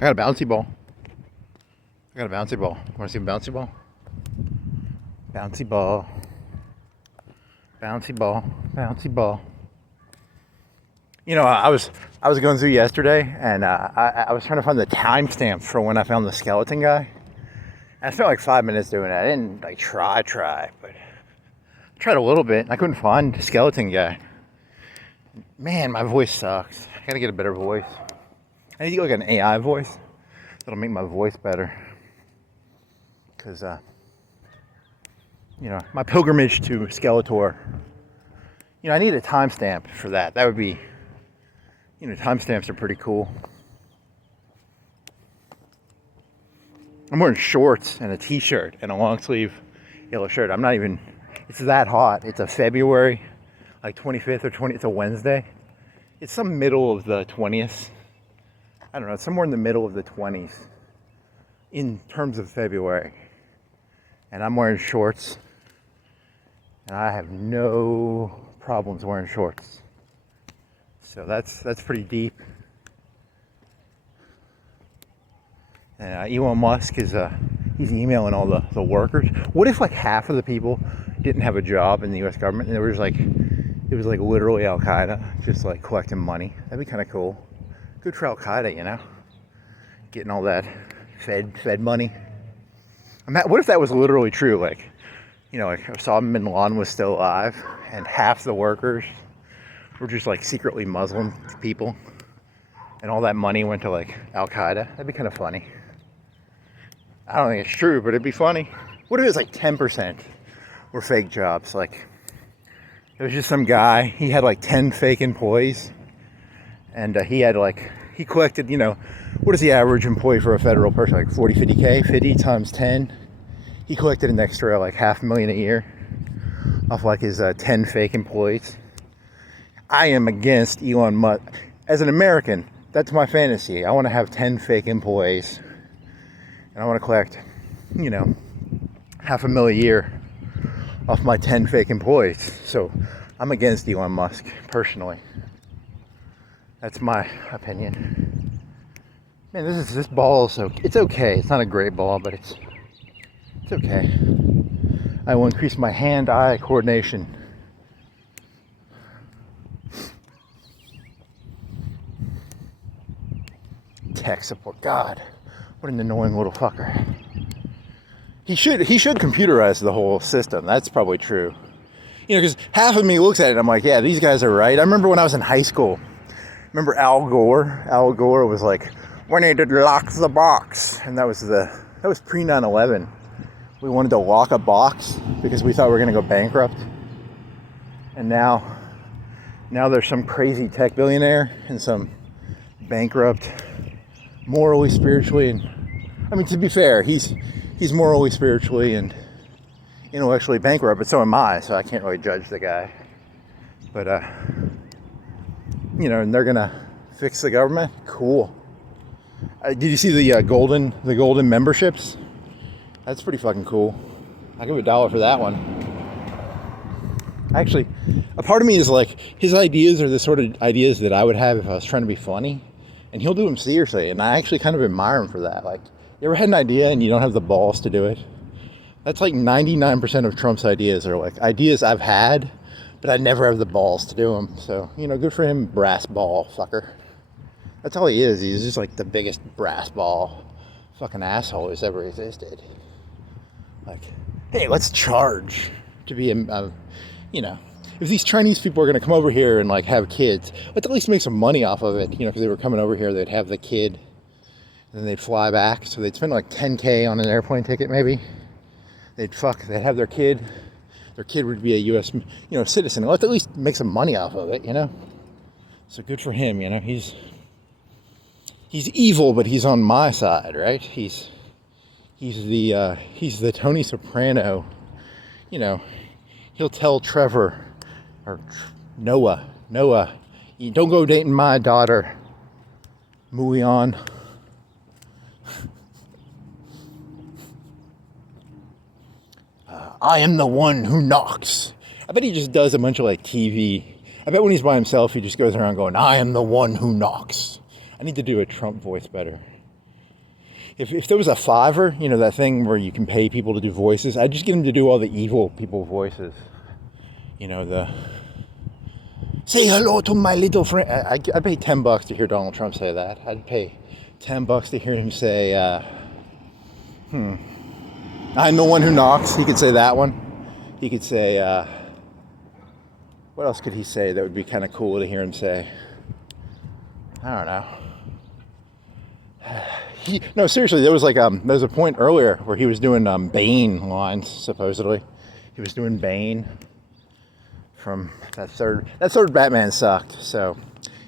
I got a bouncy ball. I got a bouncy ball. Want to see a bouncy ball? Bouncy ball. Bouncy ball. Bouncy ball. You know, I was going through yesterday, and I was trying to find the timestamp for when I found the skeleton guy. I spent like 5 minutes doing it. I didn't like try, but I tried a little bit. I couldn't find the skeleton guy. Man, my voice sucks. I gotta get a better voice. I need to get like an AI voice. That'll make my voice better. Cause you know, my pilgrimage to Skeletor. You know, I need a timestamp for that. That would be, you know, timestamps are pretty cool. I'm wearing shorts and a t-shirt and a long sleeve yellow shirt. I'm not even, it's that hot. It's a February, like 25th or 20th, it's a Wednesday. It's some middle of the 20th. I don't know, it's somewhere in the middle of the 20s in terms of February. And I'm wearing shorts. And I have no problems wearing shorts. So that's pretty deep. And Elon Musk is he's emailing all the workers. What if like half of the people didn't have a job in the U.S. government and there was like, it was like literally Al Qaeda just like collecting money? That'd be kind of cool. Good for Al Qaeda, you know, getting all that Fed money. What if that was literally true? Like, you know, like Osama bin Laden was still alive and half the workers were just like secretly Muslim people, and all that money went to like Al Qaeda. That'd be kind of funny. I don't think it's true, but it'd be funny. What if it was like 10% were fake jobs? Like, there was just some guy, he had like 10 fake employees, and he collected, you know, what is the average employee for a federal person? Like 40, 50K, 50 times 10. He collected an extra like $500,000 a year off like his 10 fake employees. I am against Elon Musk. As an American, that's my fantasy. I want to have 10 fake employees. And I want to collect, you know, $500,000 a year off my 10 fake employees. So I'm against Elon Musk, personally. That's my opinion. Man, this ball is it's okay. It's not a great ball, but it's okay. I will increase my hand-eye coordination. Tech support. God, what an annoying little fucker. He should computerize the whole system. That's probably true. You know, because half of me looks at it and I'm like, yeah, these guys are right. I remember when I was in high school. Remember Al Gore? Al Gore was like, we need to lock the box. And that was pre 9/11. We wanted to lock a box because we thought we were going to go bankrupt. And now there's some crazy tech billionaire and some bankrupt, morally, spiritually, and I mean, to be fair, he's morally, spiritually, and intellectually bankrupt, but so am I, so I can't really judge the guy. But you know, and they're gonna fix the government. Cool. Did you see the golden memberships? That's pretty fucking cool. I'll give $1 for that one. Actually, a part of me is like, his ideas are the sort of ideas that I would have if I was trying to be funny, and he'll do them seriously, and I actually kind of admire him for that. Like, you ever had an idea and you don't have the balls to do it? That's like 99% of Trump's ideas are like ideas I've had, but I never have the balls to do them. So, you know, good for him, brass ball fucker. That's all he is. He's just like the biggest brass ball fucking asshole who's ever existed. Like, hey, let's charge to be you know, if these Chinese people are going to come over here and like have kids, let's at least make some money off of it. You know, because they were coming over here, they'd have the kid, and then they'd fly back. So they'd spend like 10K on an airplane ticket, maybe. They'd have their kid. Their kid would be a U.S. you know, citizen. Let's at least make some money off of it, you know. So good for him. You know, he's evil, but he's on my side, right? He's the Tony Soprano. You know, he'll tell Trevor or Noah, you don't go dating my daughter, Muion. I am the one who knocks. I bet he just does a bunch of like TV. I bet when he's by himself, he just goes around going, I am the one who knocks. I need to do a Trump voice better. If there was a Fiverr, you know, that thing where you can pay people to do voices, I'd just get them to do all the evil people voices. You know, the say hello to my little friend. I'd pay $10 to hear Donald Trump say that. I'd pay $10 to hear him say, I'm the one who knocks. He could say that one. He could say, what else could he say that would be kind of cool to hear him say? I don't know. No, seriously, there was like there was a point earlier where he was doing Bane lines, supposedly. He was doing Bane from that third Batman sucked, so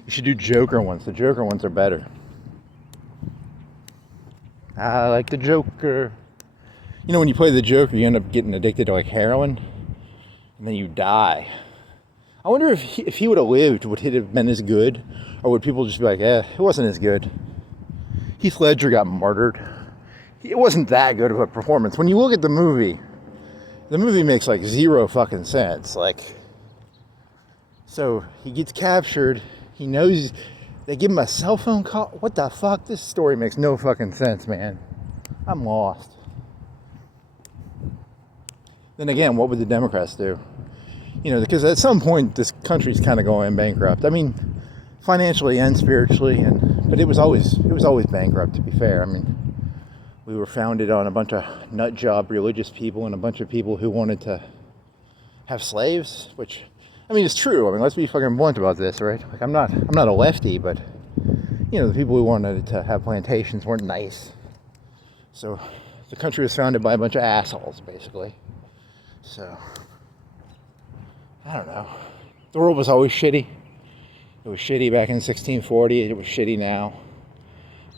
you should do Joker ones. The Joker ones are better. I like the Joker. You know, when you play the Joker, you end up getting addicted to like heroin, and then you die. I wonder if he would have lived, would it have been as good, or would people just be like, it wasn't as good. Heath Ledger got murdered. It wasn't that good of a performance. When you look at the movie makes like zero fucking sense. Like, so he gets captured. He knows they give him a cell phone call. What the fuck? This story makes no fucking sense, man. I'm lost. Then again, what would the Democrats do? You know, because at some point this country's kind of going bankrupt. I mean, financially and spiritually, but it was always bankrupt, to be fair. I mean, we were founded on a bunch of nut job religious people and a bunch of people who wanted to have slaves, which, I mean, it's true. I mean, let's be fucking blunt about this, right? Like, I'm not a lefty, but you know, the people who wanted to have plantations weren't nice. So the country was founded by a bunch of assholes, basically. So I don't know. The world was always shitty. It was shitty back in 1640. It was shitty now.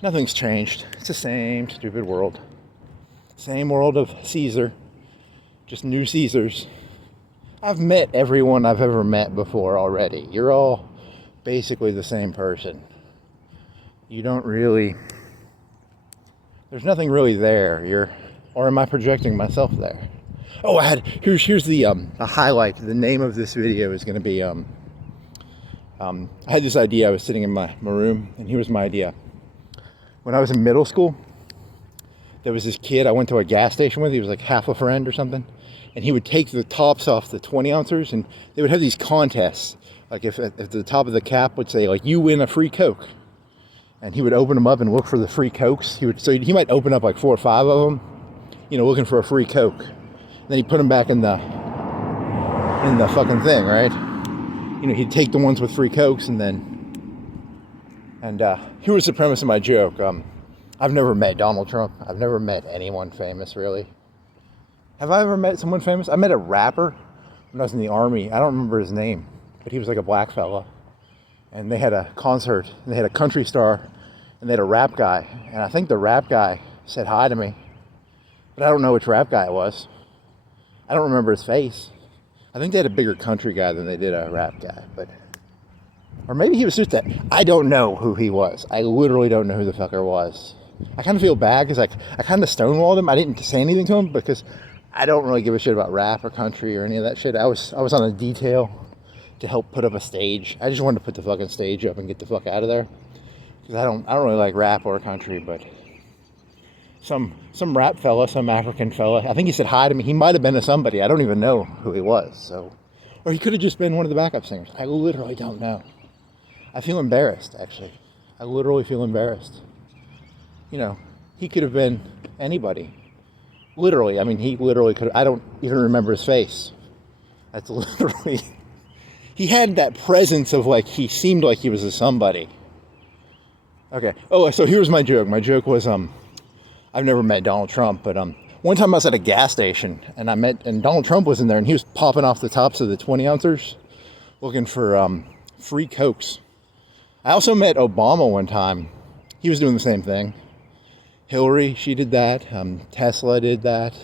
Nothing's changed. It's the same stupid world. Same world of Caesar. Just new Caesars. I've met everyone I've ever met before already. You're all basically the same person. You don't really... There's nothing really there. Or am I projecting myself there? Oh, here's the highlight. The name of this video is going to be... I had this idea. I was sitting in my room, and here's my idea. When I was in middle school, there was this kid I went to a gas station with. He was like half a friend or something. And he would take the tops off the 20 ouncers, and they would have these contests. Like if the top of the cap would say, like, you win a free Coke. And he would open them up and look for the free Cokes. So he might open up like 4 or 5 of them, you know, looking for a free Coke. And then he'd put them back in the fucking thing, right? You know, he'd take the ones with free Cokes, and here was the premise of my joke. I've never met Donald Trump. I've never met anyone famous, really. Have I ever met someone famous? I met a rapper when I was in the Army. I don't remember his name, but he was like a black fella. And they had a concert, and they had a country star, and they had a rap guy. And I think the rap guy said hi to me, but I don't know which rap guy it was. I don't remember his face. I think they had a bigger country guy than they did a rap guy, or maybe he was just that. I don't know who he was. I literally don't know who the fucker was. I kind of feel bad because I kind of stonewalled him. I didn't say anything to him because I don't really give a shit about rap or country or any of that shit. I was on a detail to help put up a stage. I just wanted to put the fucking stage up and get the fuck out of there because I don't really like rap or country, but some rap fella, some African fella. I think he said hi to me. He might have been a somebody. I don't even know who he was. So, or he could have just been one of the backup singers. I literally don't know. I feel embarrassed, actually. I literally feel embarrassed. You know, he could have been anybody. Literally. I mean, he literally could have. I don't even remember his face. That's literally... He had that presence of, like, he seemed like he was a somebody. Okay. Oh, so here's my joke. My joke was, I've never met Donald Trump, but one time I was at a gas station and Donald Trump was in there, and he was popping off the tops of the 20 ouncers looking for free Cokes. I also met Obama one time. He was doing the same thing. Hillary, she did that. Tesla did that.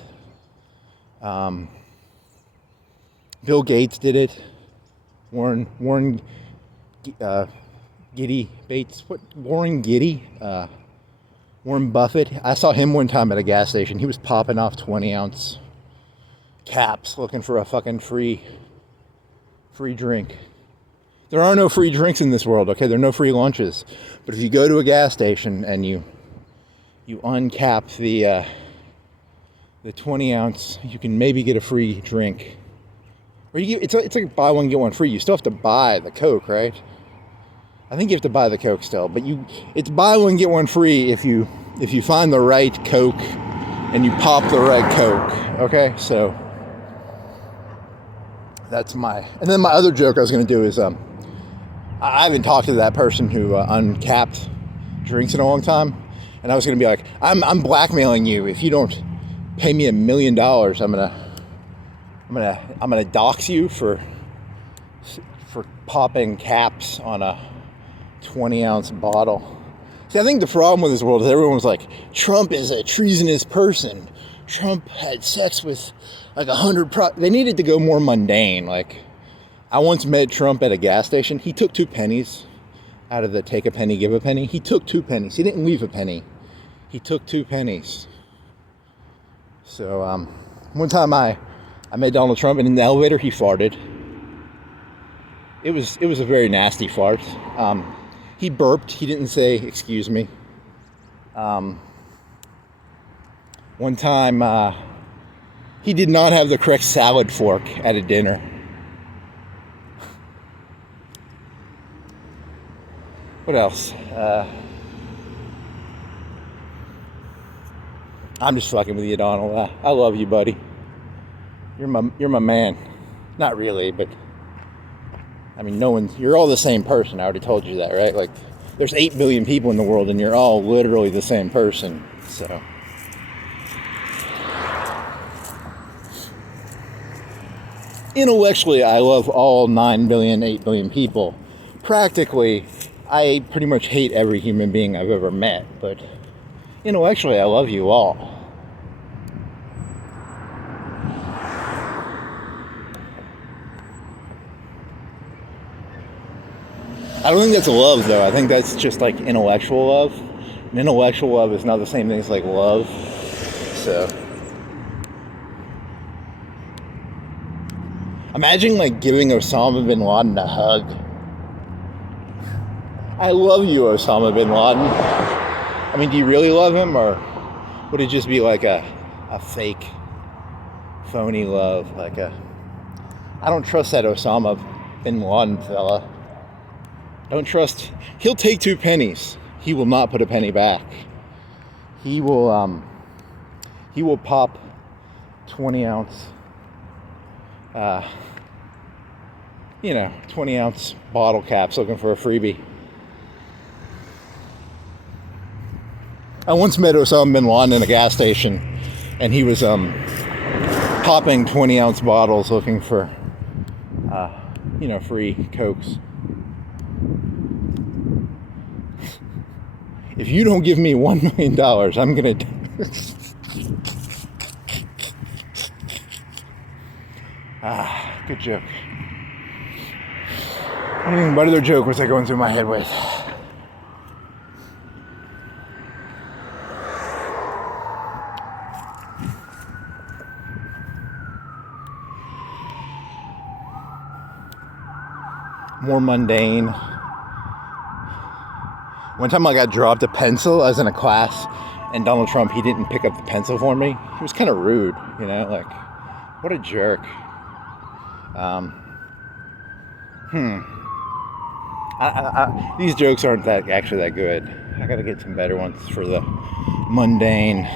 Bill Gates did it. Warren Giddy Bates. What? Warren Giddy. Warren Buffett. I saw him one time at a gas station. He was popping off 20-ounce caps looking for a fucking free drink. There are no free drinks in this world, okay? There are no free lunches. But if you go to a gas station and you you uncap the 20 ounce, you can maybe get a free drink. Or it's like buy one, get one free. You still have to buy the Coke, right? I think you have to buy the Coke still, but it's buy one, get one free if you find the right Coke and you pop the right Coke, okay? So that's and then my other joke I was gonna do is, I haven't talked to that person who uncapped drinks in a long time, and I was gonna be like, I'm blackmailing you. If you don't pay me $1 million, I'm gonna dox you for popping caps on a 20 ounce bottle. See, I think the problem with this world is everyone was like, Trump is a treasonous person. Trump had sex with like 100 they needed to go more mundane. Like, I once met Trump at a gas station. He took 2 pennies out of the take a penny, give a penny. He took 2 pennies. He didn't leave a penny. He took 2 pennies. So, one time I met Donald Trump, and in the elevator he farted. It was a very nasty fart. He burped. He didn't say excuse me. One time he did not have the correct salad fork at a dinner. What else? I'm just fucking with you, Donald. I love you, buddy. You're my man. Not really, but I mean, you're all the same person. I already told you that, right? Like, there's 8 billion people in the world, and you're all literally the same person. So, intellectually, I love all 9 billion, 8 billion people. Practically, I pretty much hate every human being I've ever met, but intellectually, I love you all. I don't think that's love, though. I think that's just like intellectual love. And intellectual love is not the same thing as like love. So, imagine like giving Osama bin Laden a hug. I love you, Osama bin Laden. I mean, do you really love him, or would it just be like a fake, phony love? I don't trust that Osama bin Laden fella. Don't trust. He'll take 2 pennies. He will not put a penny back. He will pop 20 ounce 20 ounce bottle caps looking for a freebie. I once met Osama bin Laden in a gas station, and he was popping 20 ounce bottles looking for free Cokes. If you don't give me $1 million, I'm gonna. Good joke. What other joke was I going through my head with? More mundane. One time I got dropped a pencil. I was in a class, and Donald Trump, he didn't pick up the pencil for me. He was kind of rude, like, what a jerk. These jokes aren't actually that good. I gotta get some better ones for the mundane,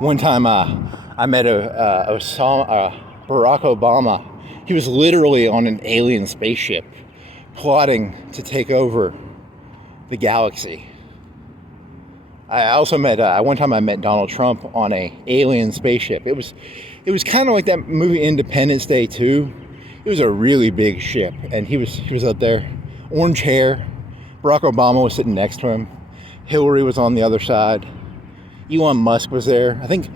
One time I met Barack Obama. He was literally on an alien spaceship plotting to take over the galaxy. I also met one time I met Donald Trump on a alien spaceship. It was kind of like that movie Independence Day 2. It was a really big ship, and he was up there, orange hair. Barack Obama was sitting next to him. Hillary was on the other side. Elon Musk was there. I think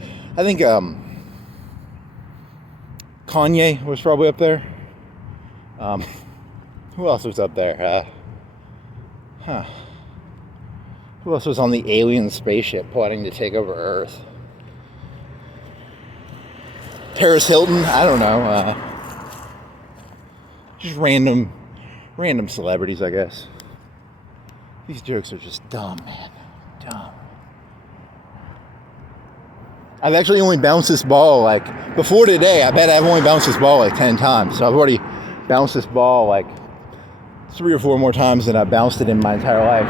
Kanye was probably up there. Who else was up there? Who else was on the alien spaceship plotting to take over Earth? Paris Hilton. I don't know. Just random celebrities, I guess. These jokes are just dumb, man. Dumb. I've actually only bounced this ball, like, before today, I bet I've only bounced this ball like 10 times. So I've already bounced this ball like 3 or 4 more times than I bounced it in my entire life.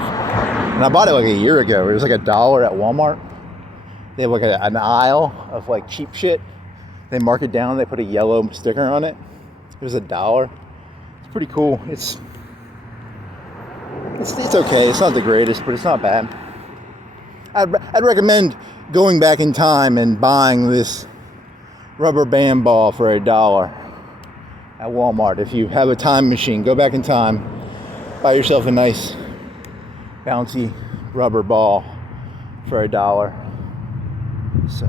And I bought it like a year ago. It was like $1 at Walmart. They have like an aisle of like cheap shit. They mark it down, they put a yellow sticker on it. It was $1. It's pretty cool. It's okay. It's not the greatest, but it's not bad. I'd recommend going back in time and buying this rubber band ball for $1 at Walmart. If you have a time machine, go back in time, buy yourself a nice bouncy rubber ball for $1. So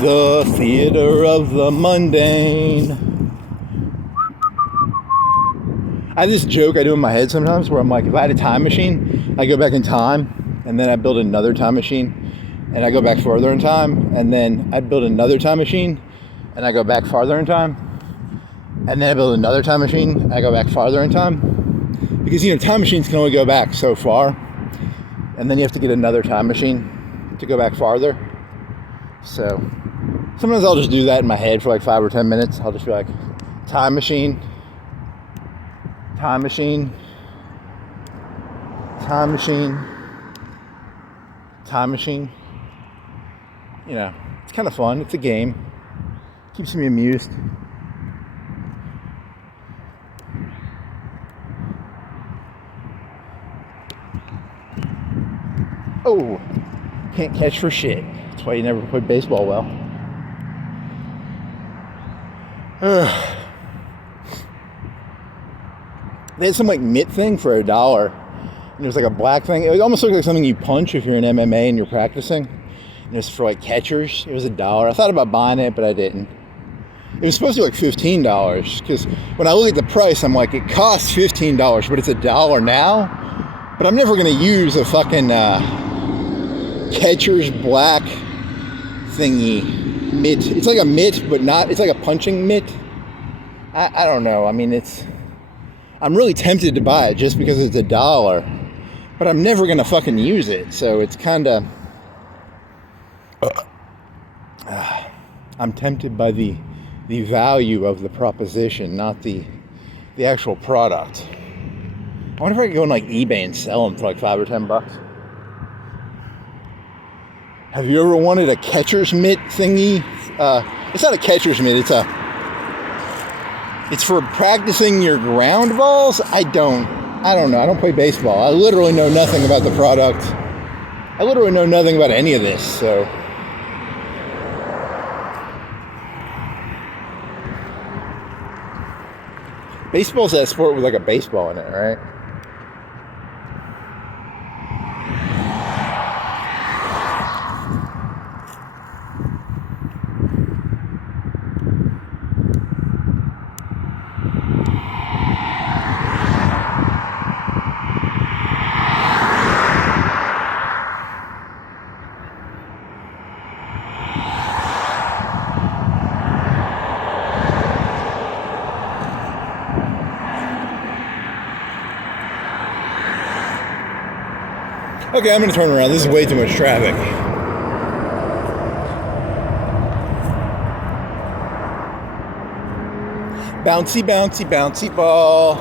the theater of the mundane. I have this joke I do in my head sometimes where I'm like, if I had a time machine, I go back in time and then I build another time machine and I go back further in time, and then I build another time machine and I go back farther in time, and then I build another time machine and I go back farther in time. Because, you know, time machines can only go back so far, and then you have to get another time machine to go back farther. So sometimes I'll just do that in my head for like 5 or 10 minutes. I'll just be like, time machine, time machine, time machine, time machine. You know, it's kind of fun. It's a game. Keeps me amused. Oh, can't catch for shit. That's why you never played baseball well. They had some like mitt thing for $1. And it was like a black thing. It almost looked like something you punch if you're in MMA and you're practicing. And it was for like catchers. It was $1. I thought about buying it, but I didn't. It was supposed to be like $15, because when I look at the price, I'm like, it costs $15, but it's $1 now. But I'm never gonna use a fucking catcher's black thingy mitt. It's like a mitt, but not. It's like a punching mitt. I don't know. I mean, I'm really tempted to buy it just because it's $1, but I'm never gonna fucking use it. So it's kind of. I'm tempted by the value of the proposition, not the actual product. I wonder if I could go on like eBay and sell them for like $5 or $10. Have you ever wanted a catcher's mitt thingy? It's not a catcher's mitt. It's for practicing your ground balls. I don't know. I don't play baseball. I literally know nothing about the product. I literally know nothing about any of this. So. Baseball's that sport with like a baseball in it, right? Okay, I'm gonna turn around. This is way too much traffic. Bouncy, bouncy, bouncy ball.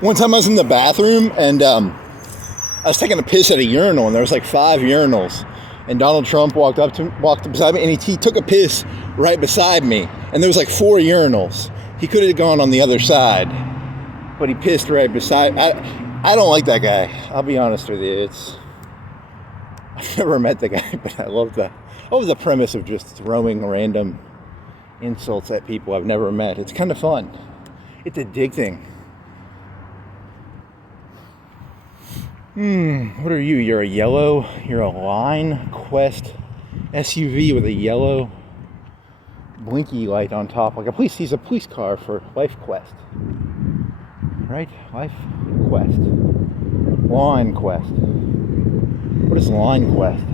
One time I was in the bathroom and I was taking a piss at a urinal, and there was like 5 urinals, and Donald Trump walked beside me, and he took a piss right beside me, and there was like 4 urinals. He could have gone on the other side, but he pissed right beside. I don't like that guy. I'll be honest with you. I've never met the guy, but I love the premise of just throwing random insults at people I've never met. It's kind of fun. It's addicting. What are you? You're a Line Quest SUV with a yellow blinky light on top, like he's a police car for Life Quest. Right? Life Quest. Line Quest. What is Line Quest?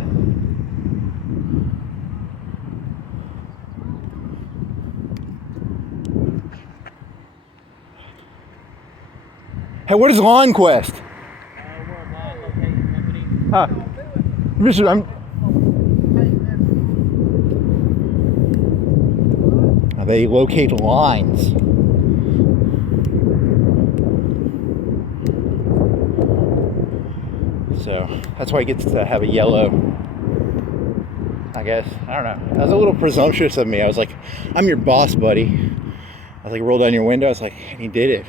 Hey, what is Line Quest? We're a line locating company. They locate lines. So that's why he gets to have a yellow, I guess. I don't know. That was a little presumptuous of me. I was like, I'm your boss, buddy. I was like, roll down your window. I was like, and he did it.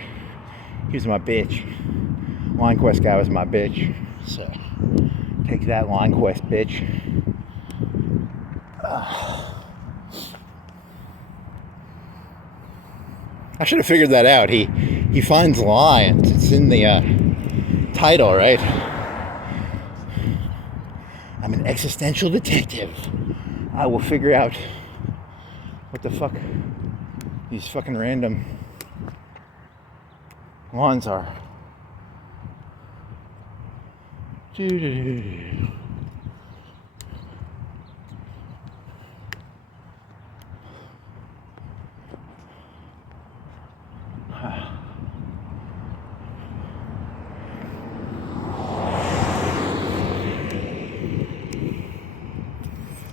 He was my bitch. Line Quest guy was my bitch. So take that, Line Quest bitch. I should have figured that out. He finds lines. It's in the title, right? I'm an existential detective. I will figure out what the fuck these fucking random lines are.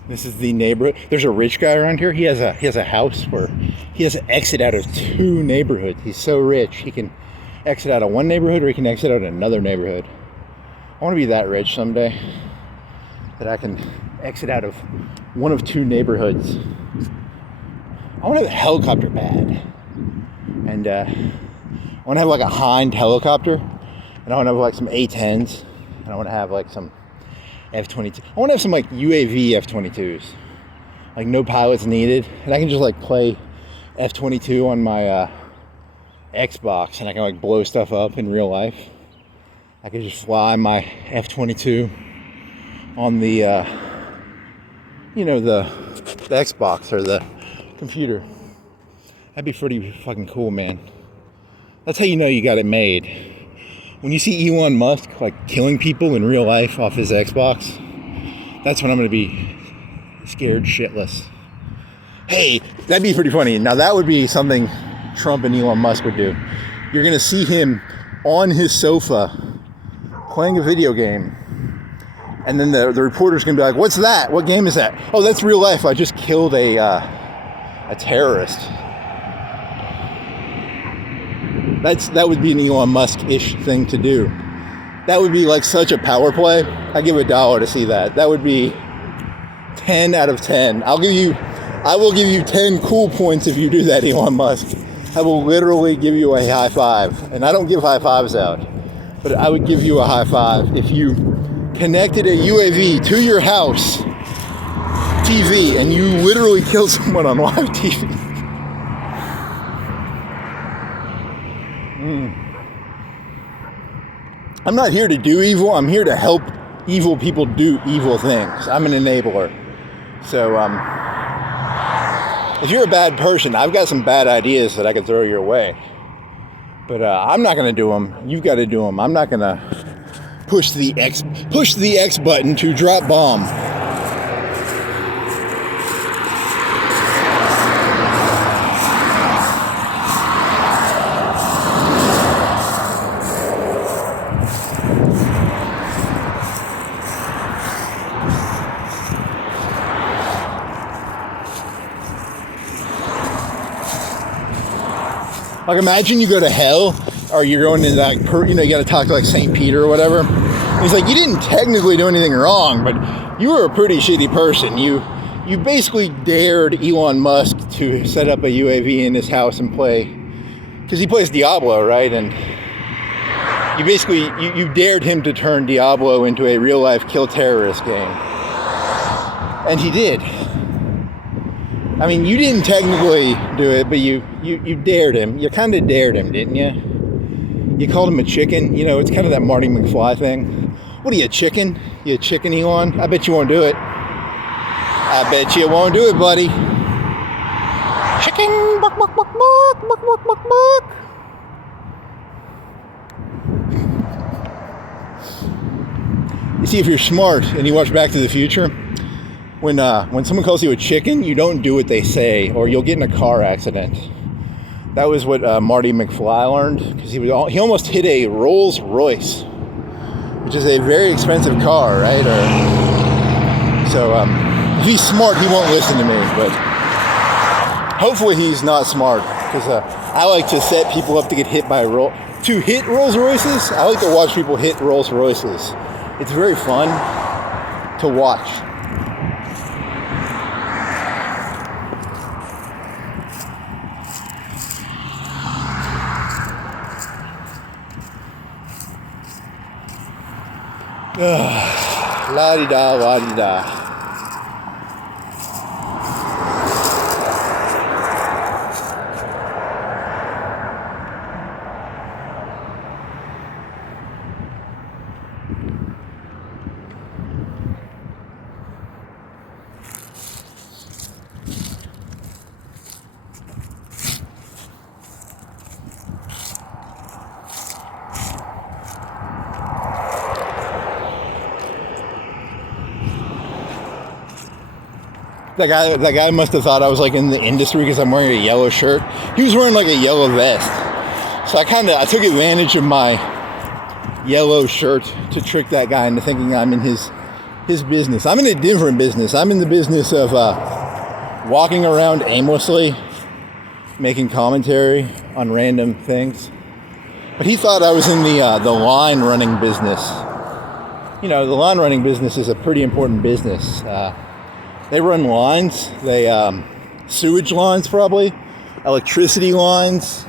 This is the neighborhood. There's a rich guy around here. He has a house where he has an exit out of 2 neighborhoods. He's so rich he can exit out of one neighborhood or he can exit out of another neighborhood. I want to be that rich someday that I can exit out of one of 2 neighborhoods. I want to have a helicopter pad, and I want to have like a Hind helicopter, and I want to have like some A-10s, and I want to have like some F-22. I want to have some like UAV F-22s, like no pilots needed, and I can just like play F-22 on my Xbox, and I can like blow stuff up in real life. I could just fly my F-22 on the the Xbox or the computer. That'd be pretty fucking cool, man. That's how you know you got it made. When you see Elon Musk like killing people in real life off his Xbox, that's when I'm gonna be scared shitless. Hey, that'd be pretty funny. Now that would be something Trump and Elon Musk would do. You're gonna see him on his sofa playing a video game, and then the reporter's gonna be like, "What's that? What game is that?" "Oh, that's real life. I just killed a terrorist." That would be an Elon Musk-ish thing to do. That would be like such a power play. I give $1 to see that. That would be 10 out of 10. I will give you 10 cool points if you do that, Elon Musk. I will literally give you a high five. And I don't give high fives out, but I would give you a high five if you connected a UAV to your house TV and you literally killed someone on live TV. I'm not here to do evil. I'm here to help evil people do evil things. I'm an enabler. So, if you're a bad person, I've got some bad ideas that I could throw your way. But I'm not going to do them. You've got to do them. I'm not going to push the X button to drop bomb. Like, imagine you go to hell, or you're going to like, you got to talk to like St. Peter or whatever. He's like, you didn't technically do anything wrong, but you were a pretty shitty person. You basically dared Elon Musk to set up a UAV in his house and play, because he plays Diablo, right? And you basically, you dared him to turn Diablo into a real life kill terrorist game. And he did. I mean, you didn't technically do it, but you dared him. You kind of dared him, didn't you? You called him a chicken. You know, it's kind of that Marty McFly thing. What are you, a chicken? You a chicken, Elon? I bet you won't do it. I bet you won't do it, buddy. Chicken, buck, buck, buck, buck, buck, buck, buck, buck. You see, if you're smart and you watch Back to the Future, when someone calls you a chicken, you don't do what they say, or you'll get in a car accident. That was what Marty McFly learned, because he almost hit a Rolls Royce, which is a very expensive car, right? So if he's smart, he won't listen to me, but hopefully he's not smart, because I like to set people up to get hit by to hit Rolls Royces. I like to watch people hit Rolls Royces. It's very fun to watch. La-di-da, la-di-da. That guy must have thought I was like in the industry because I'm wearing a yellow shirt. He was wearing like a yellow vest. So I took advantage of my yellow shirt to trick that guy into thinking I'm in his business. I'm in a different business. I'm in the business of walking around aimlessly, making commentary on random things. But he thought I was in the line running business. You know, the line running business is a pretty important business. They run lines. They sewage lines, probably, electricity lines,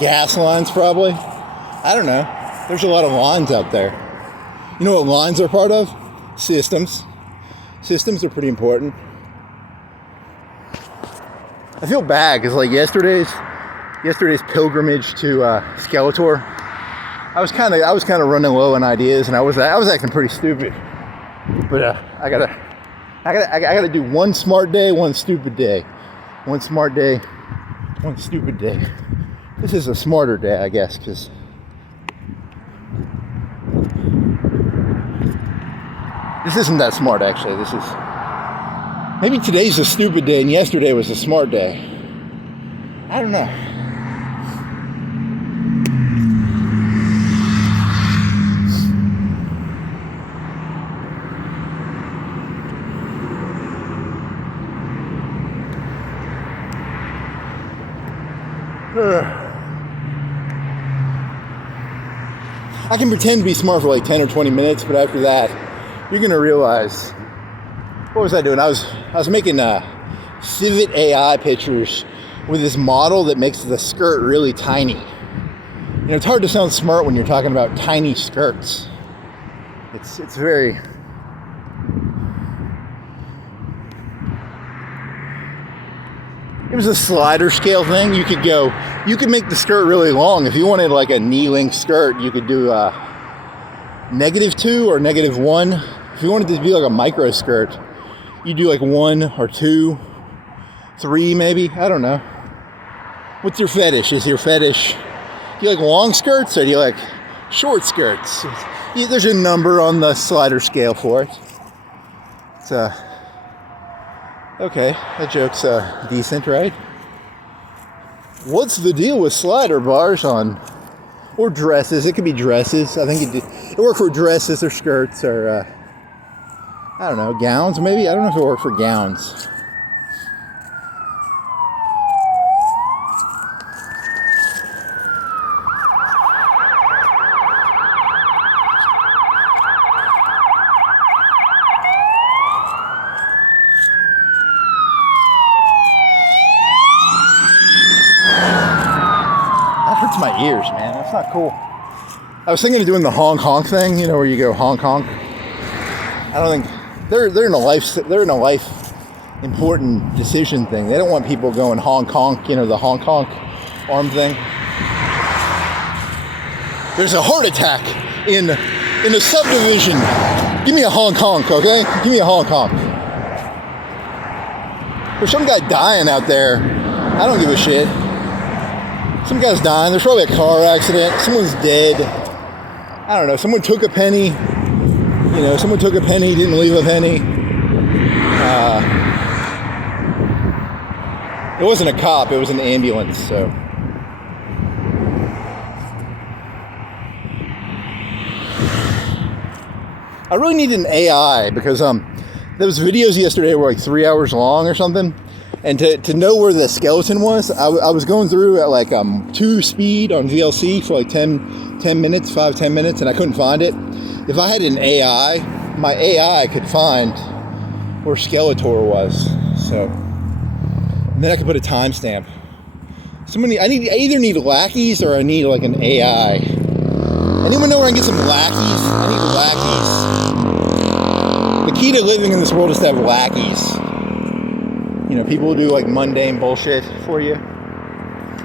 gas lines, probably. I don't know. There's a lot of lines out there. You know what lines are part of? Systems. Systems are pretty important. I feel bad because like yesterday's pilgrimage to Skeletor, I was kind of running low on ideas, and I was acting pretty stupid. But I gotta do one smart day, one stupid day. One smart day, one stupid day. This is a smarter day, I guess, because this isn't that smart, actually. Maybe today's a stupid day and yesterday was a smart day. I don't know. I can pretend to be smart for like 10 or 20 minutes, but after that, you're going to realize, what was I doing? I was making Civet AI pictures with this model that makes the skirt really tiny. You know, it's hard to sound smart when you're talking about tiny skirts. It's very... It was a slider scale thing. You could make the skirt really long. If you wanted like a knee-length skirt, you could do -2 or -1. If you wanted to be like a micro skirt, you do like 1 or 2, 3 maybe. I don't know. What's your fetish? Is your fetish, do you like long skirts or do you like short skirts? There's a number on the slider scale for it. It's okay, that joke's decent, right? What's the deal with slider bars on, or dresses? It could be dresses. I think it work for dresses or skirts or, I don't know, gowns maybe? I don't know if it worked for gowns. My ears, man. That's not cool. I was thinking of doing the honk honk thing, you know, where you go honk honk. I don't think they're in a life important decision thing. They don't want people going honk honk, you know, the honk honk arm thing. There's a heart attack in a subdivision. Give me a honk honk, okay? Give me a honk honk. There's some guy dying out there. I don't give a shit. Some guy's dying. There's probably a car accident. Someone's dead. I don't know. Someone took a penny. You know, someone took a penny, didn't leave a penny. It wasn't a cop. It was an ambulance, so. I really need an AI because those videos yesterday were like 3 hours long or something, and to know where the skeleton was, I was going through at like 2 speed on VLC for like 10 minutes, 5-10 minutes, and I couldn't find it. If I had an AI, my AI could find where Skeletor was, so and then I could put a timestamp. I either need lackeys or I need like an AI. Anyone know where I can get some lackeys? I need lackeys. The key to living in this world is to have lackeys. You know, people who do like mundane bullshit for you.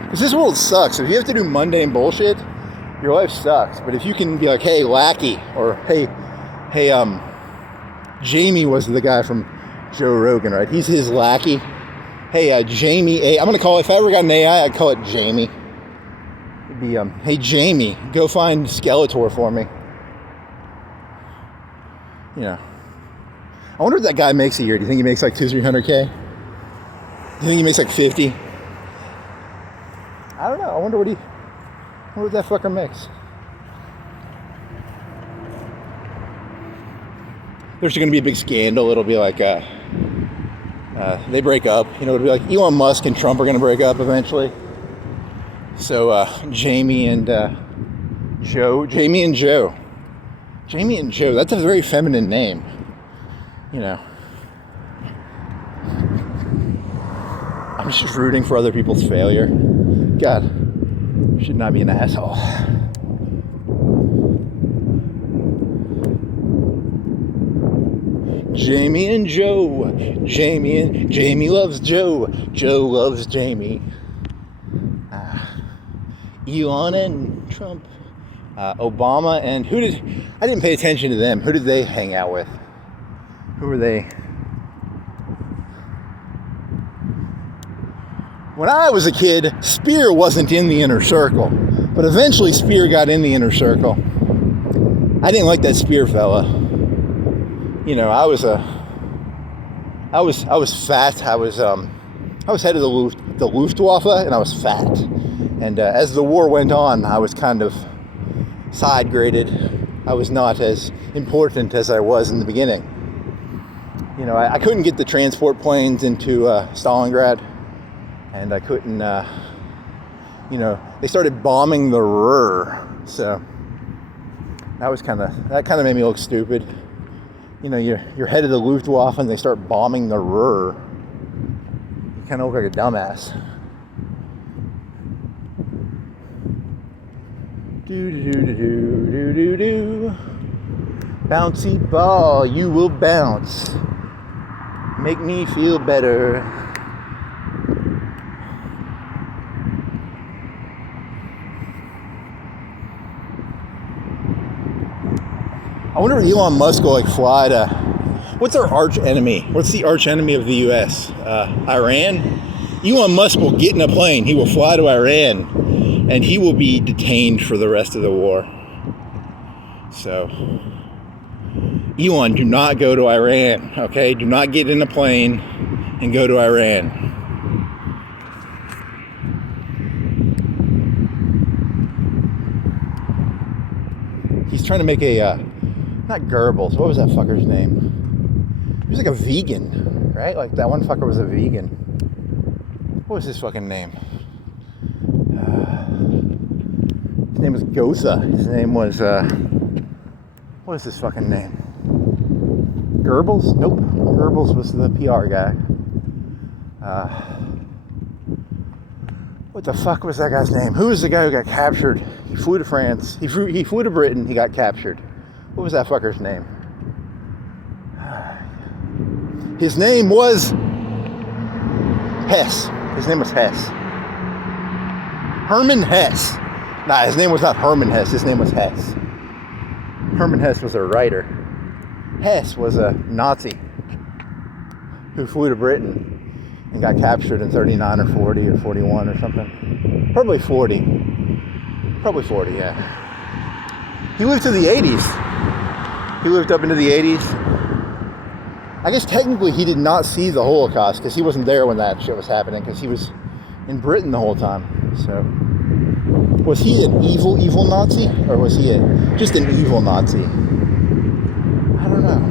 Because this world sucks. If you have to do mundane bullshit, your life sucks. But if you can be like, hey, lackey, or hey, Jamie was the guy from Joe Rogan, right? He's his lackey. Hey, Jamie, I'm gonna call it, if I ever got an AI, I'd call it Jamie. It'd be, hey Jamie, go find Skeletor for me. You know. I wonder what that guy makes a year. Do you think he makes like 200-300K? Do you think he makes like 50? I don't know. I wonder what that fucker makes. There's gonna be a big scandal. It'll be like they break up. You know, it'll be like Elon Musk and Trump are gonna break up eventually. So Jamie and Joe. That's a very feminine name. You know. I'm just rooting for other people's failure. God, should not be an asshole. Jamie and Joe. Jamie loves Joe. Joe loves Jamie. Elon and Trump. Obama and I didn't pay attention to them. Who did they hang out with? Who were they? When I was a kid, Spear wasn't in the inner circle, but eventually Spear got in the inner circle. I didn't like that Spear fella. You know, I was fat. I was head of the Luftwaffe, and I was fat. And as the war went on, I was kind of side graded. I was not as important as I was in the beginning. You know, I couldn't get the transport planes into Stalingrad, and I couldn't. You know, they started bombing the Ruhr, so that kind of made me look stupid. You know, you're head of the Luftwaffe, and they start bombing the Ruhr. You kind of look like a dumbass. Do. Bouncy ball, you will bounce. Make me feel better. I wonder if Elon Musk will like fly to. What's our arch enemy? What's the arch enemy of the U.S.? Iran? Elon Musk will get in a plane. He will fly to Iran, and he will be detained for the rest of the war. So, Elon, do not go to Iran, okay? Do not get in a plane and go to Iran. He's trying to make a, not Goebbels, what was that fucker's name? He was like a vegan, right? Like that one fucker was a vegan. What was his fucking name? His name was Gotha. His name was, what was his fucking name? Goebbels? Nope. Goebbels was the PR guy. What the fuck was that guy's name? Who was the guy who got captured? He flew to France. He flew to Britain. He got captured. What was that fucker's name? His name was Hess. His name was Hess. Hermann Hesse. Nah, his name was not Hermann Hesse. His name was Hesse. Hermann Hesse was a writer. Hesse was a Nazi who flew to Britain and got captured in 39 or 40 or 41 or something. Probably 40. Probably 40, yeah. He lived to the 80s. He lived up into the 80s. I guess technically he did not see the Holocaust because he wasn't there when that shit was happening because he was in Britain the whole time. So, was he an evil Nazi? Or was he just an evil Nazi? I don't know.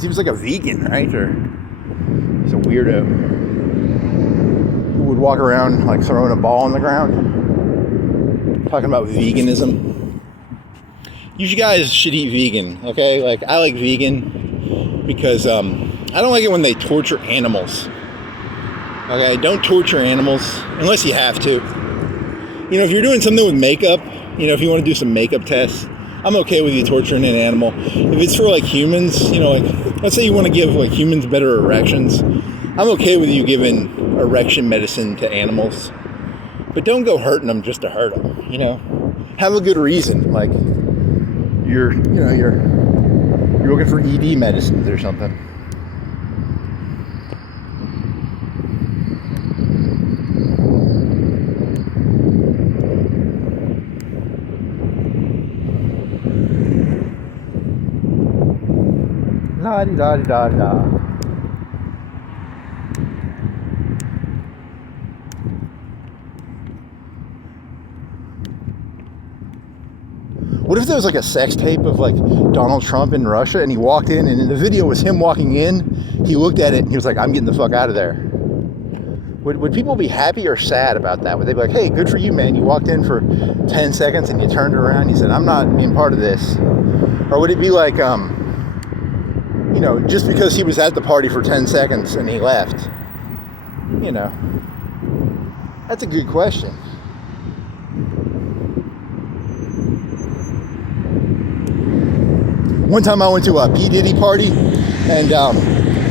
He was like a vegan, right? Or he's a weirdo who would walk around like throwing a ball on the ground, talking about veganism. You guys should eat vegan, okay? Like, I like vegan because I don't like it when they torture animals. Okay, don't torture animals unless you have to. You know, if you're doing something with makeup, you know, if you want to do some makeup tests, I'm okay with you torturing an animal. If it's for like humans, you know, like let's say you want to give like humans better erections, I'm okay with you giving erection medicine to animals. But don't go hurting them just to hurt them, you know. Have a good reason, like you're looking for ED medicines or something. La-di-da-di-da-da. What if there was like a sex tape of like Donald Trump in Russia and he walked in and the video was him walking in, he looked at it and he was like, I'm getting the fuck out of there. Would people be happy or sad about that? Would they be like, hey, good for you, man, you walked in for 10 seconds and you turned around and you said, I'm not being part of this? Or would it be like, you know, just because he was at the party for 10 seconds and he left? You know, that's a good question. One time I went to a P. Diddy party and,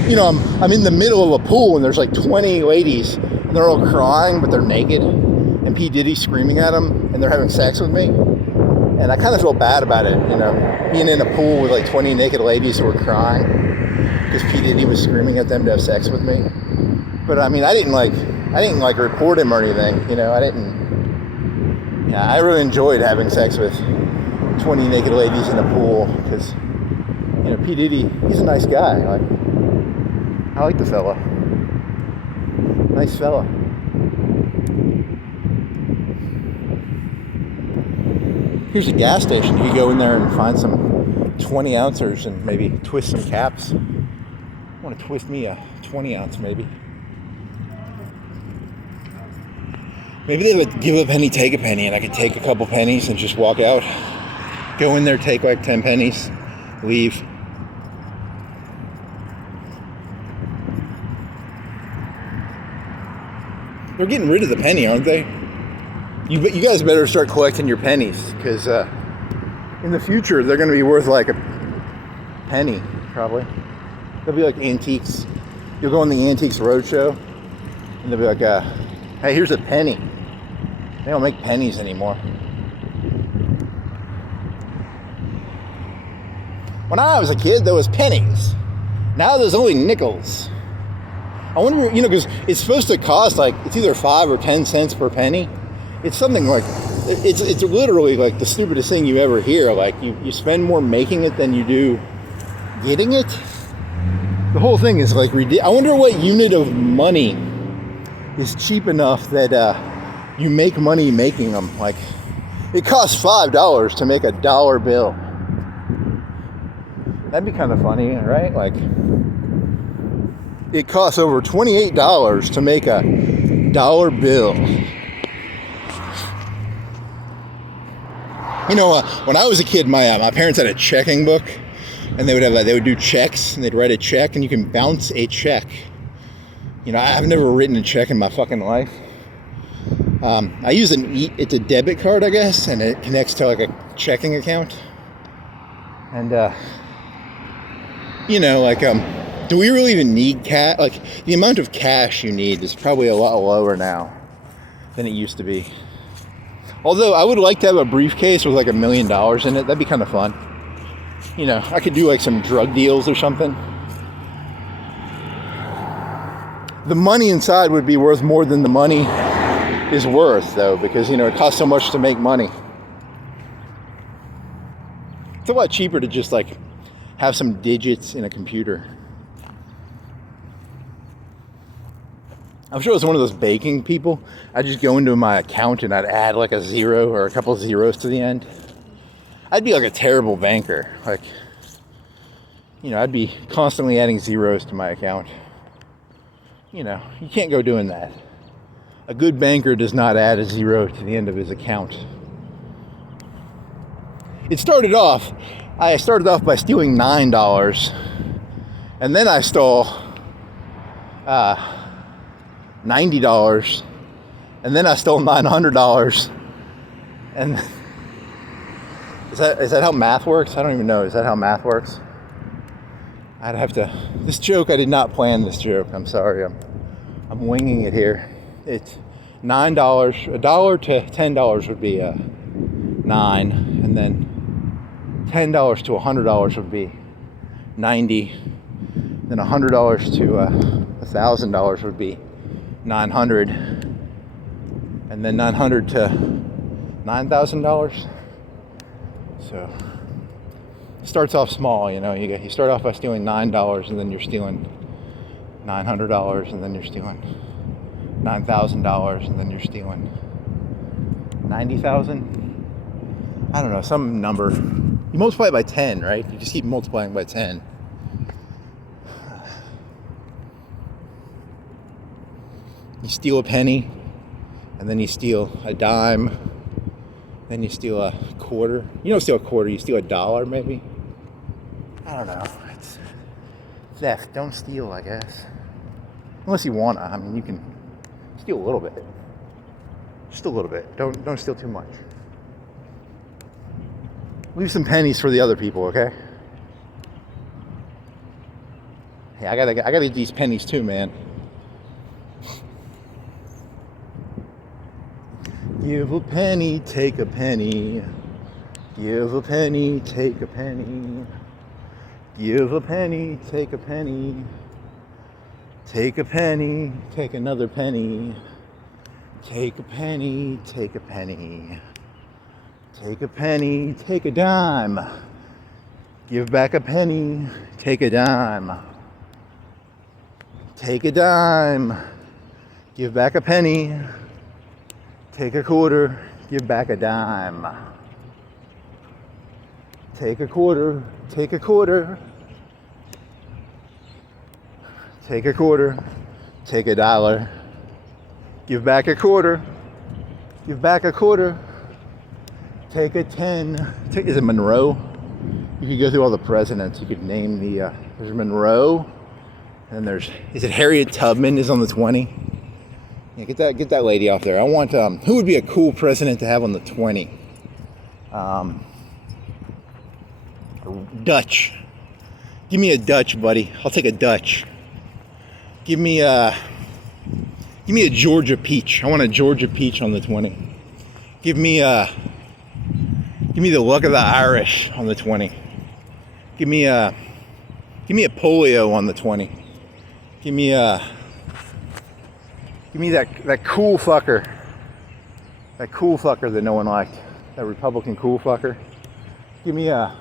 you know, I'm in the middle of a pool and there's like 20 ladies and they're all crying, but they're naked. And P. Diddy's screaming at them and they're having sex with me. And I kind of feel bad about it, you know, being in a pool with like 20 naked ladies who were crying because P. Diddy was screaming at them to have sex with me. But I mean, I didn't like report him or anything, you know, I really enjoyed having sex with 20 naked ladies in a pool because, you know, P. Diddy, he's a nice guy. I like the fella. Nice fella. Here's a gas station. You could go in there and find some 20 ouncers and maybe twist some caps. I want to twist me a 20 ounce maybe. Maybe they would give a penny, take a penny, and I could take a couple pennies and just walk out. Go in there, take like 10 pennies, leave. They're getting rid of the penny, aren't they? You guys better start collecting your pennies, because in the future they're going to be worth like a penny, probably. They'll be like antiques. You'll go on the Antiques Roadshow, and they'll be like, hey, here's a penny. They don't make pennies anymore. When I was a kid, there was pennies. Now there's only nickels. I wonder, you know, because it's supposed to cost like, it's either 5 or 10 cents per penny. It's something like, it's literally like the stupidest thing you ever hear. Like you spend more making it than you do getting it. The whole thing is like ridiculous. I wonder what unit of money is cheap enough that you make money making them. Like, it costs $5 to make a dollar bill. That'd be kind of funny, right? Like, it costs over $28 to make a dollar bill. You know, when I was a kid, my parents had a checking book, and they would do checks, and they'd write a check, and you can bounce a check. You know, I've never written a check in my fucking life. I use it's a debit card, I guess, and it connects to like a checking account. And you know, like Do we really even need cash? Like, the amount of cash you need is probably a lot lower now than it used to be. Although I would like to have a briefcase with like $1 million in it. That'd be kind of fun. You know, I could do like some drug deals or something. The money inside would be worth more than the money is worth, though, because, you know, it costs so much to make money. It's a lot cheaper to just like have some digits in a computer. I'm sure it's one of those baking people. I'd just go into my account and I'd add like a 0 or a couple of zeros to the end. I'd be like a terrible banker. Like, you know, I'd be constantly adding zeros to my account. You know, you can't go doing that. A good banker does not add a 0 to the end of his account. I started off by stealing $9, and then I stole $90, and then I stole $900, and is that how math works? I don't even know. Is that how math works? I'd have to. This joke, I did not plan this joke. I'm sorry. I'm winging it here. It's $9. $1 to $10 would be 9, and then $10 to $100 would be 90. Then $100 to $1,000 would be 900, and then 900 to $9,000. So it starts off small, you know. You start off by stealing $9, and then you're stealing $900, and then you're stealing $9,000, and then you're stealing 90,000. I don't know, some number. You multiply it by 10, right? You just keep multiplying by 10. You steal a penny, and then you steal a dime, then you steal a quarter. You don't steal a quarter, you steal $1 maybe. I don't know. It's theft. Don't steal, I guess. Unless you wanna. I mean, you can steal a little bit. Just a little bit. Don't steal too much. Leave some pennies for the other people, okay? Hey, I gotta get these pennies too, man. Give a penny, take a penny. Give a penny, take a penny. Give a penny, take a penny. Take a penny, take another penny. Take a penny, take a penny. Take a penny, take a dime. Give back a penny, take a dime. Take a dime, give back a penny. Take a quarter, give back a dime. Take a quarter, take a quarter. Take a quarter, take $1. Give back a quarter, give back a quarter. Take a 10. Is it Monroe? You could go through all the presidents. You could name the. There's Monroe, and then is it Harriet Tubman is on the 20? Yeah, get that lady off there. I want. Who would be a cool president to have on the 20? Dutch. Give me a Dutch, buddy. I'll take a Dutch. Give me a Georgia peach. I want a Georgia peach on the 20. Give me the luck of the Irish on the 20. Give me a polio on the 20. Give me that cool fucker. That cool fucker that no one liked. That Republican cool fucker. Give me a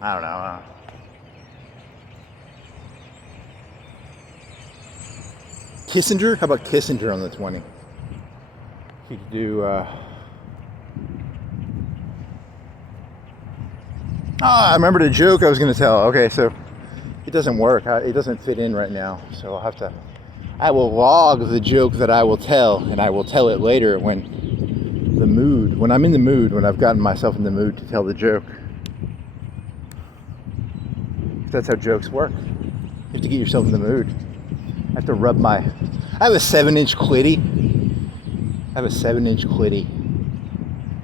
I don't know. Kissinger? How about Kissinger on the 20? You could do I remember the joke I was going to tell. Okay, so it doesn't work. It doesn't fit in right now. So I will log the joke that I will tell, and I will tell it later when I'm in the mood, when I've gotten myself in the mood to tell the joke. That's how jokes work. You have to get yourself in the mood. I have to rub I have a 7-inch clitty.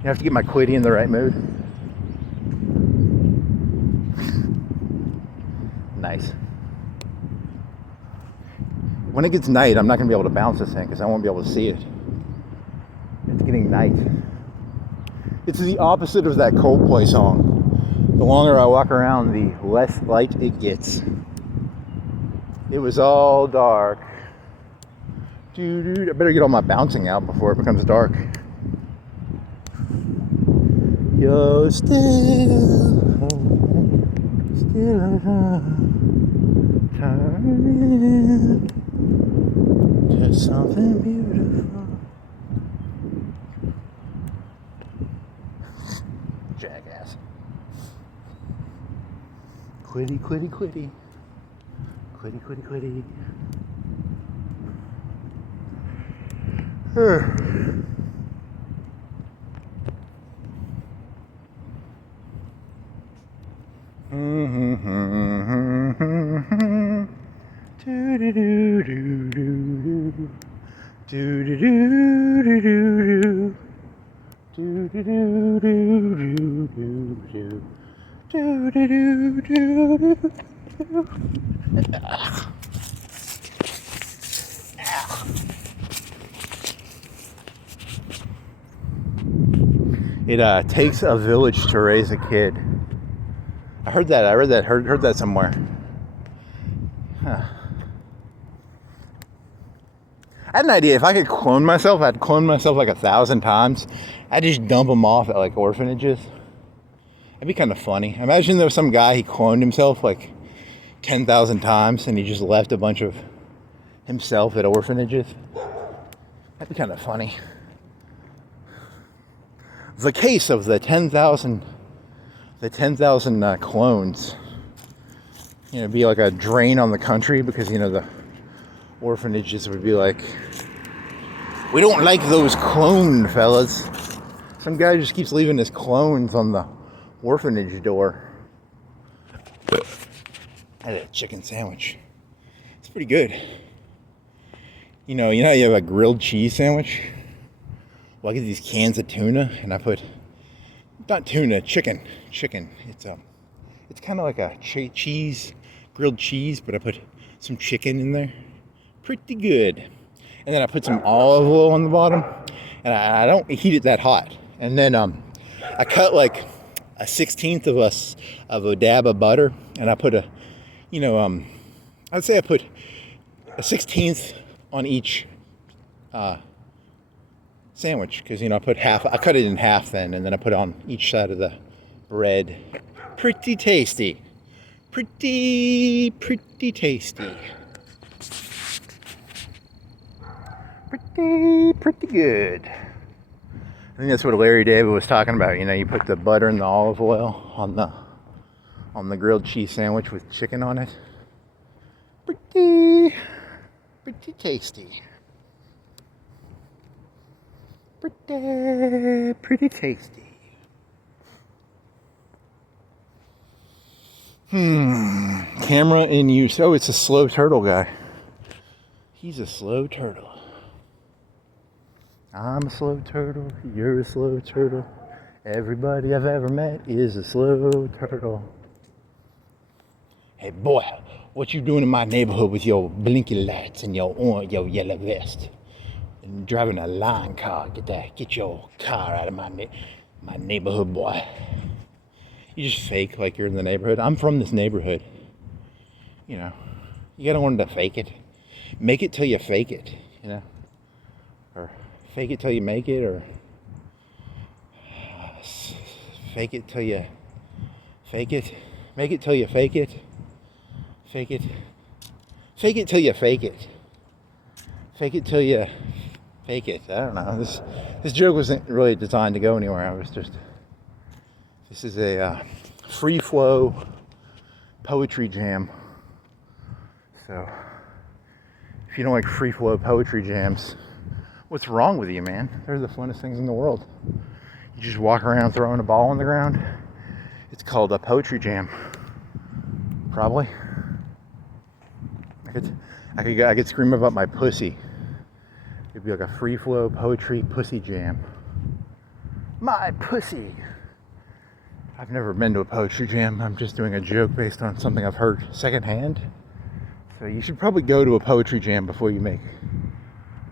You have to get my clitty in the right mood. When it gets night, I'm not going to be able to bounce this thing because I won't be able to see it. It's getting night. It's the opposite of that Coldplay song. The longer I walk around, the less light it gets. It was all dark. Dude, I better get all my bouncing out before it becomes dark. You're still turning to something beautiful. Jackass. Quitty, quitty, quitty. Quitty, quitty, quitty. It takes a village to raise a kid. I heard that. I read that. Heard that somewhere. Huh. I had an idea. If I could clone myself, I'd clone myself like 1,000 times. I'd just dump them off at like orphanages. That'd be kind of funny. Imagine there was some guy, he cloned himself like 10,000 times and he just left a bunch of himself at orphanages. That'd be kind of funny. The case of the 10,000 clones. You know, be like a drain on the country because, you know, the orphanages would be like, we don't like those clone fellas. Some guy just keeps leaving his clones on the orphanage door. I had a chicken sandwich. It's pretty good. You know how you have a grilled cheese sandwich? Well, I get these cans of tuna and I put, not tuna, chicken. It's kind of like a grilled cheese, but I put some chicken in there. Pretty good. And then I put some olive oil on the bottom, and I don't heat it that hot. And then I cut like a 1/16 of a dab of butter, and I put I'd say I put a 1/16 on each sandwich, because I cut it in half then, and then I put it on each side of the bread. Pretty tasty. Pretty tasty. Pretty good. I think that's what Larry David was talking about. You know, you put the butter and the olive oil on the grilled cheese sandwich with chicken on it. Pretty tasty. Pretty tasty. Camera in use. Oh, it's a slow turtle guy. He's a slow turtle. I'm a slow turtle. You're a slow turtle. Everybody I've ever met is a slow turtle. Hey boy, what you doing in my neighborhood with your blinky lights and your yellow vest? And driving a line car. Get your car out of my neighborhood, boy. You just fake like you're in the neighborhood. I'm from this neighborhood. You know, you gotta learn to fake it. Make it till you fake it, you know? Or fake it till you make it, or fake it till you fake it. Make it till you fake it. Fake it. Fake it till you fake it. Fake it till you fake it. I don't know. This joke wasn't really designed to go anywhere. This is a free flow poetry jam. So if you don't like free flow poetry jams, what's wrong with you, man? They're the funnest things in the world. You just walk around throwing a ball on the ground. It's called a poetry jam. Probably. I could scream about my pussy. It'd be like a free flow poetry pussy jam. My pussy. I've never been to a poetry jam. I'm just doing a joke based on something I've heard secondhand. So you should probably go to a poetry jam before you make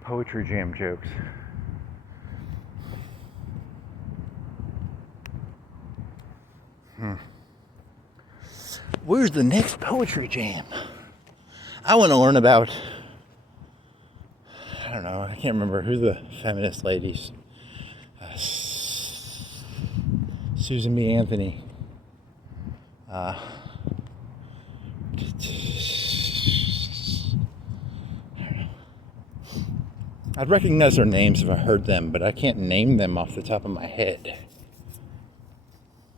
poetry jam jokes. Where's the next poetry jam? I want to learn about, I don't know, I can't remember who the feminist ladies. Susan B. Anthony. I'd recognize their names if I heard them, but I can't name them off the top of my head.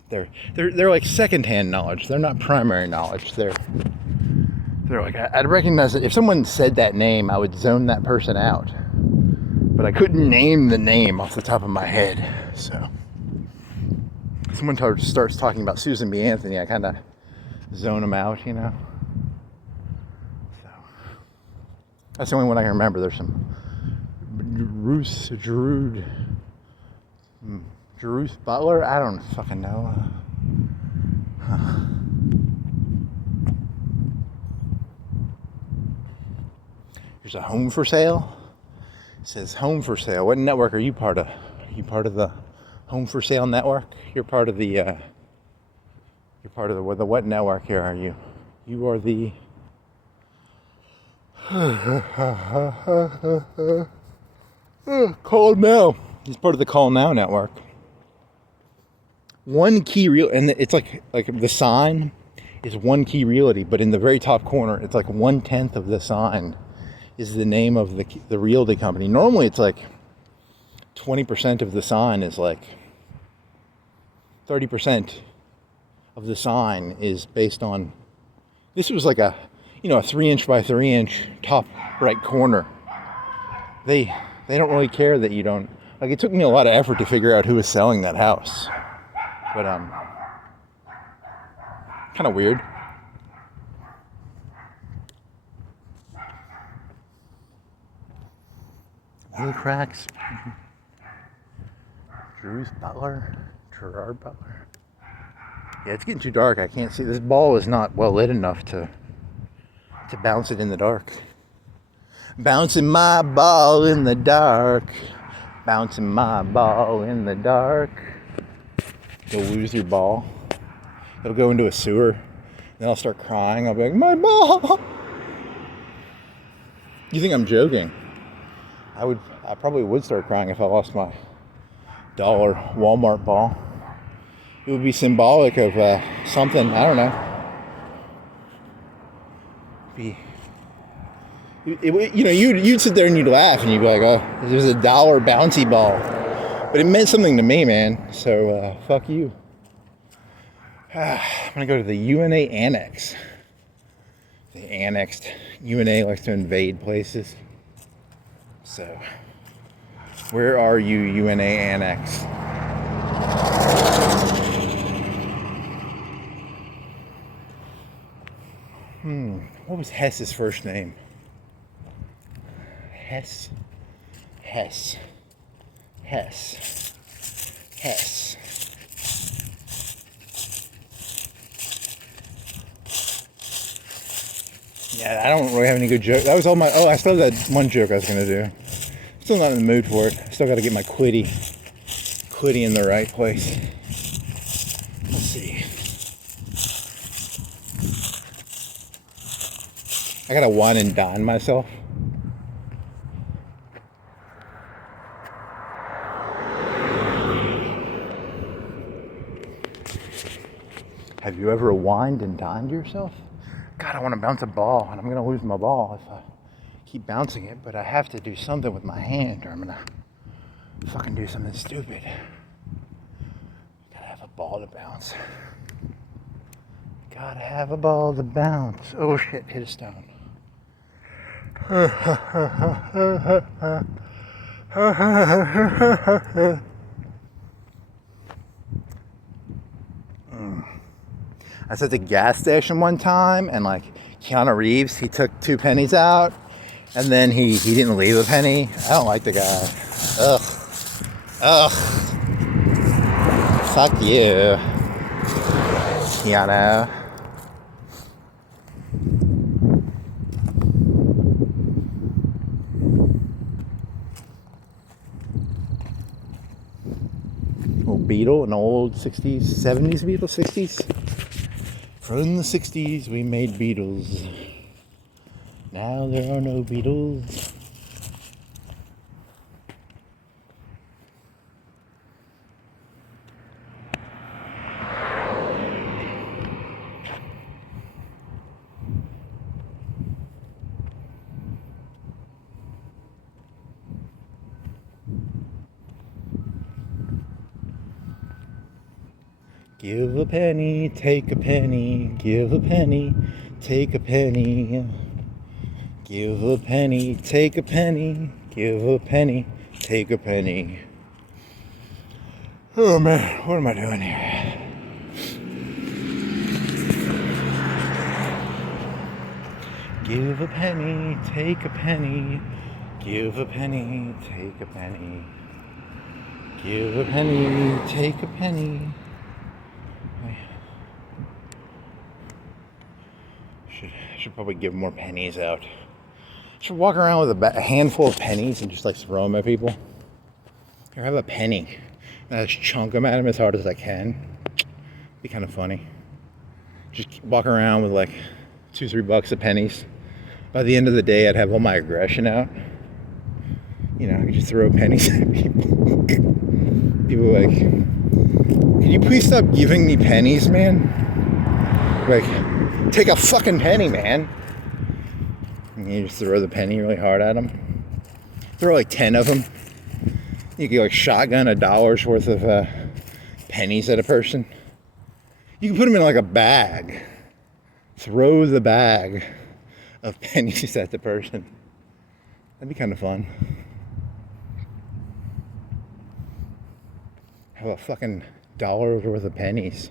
They're like secondhand knowledge. They're not primary knowledge. They're like, I'd recognize it. If someone said that name, I would zone that person out. But I couldn't name the name off the top of my head. So someone starts talking about Susan B. Anthony, I kind of zone them out, you know. So that's the only one I can remember. There's some Ruth Butler? I don't fucking know. Here's a home for sale. It says home for sale. What network are you part of? Are you part of the home for sale network? You're part of the what network here are you? You are the Call Now. He's part of the Call Now network. One Key Real, and it's like the sign is One Key Realty, but in the very top corner, it's like 1/10 of the sign is the name of the realty company. Normally, it's like 20% of the sign is like 30% of the sign is based on. This was like a 3-inch by 3-inch top right corner. They don't really care that you don't. Like, it took me a lot of effort to figure out who was selling that house. But, kind of weird. Little cracks. Gerard Butler. Yeah, it's getting too dark. I can't see. This ball is not well lit enough to bounce it in the dark. Bouncing my ball in the dark. Bouncing my ball in the dark. You'll lose your ball. It'll go into a sewer. Then I'll start crying. I'll be like, my ball! You think I'm joking? I probably would start crying if I lost my dollar Walmart ball. It would be symbolic of something, I don't know. You'd sit there and you'd laugh and you'd be like, oh, there's a dollar bouncy ball. But it meant something to me, man. So, fuck you. I'm going to go to the UNA Annex. The annexed. UNA likes to invade places. So, where are you, UNA Annex? What was Hess's first name? Hess. Yeah, I don't really have any good jokes. That was all I still have that one joke I was going to do. Still not in the mood for it. Still got to get my quitty in the right place. Let's see. I got to wine and dine myself. Have you ever wined and dined yourself? God, I want to bounce a ball, and I'm going to lose my ball if I keep bouncing it, but I have to do something with my hand, or I'm going to fucking do something stupid. Gotta have a ball to bounce. Gotta have a ball to bounce. Oh shit, hit a stone. I was at the gas station one time, and like Keanu Reeves, he took 2 pennies out, and then he didn't leave a penny. I don't like the guy. Ugh. Fuck you, Keanu. old Beetle, an old 60s, 70s Beetle, 60s. From the 60s, we made Beetles. Now there are no Beetles. Give a penny, take a penny, give a penny, take a penny. Give a penny, take a penny, give a penny, take a penny. Oh man, what am I doing here? Give a penny, take a penny, give a penny, take a penny. Give a penny, take a penny. Should probably give more pennies out. Should walk around with a handful of pennies and just like throw them at people. Here, have a penny. And I just chunk them at them as hard as I can. Be kind of funny. Just walk around with like $2-3 of pennies. By the end of the day, I'd have all my aggression out. You know, I could just throw pennies at people. People are like, can you please stop giving me pennies, man? Like, take a fucking penny, man. And you just throw the penny really hard at them. Throw like 10 of them. You can like shotgun $1's worth of pennies at a person. You can put them in like a bag. Throw the bag of pennies at the person. That'd be kind of fun. Have a fucking $1 worth of pennies.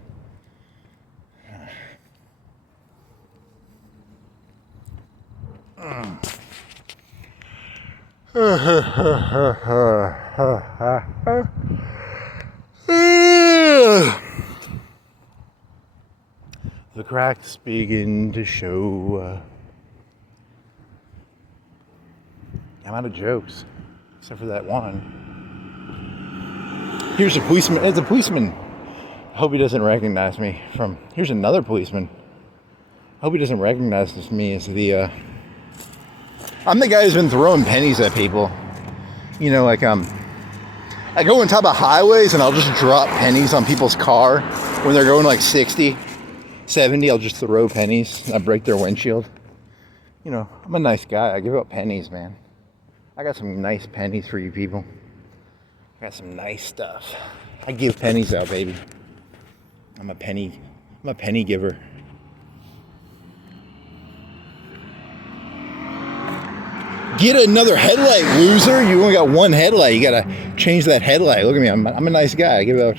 The cracks begin to show. I'm out of jokes, except for that one. Here's a policeman. It's a policeman. I hope he doesn't recognize me from. Here's another policeman. I hope he doesn't recognize me as the. I'm the guy who's been throwing pennies at people. You know, like I go on top of highways and I'll just drop pennies on people's car when they're going like 60, 70. I'll just throw pennies. I break their windshield. You know, I'm a nice guy. I give out pennies, man. I got some nice pennies for you people. I got some nice stuff. I give pennies out, baby. I'm a penny giver. Get another headlight, loser. You only got one headlight. You gotta change that headlight. Look at me. I'm a nice guy. I give out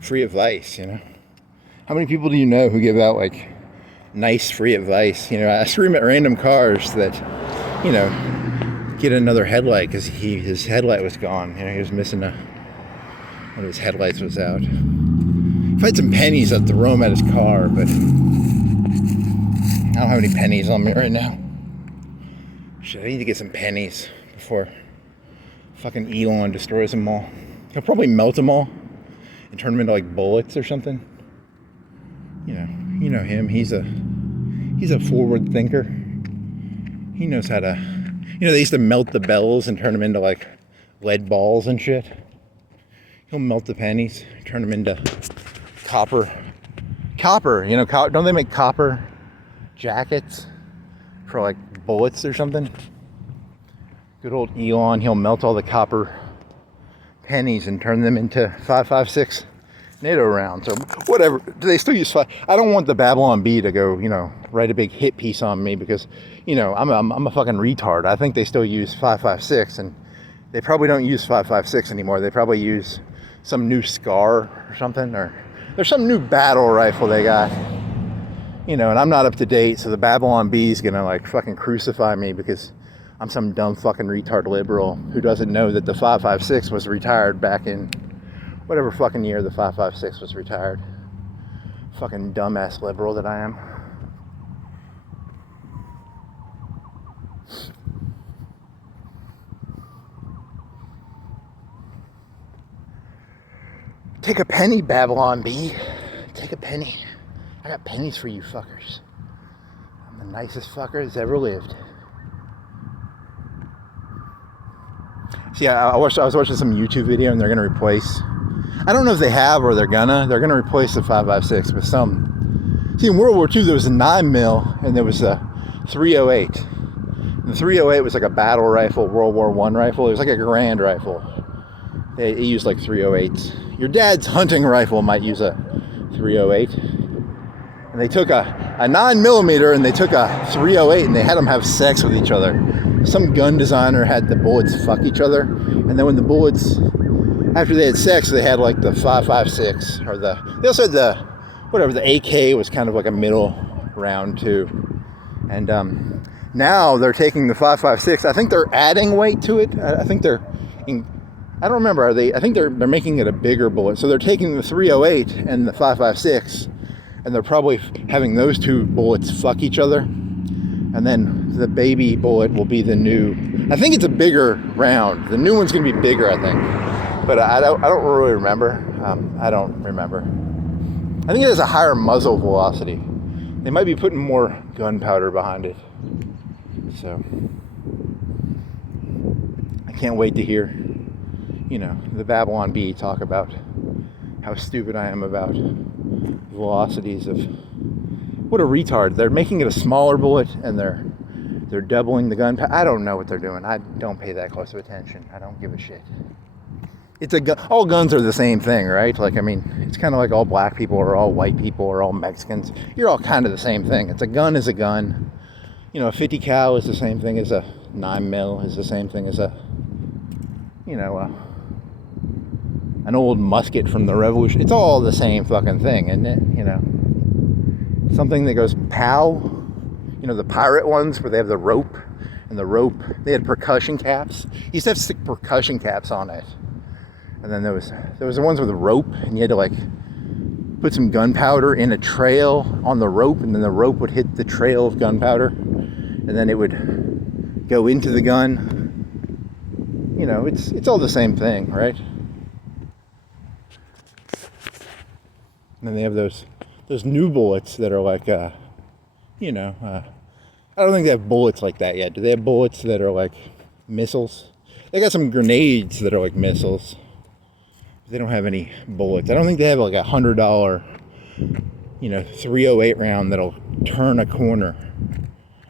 free advice, you know. How many people do you know who give out like nice free advice? You know, I scream at random cars that, you know, get another headlight because his headlight was gone. You know, he was missing one of his headlights was out. If I had some pennies, I'd throw them at his car, but I don't have any pennies on me right now. Shit, I need to get some pennies before fucking Elon destroys them all. He'll probably melt them all and turn them into like bullets or something. You know him. He's a forward thinker. He knows how to. You know, they used to melt the bells and turn them into like lead balls and shit. He'll melt the pennies, turn them into copper. Copper, you know, don't they make copper jackets for like bullets or something? Good old Elon, he'll melt all the copper pennies and turn them into 5.56 NATO rounds. So whatever, do they still use 5? I don't want the Babylon Bee to go, you know, write a big hit piece on me because, you know, I'm a fucking retard. I think they still use 5.56 and they probably don't use 5.56 anymore. They probably use some new SCAR or something, or there's some new battle rifle they got. You know, and I'm not up to date, so the Babylon Bee is gonna like fucking crucify me because I'm some dumb fucking retard liberal who doesn't know that the 5.56 was retired back in whatever fucking year the 5.56 was retired. Fucking dumbass liberal that I am. Take a penny, Babylon Bee. Take a penny. I got pennies for you fuckers. I'm the nicest fucker that's ever lived. See, I was watching some YouTube video and they're gonna replace, I don't know if they have or they're gonna replace the 5.56 with some. See, in World War II there was a 9mm and there was a 308. And the 308 was like a battle rifle, World War I rifle. It was like a Grand rifle. It used like 308s. Your dad's hunting rifle might use a 308. And they took a 9mm and they took a 308 and they had them have sex with each other. Some gun designer had the bullets fuck each other, and then when the bullets, after they had sex, they had like the 5.56 or they also had the AK was kind of like a middle round too. And now they're taking the 5.56. I think they're adding weight to it. I think I don't remember. I think they're making it a bigger bullet. So they're taking the 308 and the 5.56, and they're probably having those two bullets fuck each other. And then the baby bullet will be the new. I think it's a bigger round. The new one's going to be bigger, I think. But I don't really remember. I don't remember. I think it has a higher muzzle velocity. They might be putting more gunpowder behind it. So I can't wait to hear, the Babylon Bee talk about how stupid I am about velocities of. What a retard. They're making it a smaller bullet and they're doubling the gun. I don't know what they're doing. I don't pay that close of attention. I don't give a shit. It's a gun. All guns are the same thing, right? Like, I mean, it's kind of like all black people or all white people or all Mexicans. You're all kind of the same thing. It's a gun is a gun. A 50 cal is the same thing as a 9mm is the same thing as an old musket from the Revolution. It's all the same fucking thing, isn't it? Something that goes pow. The pirate ones where they have the rope, and the rope, they had percussion caps. You used to have to stick percussion caps on it. And then there was the ones with the rope, and you had to like put some gunpowder in a trail on the rope, and then the rope would hit the trail of gunpowder, and then it would go into the gun. It's all the same thing, right? And then they have those new bullets that are like, I don't think they have bullets like that yet. Do they have bullets that are like missiles? They got some grenades that are like missiles. They don't have any bullets. I don't think they have like $100, 308 round that'll turn a corner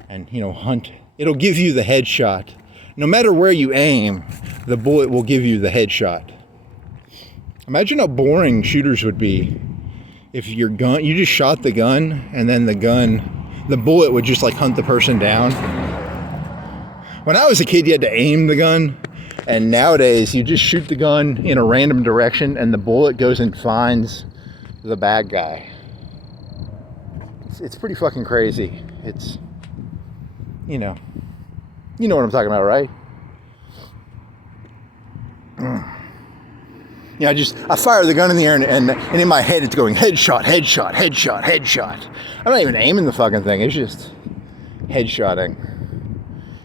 and, hunt. It'll give you the headshot. No matter where you aim, the bullet will give you the headshot. Imagine how boring shooters would be if you just shot the gun and then the bullet would just like hunt the person down. When I was a kid, you had to aim the gun, and nowadays you just shoot the gun in a random direction and the bullet goes and finds the bad guy. It's pretty fucking crazy. It's, you know what I'm talking about, right? I fire the gun in the air and in my head it's going headshot, headshot, headshot, headshot. I'm not even aiming the fucking thing. It's just headshotting.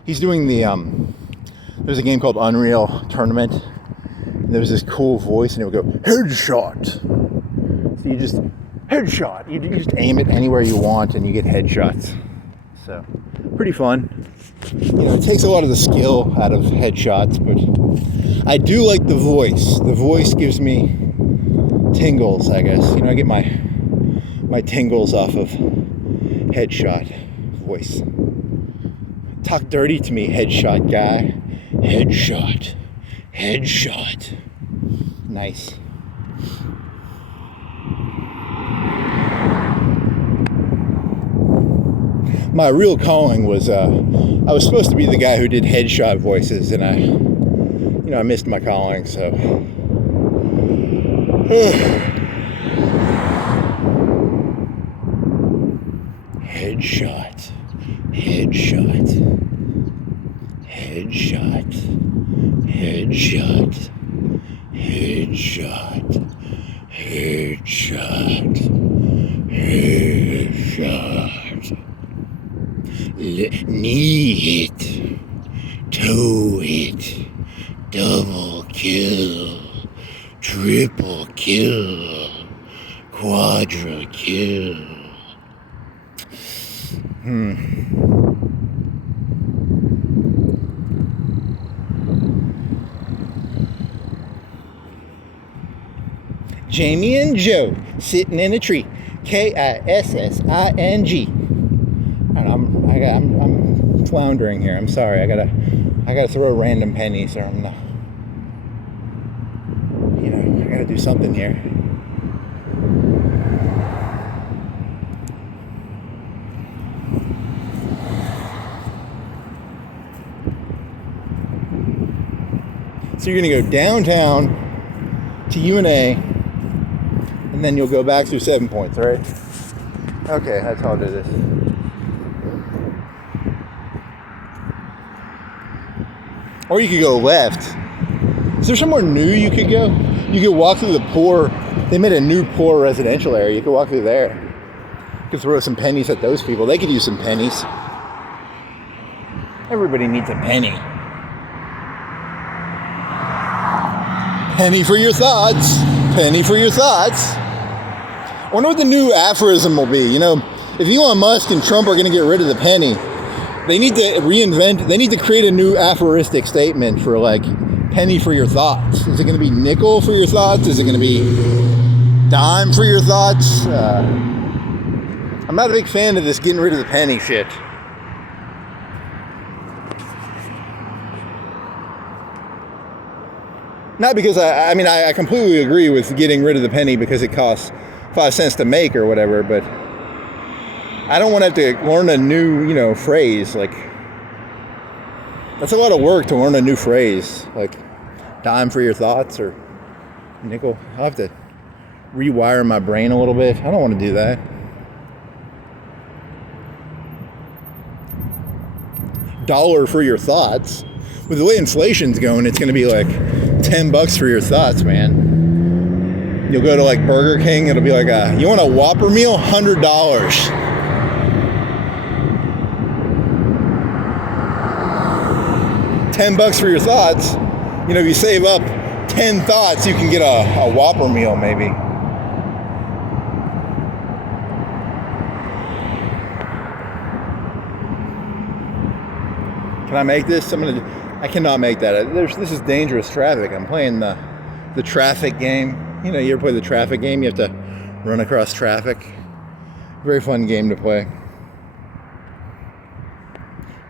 He's doing there's a game called Unreal Tournament. And there was this cool voice and it would go, headshot. So you just, headshot. You just aim it anywhere you want and you get headshots. So, pretty fun. It takes a lot of the skill out of headshots, but I do like the voice. The voice gives me tingles, I guess. I get my tingles off of headshot voice. Talk dirty to me, headshot guy. Headshot. Headshot. Nice. My real calling was, I was supposed to be the guy who did headshot voices, and I missed my calling, so. Headshot. Headshot. Headshot. Headshot. Headshot. Headshot. Headshot. Knee hit. Toe hit. Double kill. Triple kill. Quadra kill. Jamie and Joe sitting in a tree. Kissing. I'm floundering here. I'm sorry. I gotta throw random pennies, or I'm not. I gotta do something here. So you're gonna go downtown to UNA, and then you'll go back through 7 Points, right? Okay, that's how I'll do this. Or you could go left. Is there somewhere new you could go? You could walk through the poor. They made a new poor residential area. You could walk through there. You could throw some pennies at those people. They could use some pennies. Everybody needs a penny. Penny for your thoughts. Penny for your thoughts. I wonder what the new aphorism will be. If Elon Musk and Trump are going to get rid of the penny, they need to they need to create a new aphoristic statement for penny for your thoughts. Is it going to be nickel for your thoughts? Is it going to be dime for your thoughts? I'm not a big fan of this getting rid of the penny shit. Not because I completely agree with getting rid of the penny because it costs 5 cents to make or whatever, but I don't want to have to learn a new, phrase. That's a lot of work to learn a new phrase, like dime for your thoughts or nickel. I'll have to rewire my brain a little bit. I don't want to do that. Dollar for your thoughts. With the way inflation's going, it's going to be like $10 for your thoughts, man. You'll go to Burger King, it'll be you want a Whopper meal? $100. $10 for your thoughts. If you save up 10 thoughts, you can get a Whopper meal, maybe. Can I make this? I cannot make that. This is dangerous traffic. I'm playing the traffic game. You ever play the traffic game? You have to run across traffic. Very fun game to play.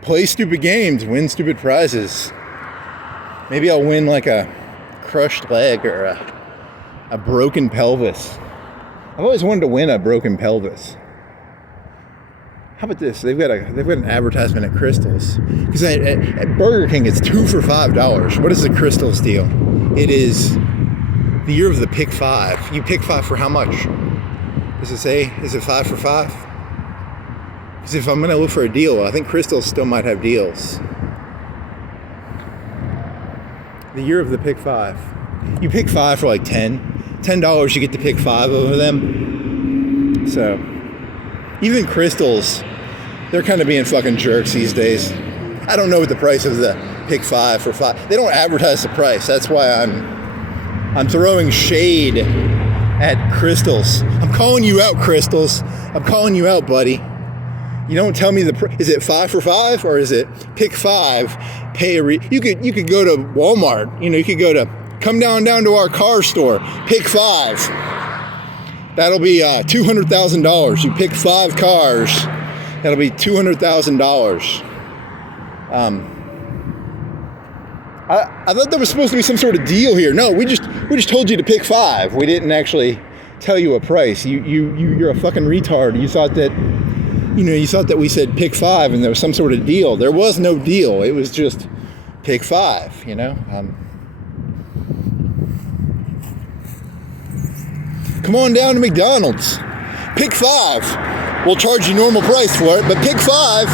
Play stupid games, win stupid prizes. Maybe I'll win a crushed leg or a broken pelvis. I've always wanted to win a broken pelvis. How about this? They've got an advertisement at Crystal's. Because at Burger King, it's 2 for $5. What is the Crystal's deal? It is the year of the pick 5. You pick 5 for how much? Does it say, is it 5 for 5? Because if I'm going to look for a deal, I think Crystal still might have deals. The year of the pick 5. You pick 5 for $10. You get to pick 5 over them. So, even Crystals, they're kind of being fucking jerks these days. I don't know what the price of the pick 5 for 5. They don't advertise the price. That's why I'm throwing shade at Crystals. I'm calling you out, Crystals. I'm calling you out, buddy. You don't tell me is it 5 for 5 or is it pick 5, pay you could go to Walmart, you could come down to our car store, pick 5. That'll be $200,000. You pick 5 cars, that'll be $200,000. I thought there was supposed to be some sort of deal here. No, we just told you to pick 5. We didn't actually tell you a price. You're a fucking retard. You thought that we said pick 5 and there was some sort of deal. There was no deal. It was just pick 5, Come on down to McDonald's. Pick 5. We'll charge you normal price for it, but pick 5.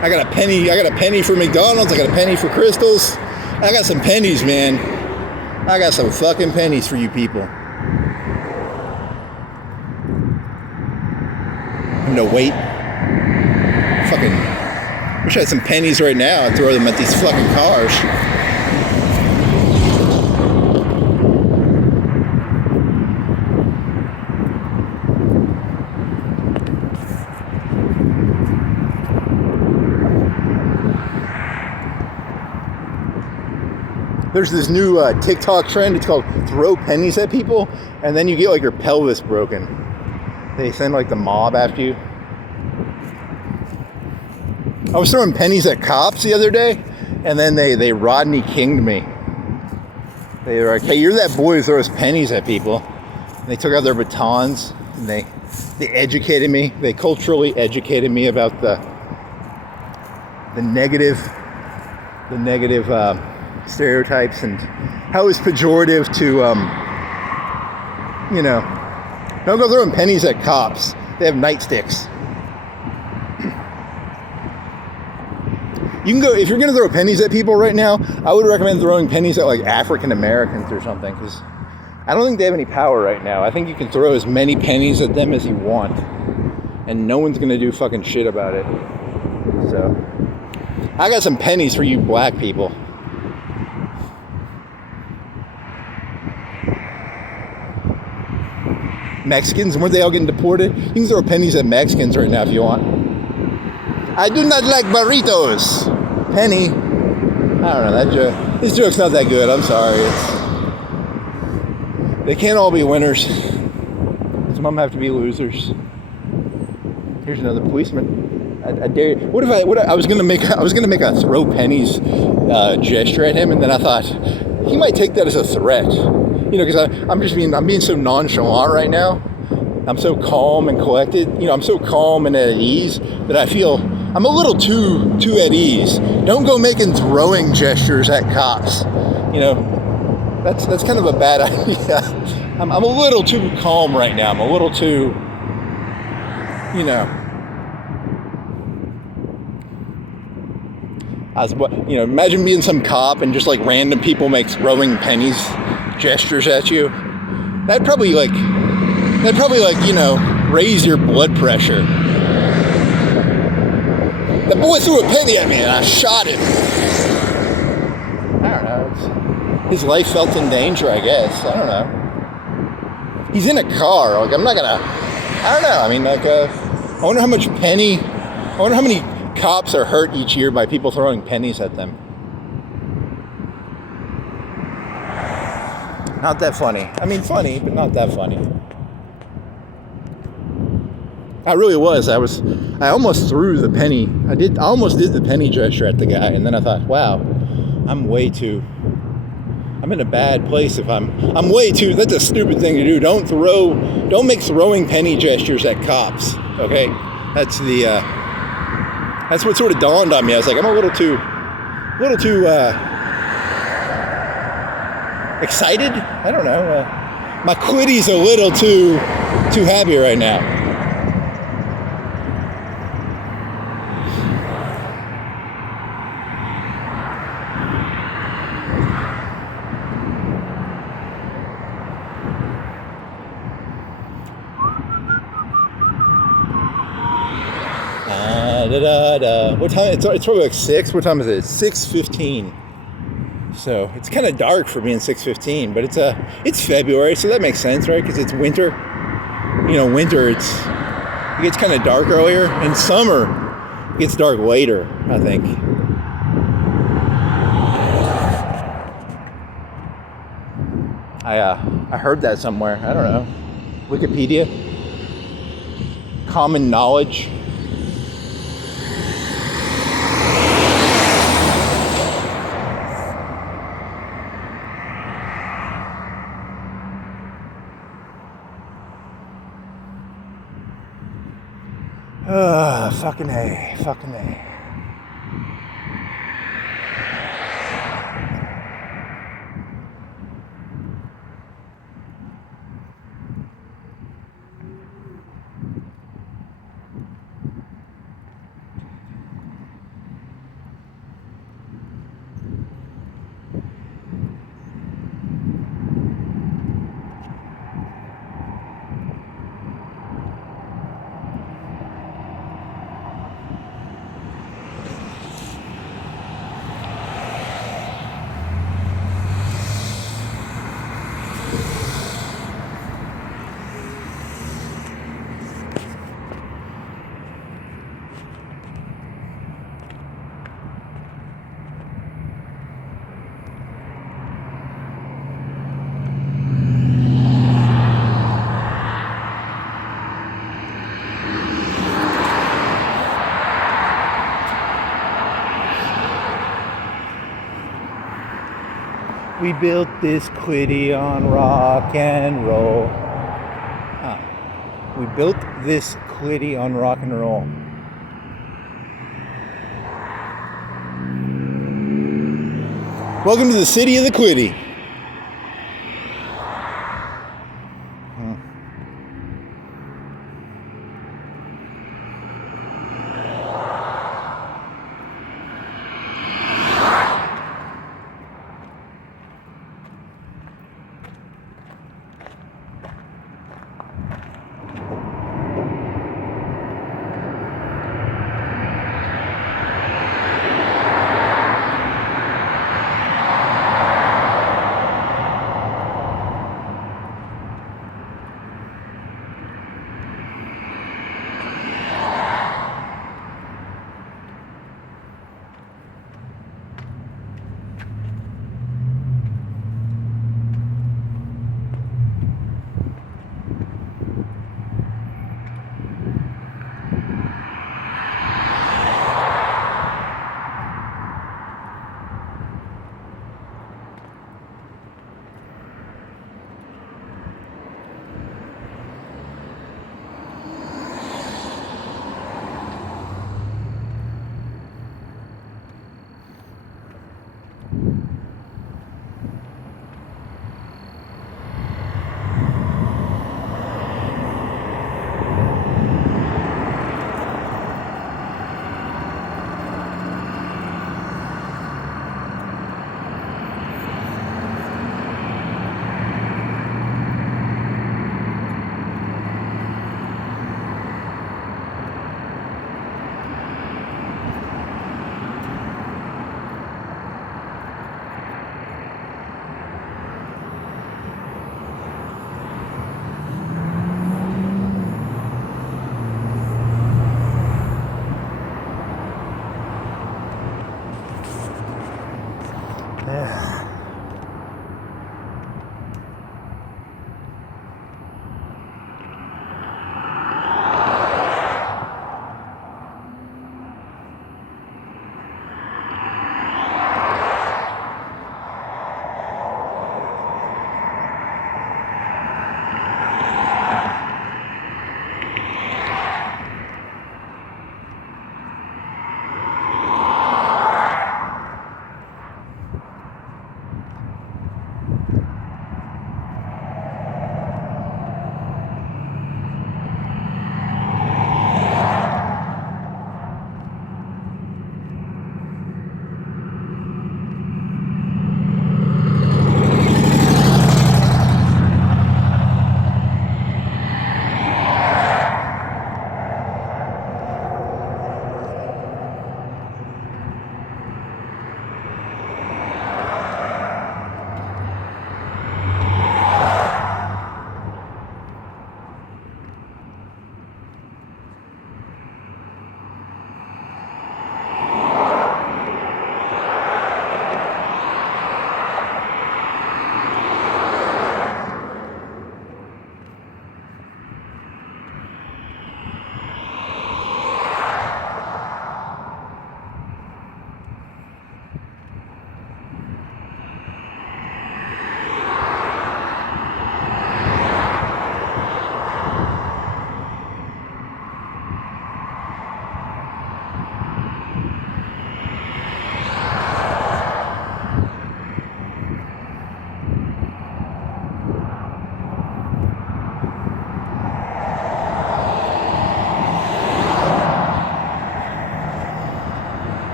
I got a penny for McDonald's. I got a penny for Crystals. I got some pennies, man. I got some fucking pennies for you people. I'm gonna wait. wish I had some pennies right now. I'd throw them at these fucking cars. There's this new TikTok trend. It's called throw pennies at people, and then you get like your pelvis broken. They send like the mob after you. I was throwing pennies at cops the other day, and then they Rodney King'd me. They were like, "Hey, you're that boy who throws pennies at people." And they took out their batons and they educated me. They culturally educated me about the negative stereotypes and how it's pejorative to don't go throwing pennies at cops. They have nightsticks. You can go, if you're going to throw pennies at people right now, I would recommend throwing pennies at like African Americans or something, because I don't think they have any power right now. I think you can throw as many pennies at them as you want, and no one's going to do fucking shit about it. So, I got some pennies for you black people. Mexicans, weren't they all getting deported? You can throw pennies at Mexicans right now if you want. I do not like burritos. Penny. I don't know, that joke. This joke's not that good, I'm sorry. They can't all be winners. Some of them have to be losers. Here's another policeman. I dare you. I was gonna make a throw pennies gesture at him, and then I thought he might take that as a threat. Because I'm being so nonchalant right now. I'm so calm and collected. I'm so calm and at ease that I feel I'm a little too at ease. Don't go making throwing gestures at cops. That's kind of a bad idea. I'm a little too calm right now. I'm a little too, imagine being some cop and just like random people make throwing pennies gestures at you. That'd probably raise your blood pressure. The boy threw a penny at me and I shot him. I don't know. His life felt in danger, I guess. I don't know. He's in a car. Like, I'm not gonna. I don't know. I mean, like, I wonder how many cops are hurt each year by people throwing pennies at them. Not that funny. I mean, funny, but not that funny. I really was. I almost threw the penny. I almost did the penny gesture at the guy, and then I thought, wow, I'm in a bad place if I'm way too, that's a stupid thing to do. Don't make throwing penny gestures at cops, okay? That's what sort of dawned on me. I was like, I'm a little too excited? I don't know. My quitty's a little too happy right now. What time? It's probably like 6. What time is it? It's 6:15. So it's kind of dark for being 6:15, but it's February, so that makes sense, right? Because it's winter. Winter it gets kind of dark earlier. In summer, it gets dark later, I think. I heard that somewhere. I don't know. Wikipedia. Common knowledge. Fucking A. We built this quitty on rock and roll. We built this quitty on rock and roll. Welcome to the city of the quitty.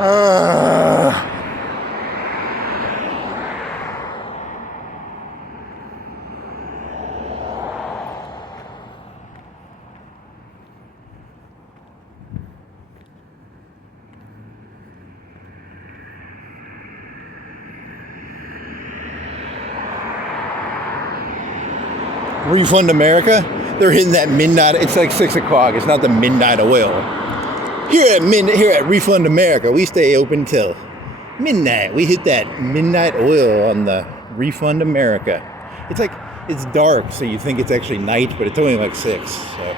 Uh, Refund America. They're hitting that midnight. It's like 6 o'clock. It's not the midnight oil. Here at Refund America, we stay open till midnight. We hit that midnight oil on the Refund America. It's dark, so you think it's actually night, but it's only like 6. So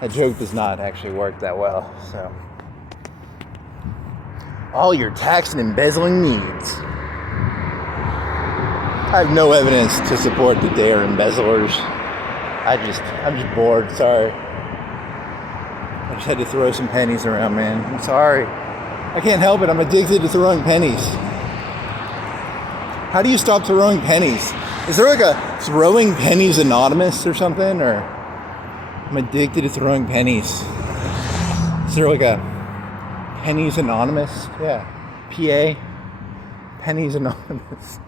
that joke does not actually work that well. So all your tax and embezzling needs. I have no evidence to support that they are embezzlers. I'm just bored. Sorry. I just had to throw some pennies around, man. I'm sorry. I can't help it. I'm addicted to throwing pennies. How do you stop throwing pennies? Is there like a Throwing Pennies Anonymous or something? Or I'm addicted to throwing pennies. Is there like a Pennies Anonymous? Yeah. PA. Pennies Anonymous.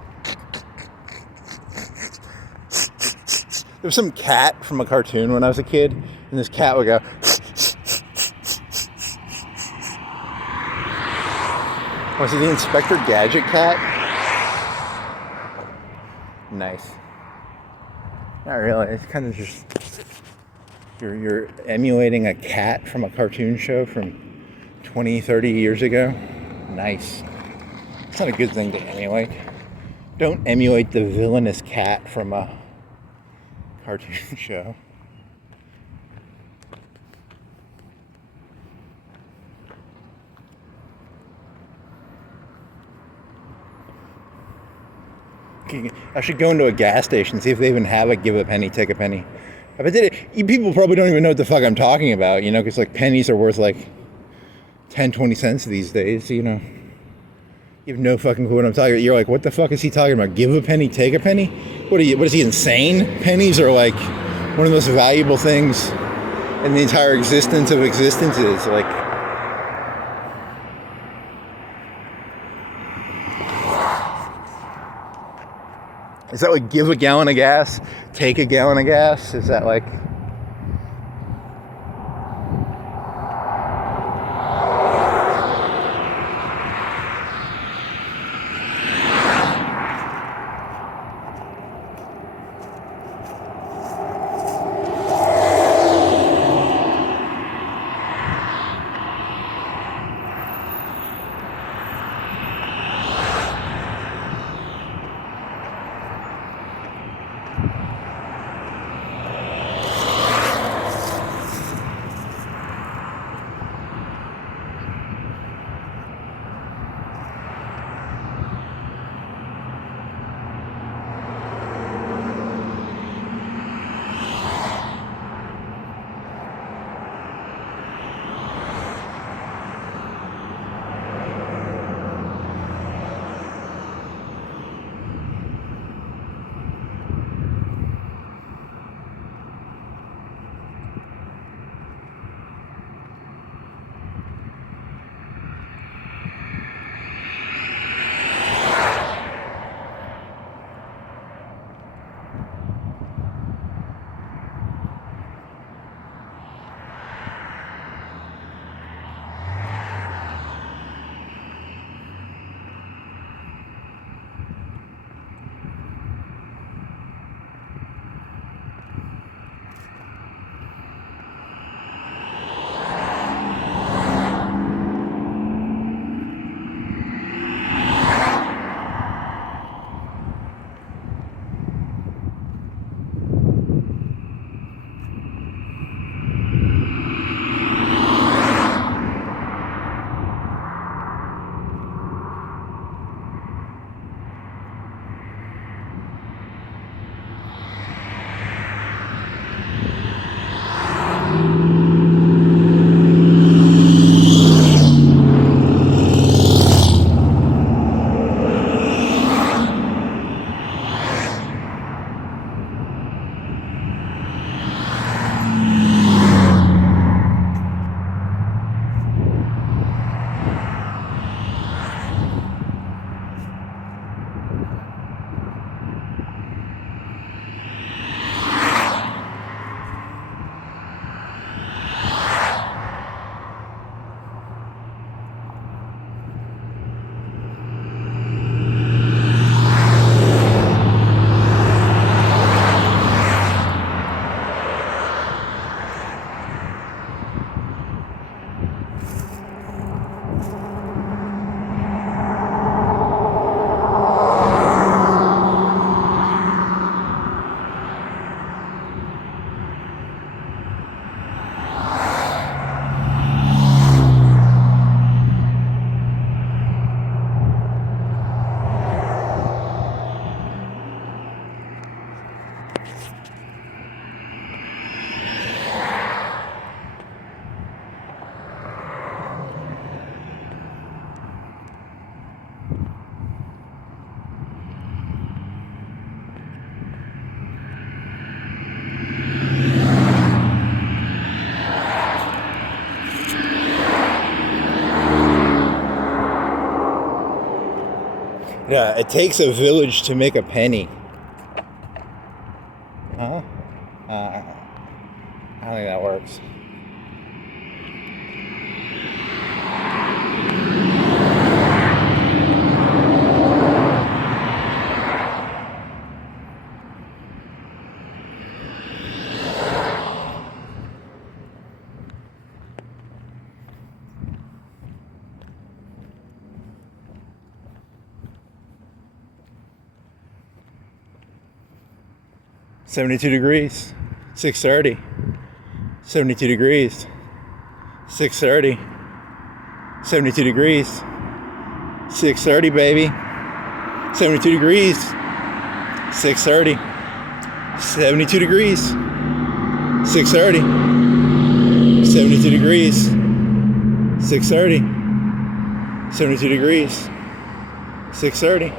There was some cat from a cartoon when I was a kid, and this cat would go. Was it the Inspector Gadget cat? Nice. Not really. It's kind of just you're emulating a cat from a cartoon show from 20, 30 years ago. Nice. It's not a good thing to emulate. Don't emulate the villainous cat from a cartoon show. I should go into a gas station, see if they even have a give a penny, take a penny. If I did it, people probably don't even know what the fuck I'm talking about, you know, because like pennies are worth like 10, 20 cents these days, you know. You have no fucking clue what I'm talking about. You're like, what the fuck is he talking about? Give a penny, take a penny? What is he, insane? Pennies are like one of the most valuable things in the entire existence of existences. Like, is that like give a gallon of gas, take a gallon of gas? Is that like... Yeah, it takes a village to make a penny. Huh? I don't think that works. $72 degrees, 6:30. 72 degrees, 6:30. 72 degrees, 6:30, baby. 72 degrees, 6:30. 72 degrees, 6:30. 72 degrees, 6:30. 72 degrees, 6:30.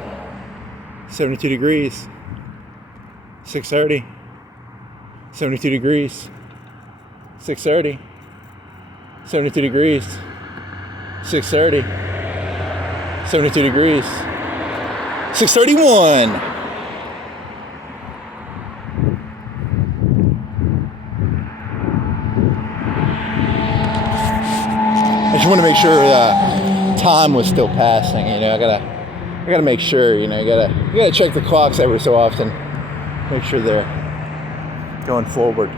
72 degrees, 6:30. 72 degrees, 6:30. 72 degrees, 6:30. 72 degrees, 6:31. I just want to make sure time was still passing. You know, I gotta make sure. You know, you gotta check the clocks every so often. Make sure they're going forward.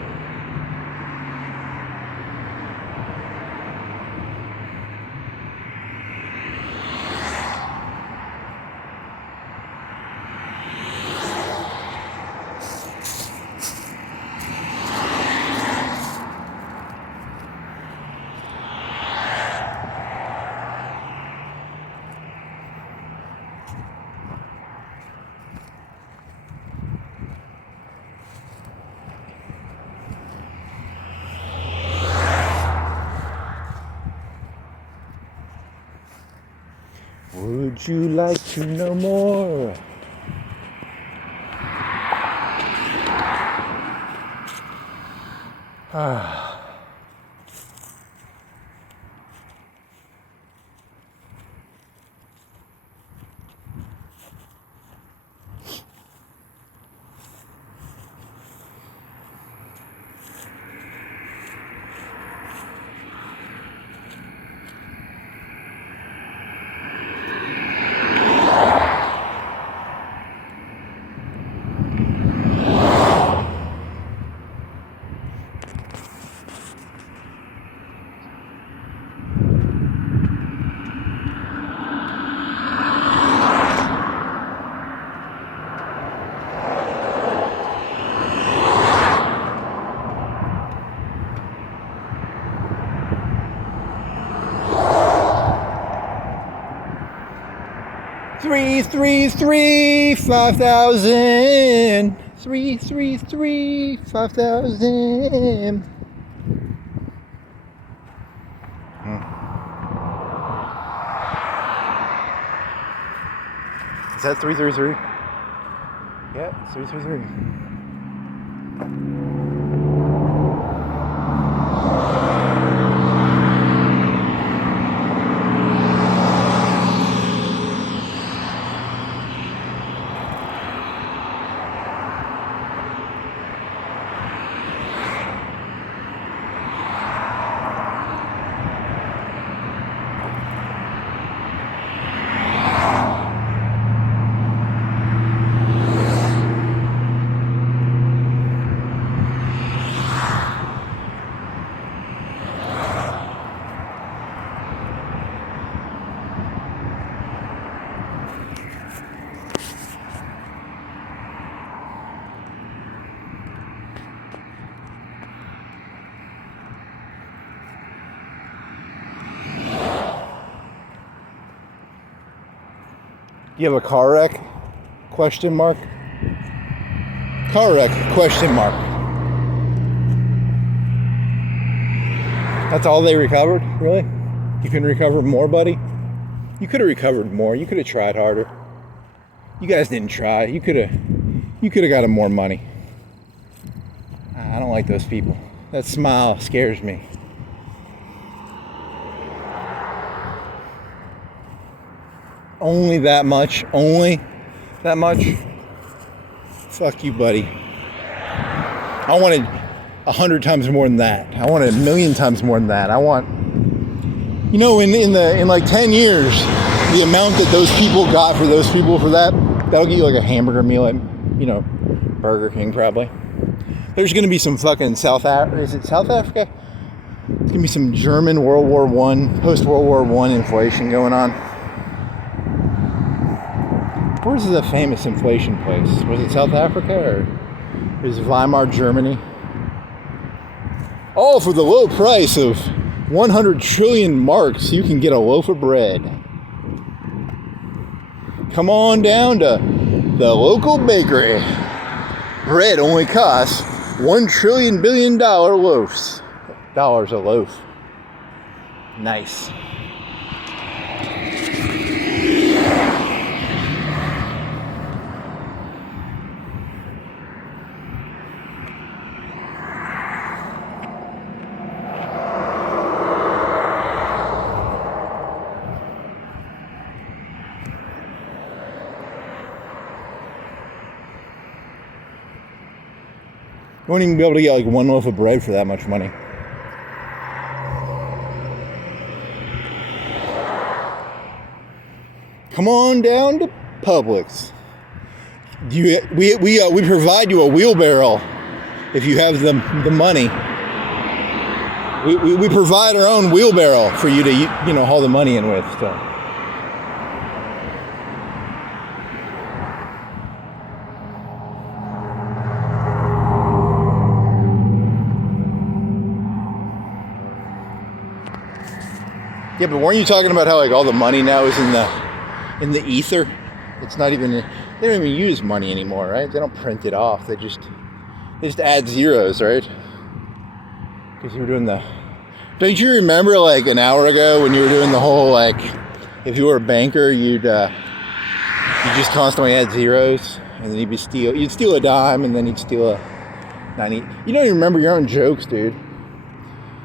Would you like to know more? Ah. Three, 5,000. 5,000. Is that 333? Yeah, 333. You have a car wreck? Question mark. Car wreck? Question mark. That's all they recovered? Really? You can recover more, buddy? You could have recovered more. You could have tried harder. You guys didn't try. You could have gotten more money. I don't like those people. That smile scares me. Only that much? Only that much? Fuck you, buddy. I wanted 100 times more than that. I wanted 1,000,000 times more than that. I want, you know, in like 10 years, the amount that those people got for those people for that'll get you like a hamburger meal at, you know, Burger King probably. There's gonna be some fucking is it South Africa? There's gonna be some German World War I, post-World War I inflation going on. Where's the famous inflation place? Was it South Africa or was it Weimar, Germany? All for the low price of 100 trillion marks, you can get a loaf of bread. Come on down to the local bakery. Bread only costs $1 trillion billion loaves. Dollars a loaf. Nice. You won't even be able to get like one loaf of bread for that much money. Come on down to Publix. We provide you a wheelbarrow if you have the money. We provide our own wheelbarrow for you to, you know, haul the money in with. So. Yeah, but weren't you talking about how like all the money now is in the ether? It's not even, they don't even use money anymore, right? They don't print it off. They just add zeros, right? Because you were doing don't you remember like an hour ago when you were doing the whole like, if you were a banker, you just constantly add zeros, and then you'd steal a dime, and then you'd steal a 90. You don't even remember your own jokes, dude.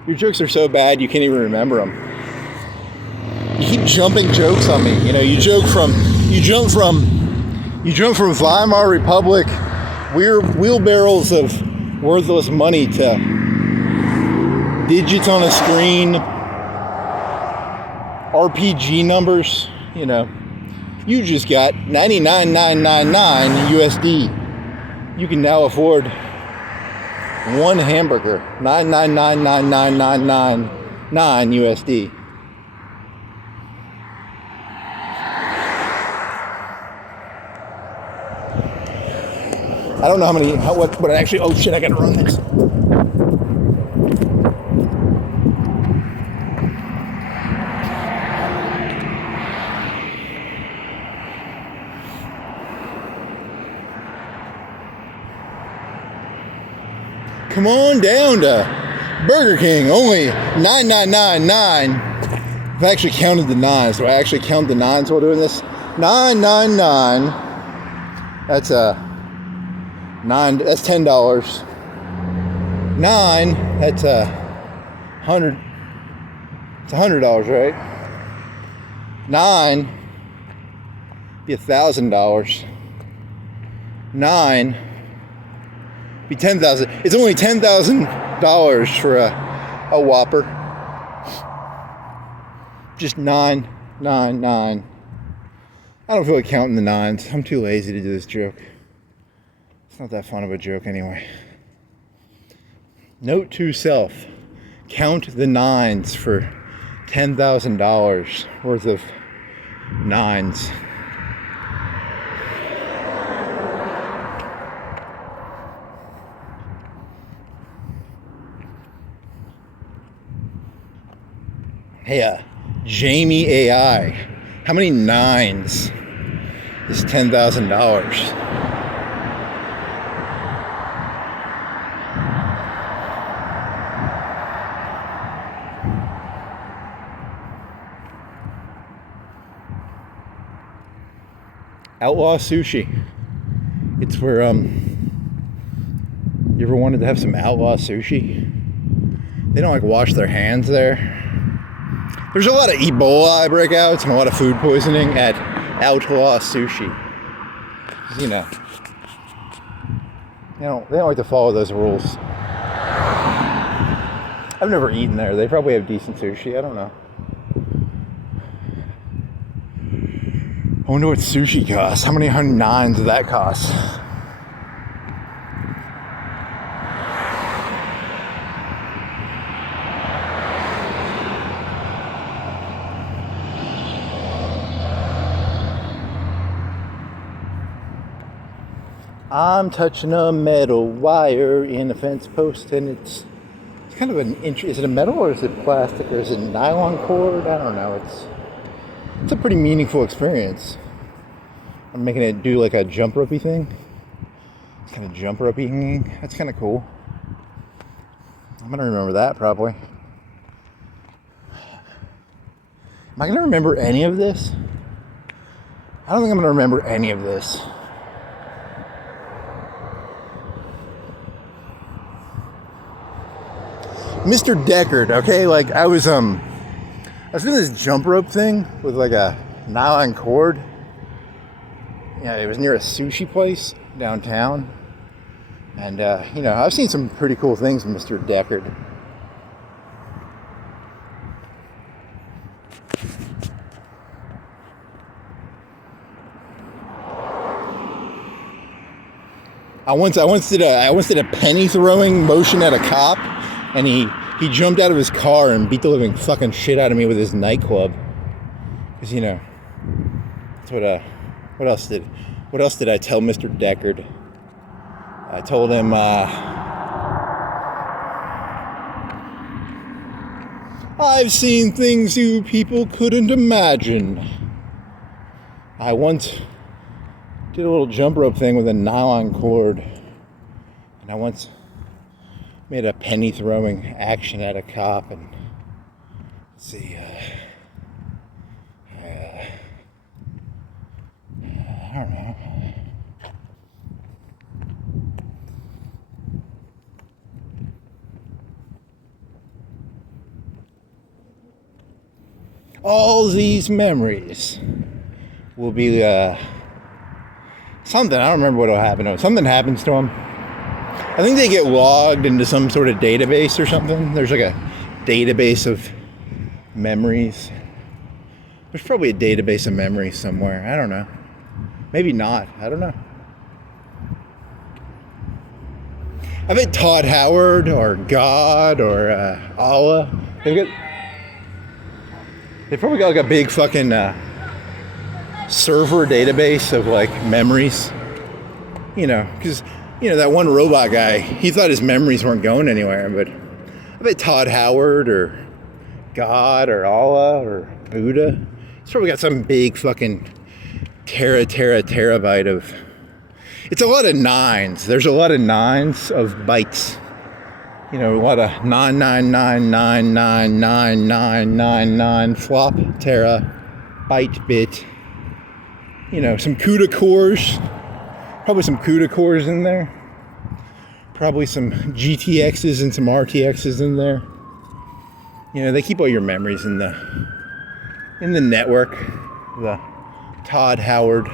Your jokes are so bad you can't even remember them. You keep jumping jokes on me. You know, you jump from Weimar Republic, wheelbarrows of worthless money to digits on a screen, RPG numbers. You know, you just got 99,999 USD. You can now afford one hamburger, 999,999 USD. I don't know what actually, oh shit, I gotta run this. Come on down to Burger King, only $9.99. I've actually counted the nines. Do I actually count the nines while doing this? $9.99. That's that's $10. 9, that's $100. It's $100, right? 9 be $1,000. 9 be $10,000. It's only $10,000 for a Whopper. Just 9. I don't feel like counting the nines. I'm too lazy to do this joke. It's not that fun of a joke anyway. Note to self, count the nines for $10,000 worth of nines. Hey, Jamie AI, how many nines is $10,000? Outlaw Sushi. It's where, you ever wanted to have some outlaw sushi? They don't like wash their hands there. There's a lot of Ebola breakouts and a lot of food poisoning at outlaw sushi. You know, they don't like to follow those rules. I've never eaten there. They probably have decent sushi. I don't know. I wonder what sushi costs. How many $109 does that cost? I'm touching a metal wire in a fence post, and it's kind of an inch. Is it a metal or is it plastic or is it nylon cord? I don't know. It's a pretty meaningful experience. I'm making it do like a jump ropey thing. It's kind of jump ropey. That's kind of cool. I'm gonna remember that probably. Am I gonna remember any of this? I don't think I'm gonna remember any of this. Mr. Deckard, okay, like I was doing this jump rope thing with like a nylon cord. Yeah, it was near a sushi place downtown. And I've seen some pretty cool things from Mr. Deckard. I once did a penny throwing motion at a cop. And he jumped out of his car and beat the living fucking shit out of me with his nightclub. Because, that's what else did I tell Mr. Deckard? I told him, I've seen things you people couldn't imagine. I once did a little jump rope thing with a nylon cord. And I once made a penny throwing action at a cop, and let's see, I don't know. All these memories will be something. I don't remember what will happen to them. Something happens to them. I think they get logged into some sort of database or something. There's like a database of memories. There's probably a database of memories somewhere. I don't know. Maybe not. I don't know. I bet Todd Howard or God or Allah, they've probably got like a big fucking server database of like memories. Because that one robot guy, he thought his memories weren't going anywhere, but I bet Todd Howard or God or Allah or Buddha, he's probably got some big fucking terabyte of, it's a lot of nines. There's a lot of nines of bytes. A lot of 999999999 flop, byte, bit. Some CUDA cores. Probably some CUDA cores in there. Probably some GTXs and some RTXs in there. They keep all your memories in the network. The Todd Howard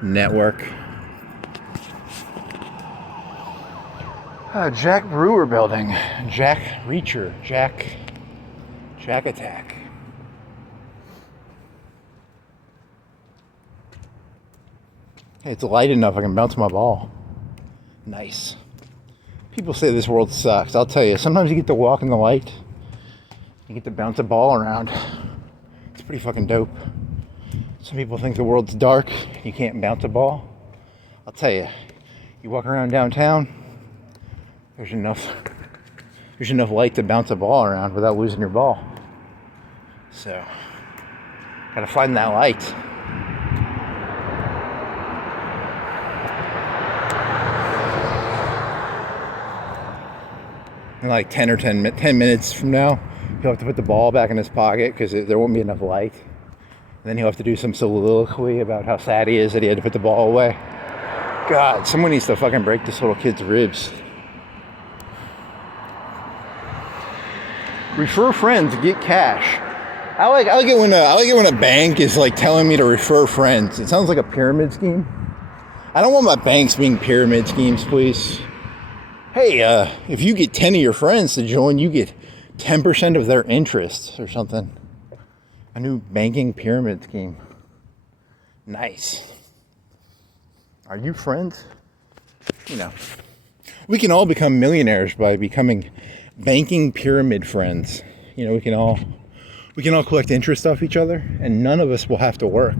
network. Jack Brewer building. Jack Reacher. Jack Attack. Hey, it's light enough I can bounce my ball. Nice. People say this world sucks. I'll tell you, sometimes you get to walk in the light. You get to bounce a ball around. It's pretty fucking dope. Some people think the world's dark. You can't bounce a ball. I'll tell you, you walk around downtown, there's enough light to bounce a ball around without losing your ball. So, gotta find that light. In like 10 minutes from now, he'll have to put the ball back in his pocket because there won't be enough light. And then he'll have to do some soliloquy about how sad he is that he had to put the ball away. God, someone needs to fucking break this little kid's ribs. Refer friends, get cash. I like it when a bank is like telling me to refer friends. It sounds like a pyramid scheme. I don't want my banks being pyramid schemes, please. Hey, if you get 10 of your friends to join, you get 10% of their interests or something. A new banking pyramid scheme. Nice. Are you friends? You know, we can all become millionaires by becoming banking pyramid friends. You know, we can all collect interest off each other, and none of us will have to work.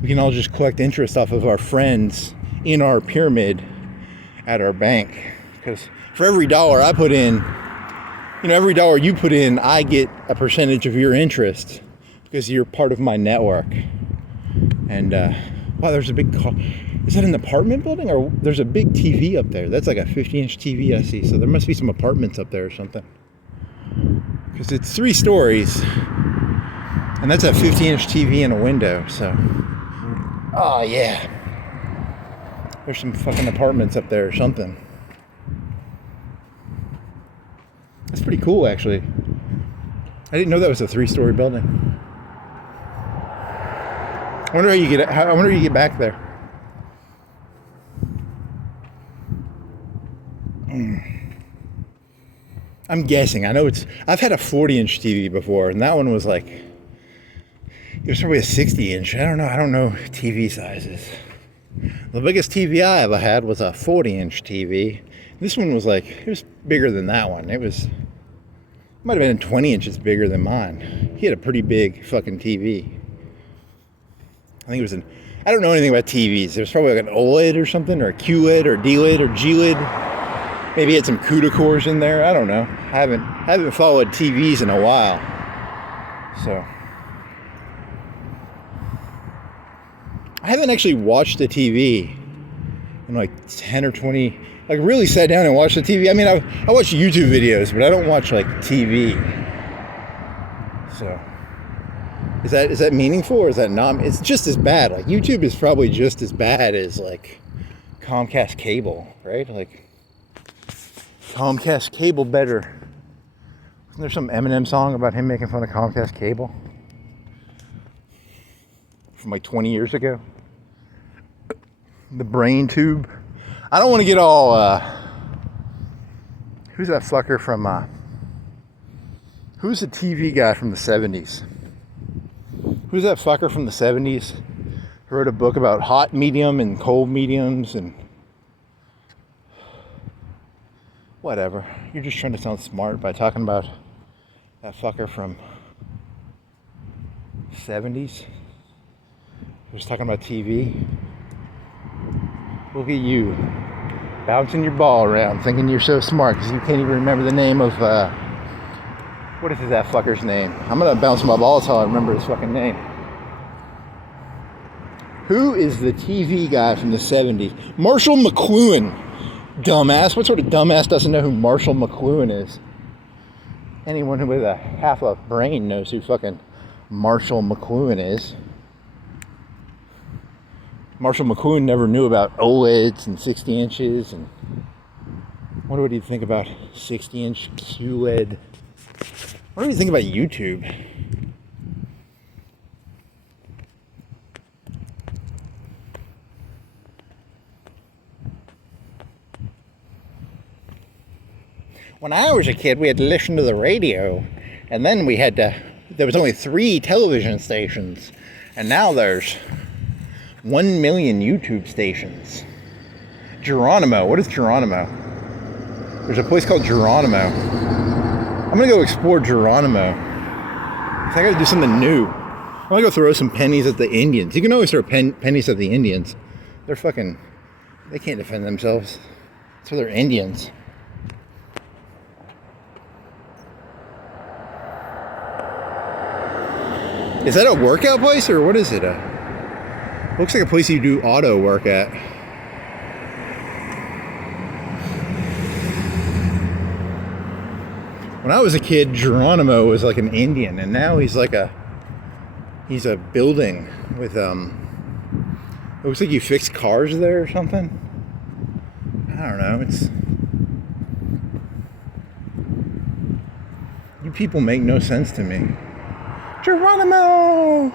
We can all just collect interest off of our friends in our pyramid at our bank. Because for every dollar I put in, you know, every dollar you put in, I get a percentage of your interest because you're part of my network. And wow, there's a big car. Is that an apartment building, or there's a big TV up there? That's like a 50-inch TV I see. So there must be some apartments up there or something. Because it's 3 stories, and that's a 50-inch TV in a window. So, oh yeah, there's some fucking apartments up there or something. That's pretty cool, actually. I didn't know that was a 3-story building. I wonder how you get back there. I'm guessing. I know I've had a 40-inch TV before, and that one was like, it was probably a 60-inch. I don't know TV sizes. The biggest TV I ever had was a 40-inch TV. This one was like, it was bigger than that one. It might have been 20 inches bigger than mine. He had a pretty big fucking TV. I think it was I don't know anything about TVs. It was probably like an OLED or something, or a QLED or DLED or GLED. Maybe it had some CUDA cores in there. I don't know. I haven't followed TVs in a while. So I haven't actually watched a TV in like 10 or 20, like really sat down and watched the TV. I mean, I watch YouTube videos, but I don't watch like TV. So is that meaningful, or is that not? It's just as bad. Like YouTube is probably just as bad as like Comcast cable, right? Like Comcast cable better. Isn't there some Eminem song about him making fun of Comcast cable from like 20 years ago? The brain tube. I don't want to get all who's that fucker from who's the TV guy from the 70s? Who's that fucker from the 70s who wrote a book about hot medium and cold mediums and whatever. You're just trying to sound smart by talking about that fucker from 70s. Who's talking about TV. Look at you, bouncing your ball around, thinking you're so smart because you can't even remember the name of, what is that fucker's name? I'm gonna bounce my ball until I remember his fucking name. Who is the TV guy from the 70s? Marshall McLuhan. Dumbass. What sort of dumbass doesn't know who Marshall McLuhan is? Anyone with a half a brain knows who fucking Marshall McLuhan is. Marshall McLuhan never knew about OLEDs and 60 inches. And what do you think about 60-inch QLED? What do you think about YouTube? When I was a kid, we had to listen to the radio, and then there was only 3 television stations, and now there's 1 million YouTube stations. Geronimo, what is Geronimo? There's a place called Geronimo. I'm gonna go explore Geronimo. I gotta do something new. I'm gonna go throw some pennies at the Indians. You can always throw pennies at the Indians. They can't defend themselves. So they're Indians. Is that a workout place, or what is it? Looks like a place you do auto work at. When I was a kid, Geronimo was like an Indian, and now he's a building with it looks like you fix cars there or something. I don't know. You people make no sense to me. Geronimo!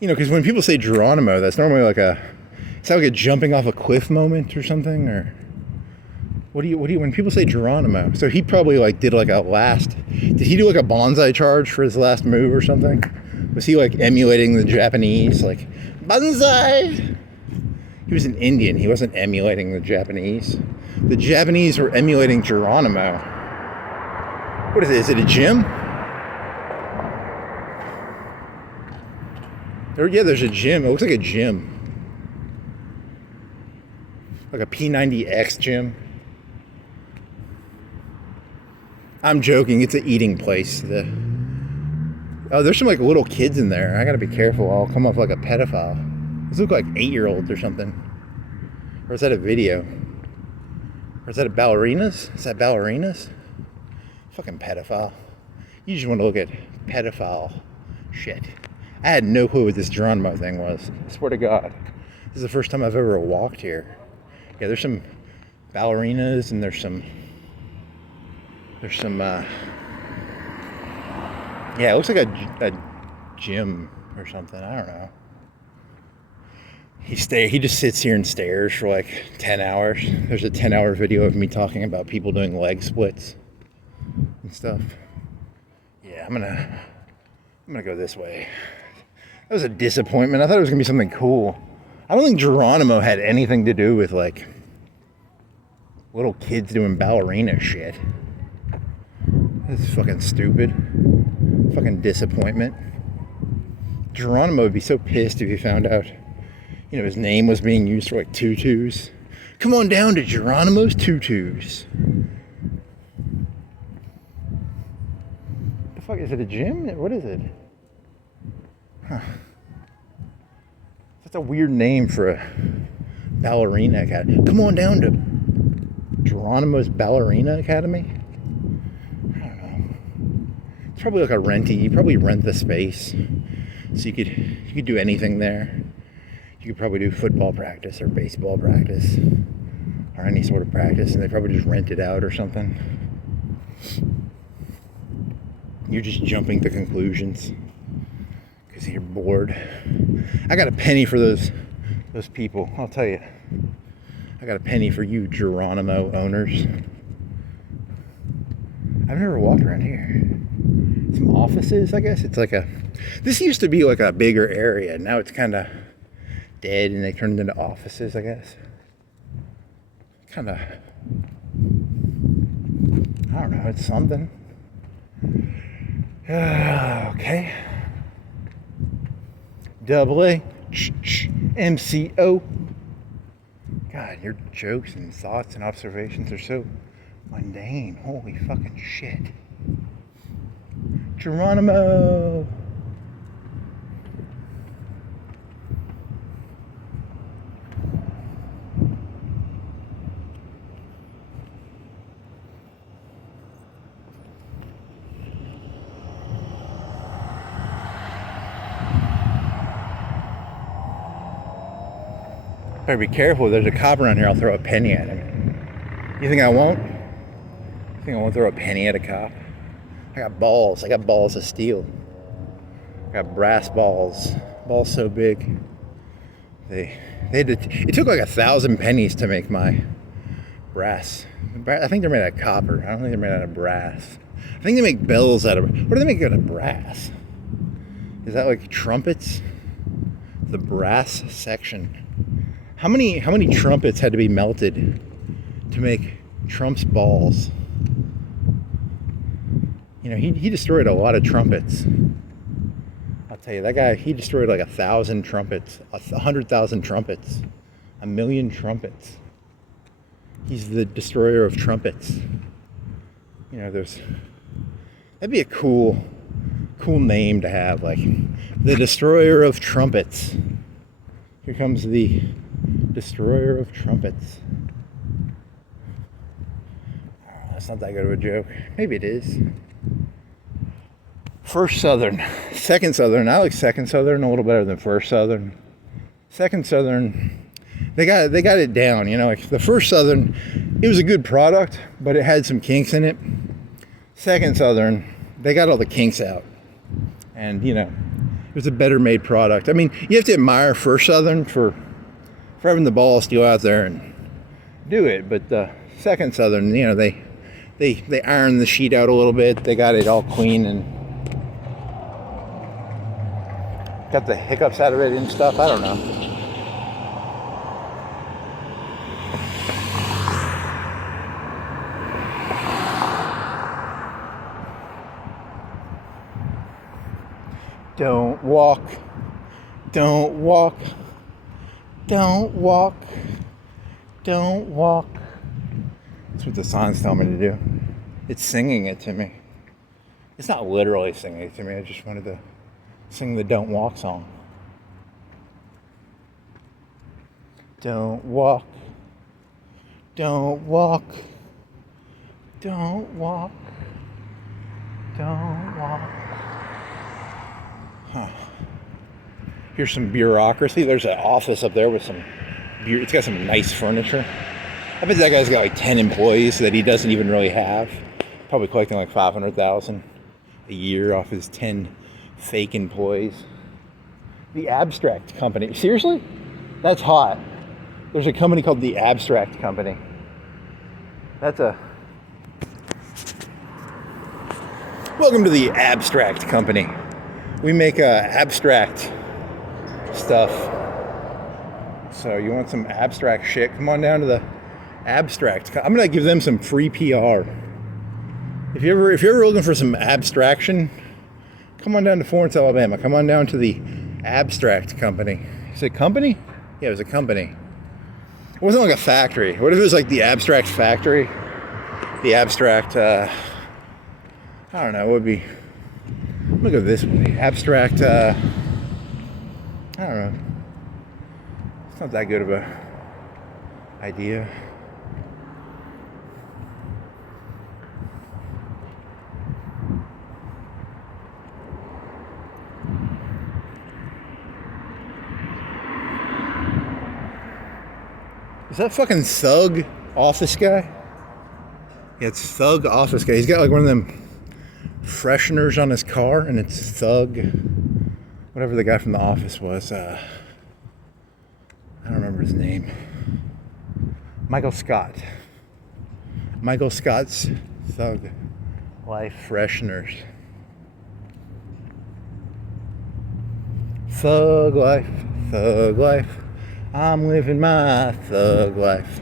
You know, because when people say Geronimo, that's normally like it's like a jumping off a cliff moment or something, or what do you, when people say Geronimo? So he probably like did like did he do like a bonsai charge for his last move or something? Was he like emulating the Japanese, like, bonsai? He was an Indian, he wasn't emulating the Japanese. The Japanese were emulating Geronimo. What is it? Is it a gym? Yeah, there's a gym. It looks like a gym. Like a P90X gym. I'm joking. It's an eating place. Oh, there's some like little kids in there. I gotta be careful. I'll come off like a pedophile. These look like 8-year-olds or something. Or is that a video? Or is that ballerinas? Is that ballerinas? Fucking pedophile. You just want to look at pedophile shit. I had no clue what this Geronimo thing was. I swear to God. This is the first time I've ever walked here. Yeah, there's some ballerinas and there's some yeah, it looks like a gym or something. I don't know. He just sits here and stares for like 10 hours. There's a 10-hour video of me talking about people doing leg splits and stuff. Yeah, I'm gonna go this way. That was a disappointment. I thought it was gonna be something cool. I don't think Geronimo had anything to do with like little kids doing ballerina shit. That's fucking stupid. Fucking disappointment. Geronimo would be so pissed if he found out, you know, his name was being used for like tutus. Come on down to Geronimo's tutus. The fuck, is it a gym? What is it? Huh. That's a weird name for a ballerina academy. Come on down to Geronimo's Ballerina Academy. I don't know. It's probably like a renty. You probably rent the space, so you could do anything there. You could probably do football practice or baseball practice or any sort of practice, and they probably just rent it out or something. You're just jumping to conclusions because you're bored. I got a penny for those people, I'll tell you. I got a penny for you Geronimo owners. I've never walked around here. Some offices, I guess. It's like this used to be like a bigger area. Now it's kind of dead and they turned it into offices, I guess. Kind of, I don't know, it's something. Okay. Double A, MCO. God, your jokes and thoughts and observations are so mundane. Holy fucking shit. Geronimo. Better be careful. There's a cop around here. I'll throw a penny at him. You think I won't? You think I won't throw a penny at a cop? I got balls. I got balls of steel. I got brass balls. Balls so big. It took like 1,000 pennies to make my brass. I think they're made out of copper. I don't think they're made out of brass. I think they make bells out of. What do they make out of brass? Is that like trumpets? The brass section. How many trumpets had to be melted to make Trump's balls? You know, he destroyed a lot of trumpets. I'll tell you, that guy, he destroyed like 1,000 trumpets, 100,000 trumpets, 1,000,000 trumpets. He's the destroyer of trumpets. You know, that'd be a cool name to have, like the destroyer of trumpets. Here comes the destroyer of trumpets. Oh, that's not that good of a joke. Maybe it is. First Southern, Second Southern. I like Second Southern a little better than First Southern. Second Southern, they got it down. You know, like the First Southern, it was a good product, but it had some kinks in it. Second Southern, they got all the kinks out. And, you know, it was a better made product. I mean, you have to admire First Southern for having the balls to go out there and do it. But Second Southern, you know, they ironed the sheet out a little bit. They got it all clean and got the hiccups out of it and stuff. I don't know. Don't walk, don't walk, don't walk, don't walk. That's what the signs tell me to do. It's singing it to me. It's not literally singing it to me. I just wanted to sing the Don't Walk song. Don't walk, don't walk, don't walk, don't walk. Huh. Here's some bureaucracy. There's an office up there with some it's got some nice furniture. I bet that guy's got like 10 employees that he doesn't even really have. Probably collecting like $500,000 a year off his 10 fake employees. The Abstract Company. Seriously? That's hot. There's a company called the Abstract Company. Welcome to the Abstract Company. We make abstract stuff. So you want some abstract shit? Come on down to the Abstract. I'm gonna give them some free PR. If you're ever looking for some abstraction, come on down to Florence, Alabama. Come on down to the Abstract Company. Is it a company? Yeah, it was a company. It wasn't like a factory. What if it was like the Abstract Factory? The Abstract, I don't know, it would be. Look at this way. Abstract, I don't know. It's not that good of a idea. Is that fucking Thug Office Guy? Yeah, it's Thug Office Guy. He's got like one of them fresheners on his car, and it's Thug, whatever the guy from The Office was. I don't remember his name. Michael Scott. Michael Scott's Thug Life Fresheners. Thug life, thug life. I'm living my thug life.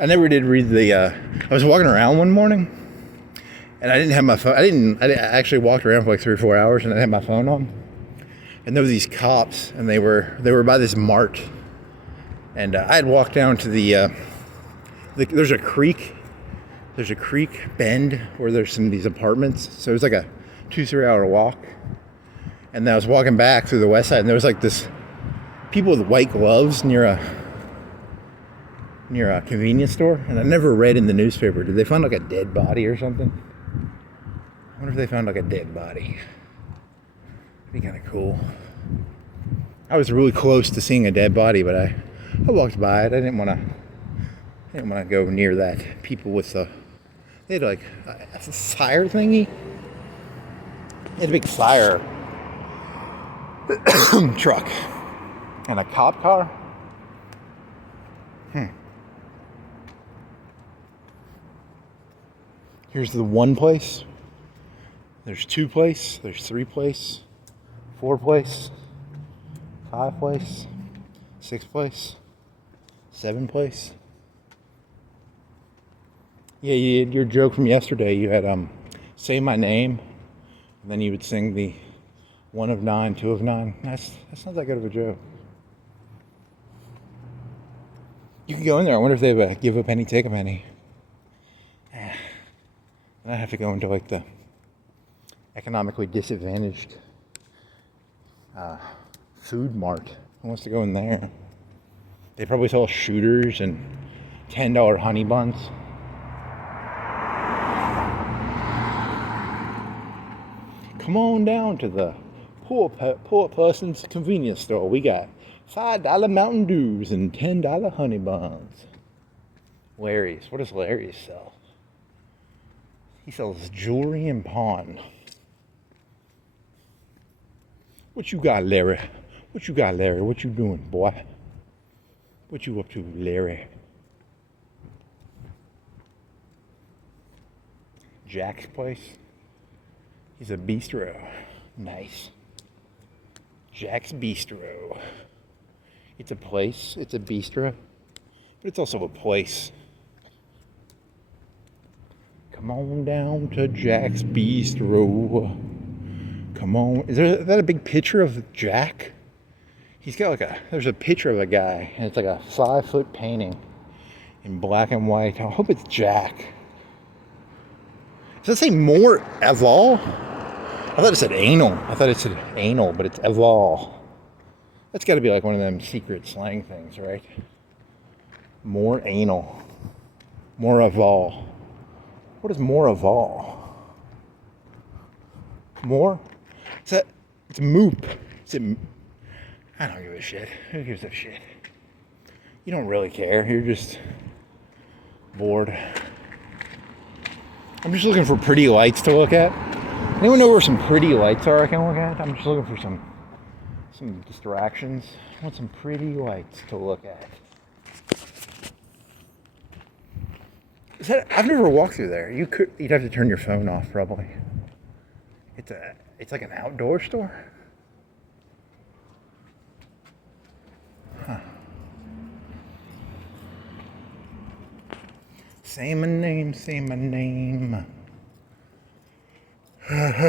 I never did read the, I was walking around one morning and I didn't have my phone. I actually walked around for like 3 or 4 hours and I didn't have my phone on. And there were these cops and they were by this mart. And I had walked down to there's a creek bend where there's some of these apartments. So it was like a 2-3 hour walk. And then I was walking back through the west side and there was like this people with white gloves near a convenience store, and I never read in the newspaper. Did they find like a dead body or something? I wonder if they found like a dead body. That'd be kind of cool. I was really close to seeing a dead body, but I walked by it. I didn't want to go near that. People with they had like a fire thingy. They had a big fire truck and a cop car. Here's the 1 place. There's 2 place. There's 3 place. 4 place. 5 place. 6 place. 7 place. Yeah, you had your joke from yesterday. You had say my name, and then you would sing the 1 of 9, 2 of 9. That's not that good of a joke. You can go in there. I wonder if they have a give a penny, take a penny. And I have to go into like the economically disadvantaged food mart. Who wants to go in there? They probably sell shooters and $10 honey buns. Come on down to the poor person's convenience store. We got $5 Mountain Dews and $10 honey buns. Larry's. What does Larry's sell? He sells jewelry and pawn. What you got, Larry? What you got, Larry? What you doing, boy? What you up to, Larry? Jack's place. He's a bistro. Nice. Jack's Bistro. It's a place. It's a bistro. But it's also a place. Come on down to Jack's Bistro. Come on. Is that a big picture of Jack? He's got there's a picture of a guy, and it's like a 5-foot painting in black and white. I hope it's Jack. Does it say more Aval? I thought it said anal. But it's Aval. That's got to be like one of them secret slang things, right? More anal. More Aval. What is more Aval? More? It's Moop. I don't give a shit. Who gives a shit? You don't really care. You're just bored. I'm just looking for pretty lights to look at. Anyone know where some pretty lights are I can look at? I'm just looking for some distractions. I want some pretty lights to look at. I've never walked through there. You'd have to turn your phone off probably. It's like an outdoor store. Huh. Say my name, say my name. Kind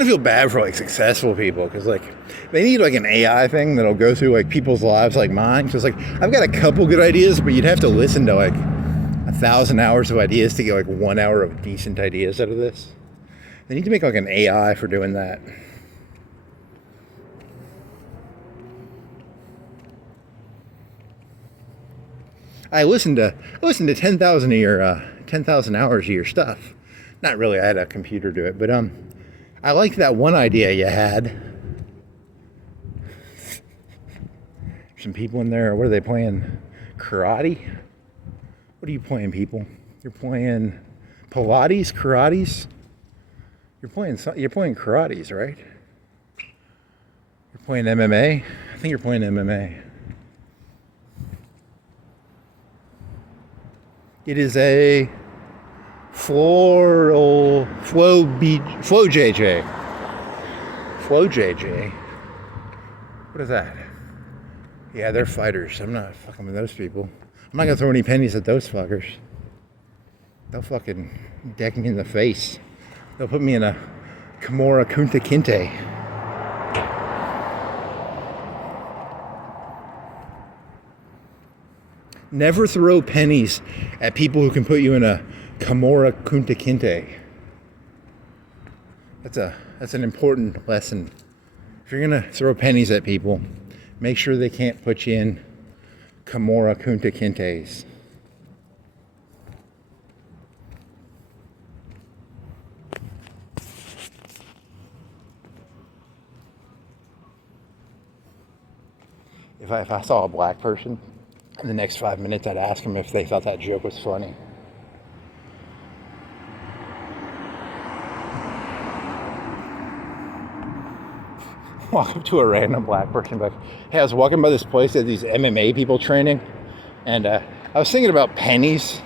of feel bad for like successful people because like they need like an AI thing that'll go through like people's lives like mine. Because like I've got a couple good ideas, but you'd have to listen to like 1,000 hours of ideas to get like 1 hour of decent ideas out of this. They need to make like an AI for doing that. I listened to 10,000 hours of your stuff. Not really. I had a computer do it, but I liked that one idea you had. Some people in there. What are they playing? Karate? What are you playing, people? You're playing Pilates, karates. You're playing karates, right? You're playing MMA. I think you're playing MMA. It is a Flow JJ. Flow JJ. What is that? Yeah, they're fighters. I'm not fucking with those people. I'm not gonna throw any pennies at those fuckers. They'll fucking deck me in the face. They'll put me in a Kimura Kunta Kinte. Never throw pennies at people who can put you in a Kimura Kunta Kinte. That's an important lesson. If you're gonna throw pennies at people, make sure they can't put you in Kimura Kunta Kintes. If I saw a black person, in the next 5 minutes, I'd ask them if they thought that joke was funny. Walk up to a random black person, like, hey, I was walking by this place that had these MMA people training, and I was thinking about pennies.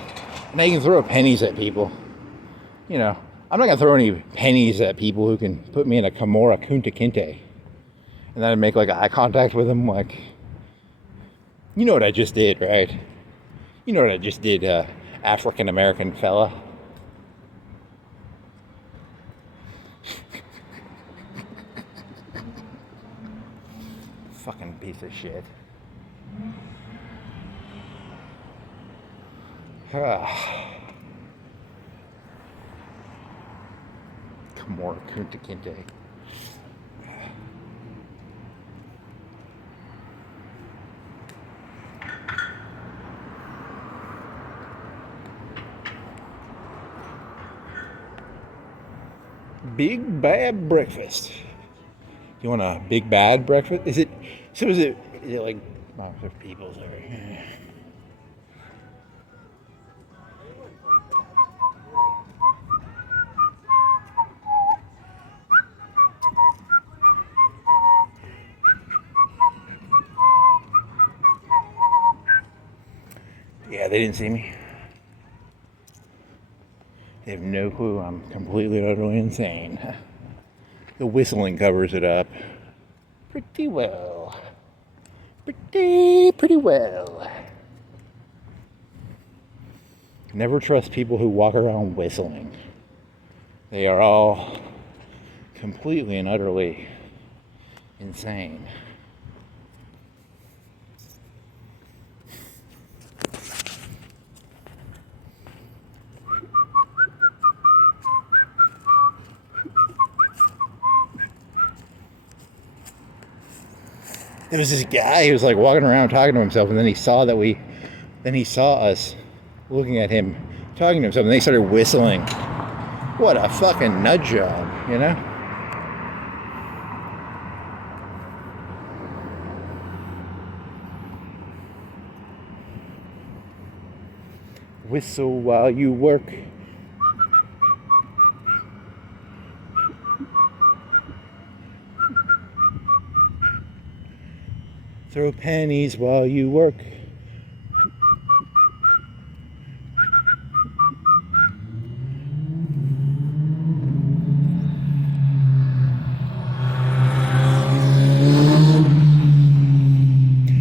Now you can throw pennies at people. You know, I'm not gonna throw any pennies at people who can put me in a Kimura Kunta Kinte. And then I'd make like eye contact with them, like, you know what I just did, right? You know what I just did, African American fella. Fucking piece of shit. Kimura Kunta Kinte. Big bad breakfast. You want a big bad breakfast? Is it like lots of people there? Yeah, they didn't see me. They have no clue I'm completely utterly insane. The whistling covers it up pretty well. Pretty well. Never trust people who walk around whistling. They are all completely and utterly insane. There was this guy who was like walking around talking to himself, and then he saw us looking at him talking to himself, and they started whistling. What a fucking nut job, you know? Whistle while you work. Throw pennies while you work.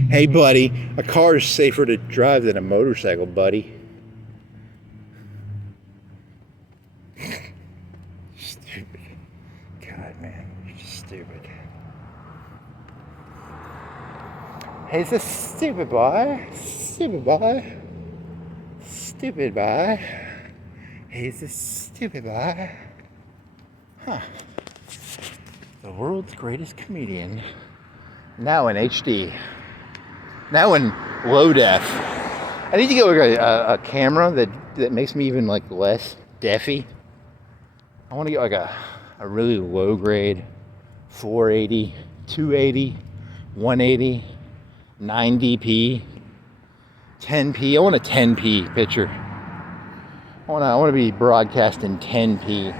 Hey, buddy, a car is safer to drive than a motorcycle, buddy. Stupid. God, man, you're just stupid. Hey, it's a stupid boy. Stupid boy. Stupid boy. He's a stupid boy. Huh. The world's greatest comedian. Now in HD. Now in low def. I need to get like a camera that makes me even like less deafy. I want to get like a really low grade 480, 280, 180, 9DP, 10p. I want a 10p picture. I want to be broadcasting 10p.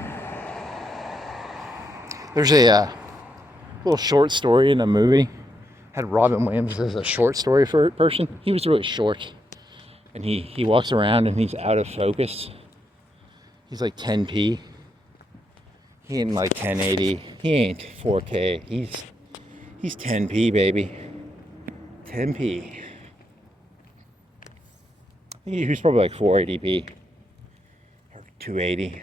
There's a little short story in a movie. Had Robin Williams as a short story person. He was really short, and he walks around and he's out of focus. He's like 10p. He ain't like 1080. He ain't 4K. He's 10p, baby. 10p. He was probably like 480p or 280.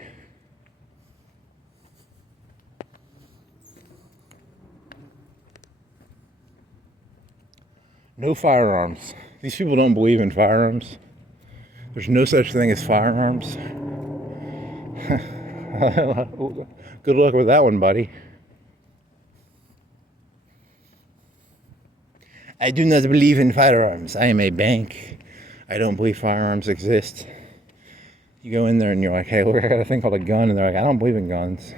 No firearms. These people don't believe in firearms. There's no such thing as firearms. Good luck with that one, buddy. I do not believe in firearms. I am a bank. I don't believe firearms exist. You go in there and you're like, hey, look, I got a thing called a gun. And they're like, I don't believe in guns.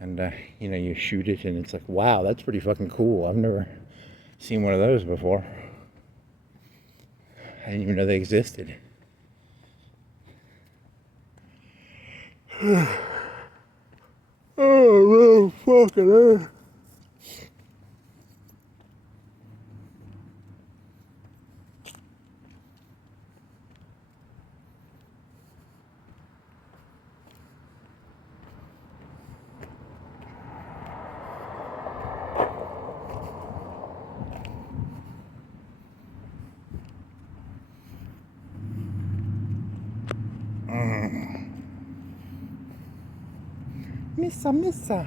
And, you shoot it and it's like, wow, that's pretty fucking cool. I've never seen one of those before. I didn't even know they existed. Oh, fucking hell. Missa.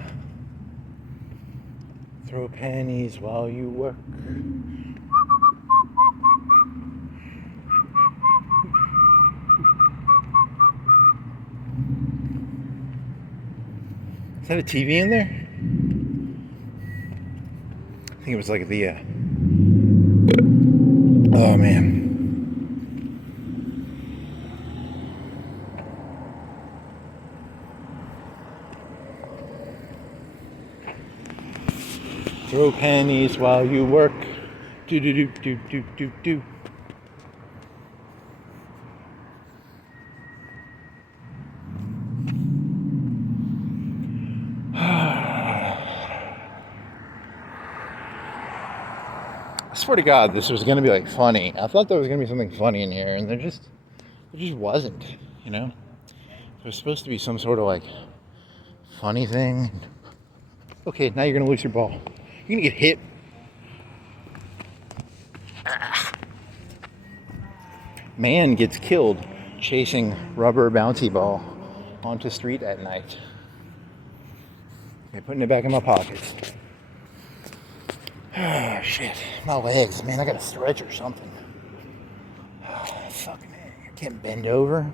Throw pennies while you work. Is that a TV in there? I think it was like the, oh man. Throw pennies while you work. Do do do do do do do. I swear to God, this was gonna be like funny. I thought there was gonna be something funny in here, and there just wasn't. You know, there's supposed to be some sort of like funny thing. Okay, now you're gonna lose your ball. You're gonna get hit. Man gets killed chasing rubber bouncy ball onto street at night. Okay, putting it back in my pocket. Oh shit, my legs, man, I gotta stretch or something. Oh, fuck, man, I can't bend over.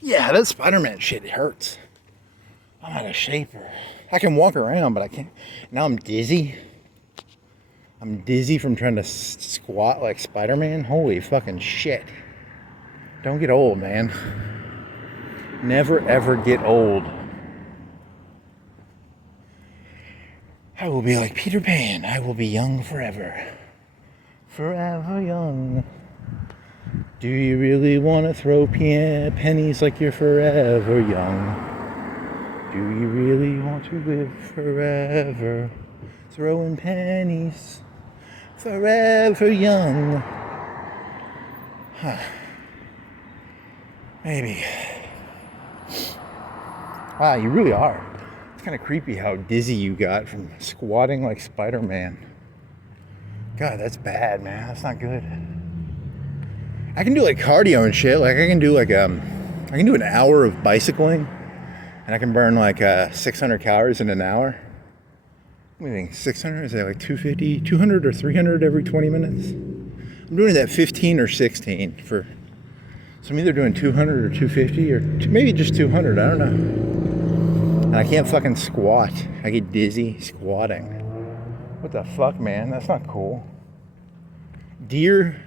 Yeah, that Spider-Man shit hurts. I'm out of shape. I can walk around, but I can't. Now I'm dizzy. I'm dizzy from trying to squat like Spider-Man. Holy fucking shit. Don't get old, man. Never ever get old. I will be like Peter Pan. I will be young forever. Forever young. Do you really want to throw pennies like you're forever young? Do you really want to live forever? Throwing pennies. Forever young. Huh. Maybe. Wow, you really are. It's kind of creepy how dizzy you got from squatting like Spider-Man. God, that's bad, man. That's not good. I can do like cardio and shit. Like I can do an hour of bicycling, and I can burn like 600 calories in an hour. What do you think? 600? Is that like 250, 200 or 300 every 20 minutes? I'm doing that 15 or 16 for. So I'm either doing 200 or 250 or maybe just 200. I don't know. And I can't fucking squat. I get dizzy squatting. What the fuck, man? That's not cool. Dear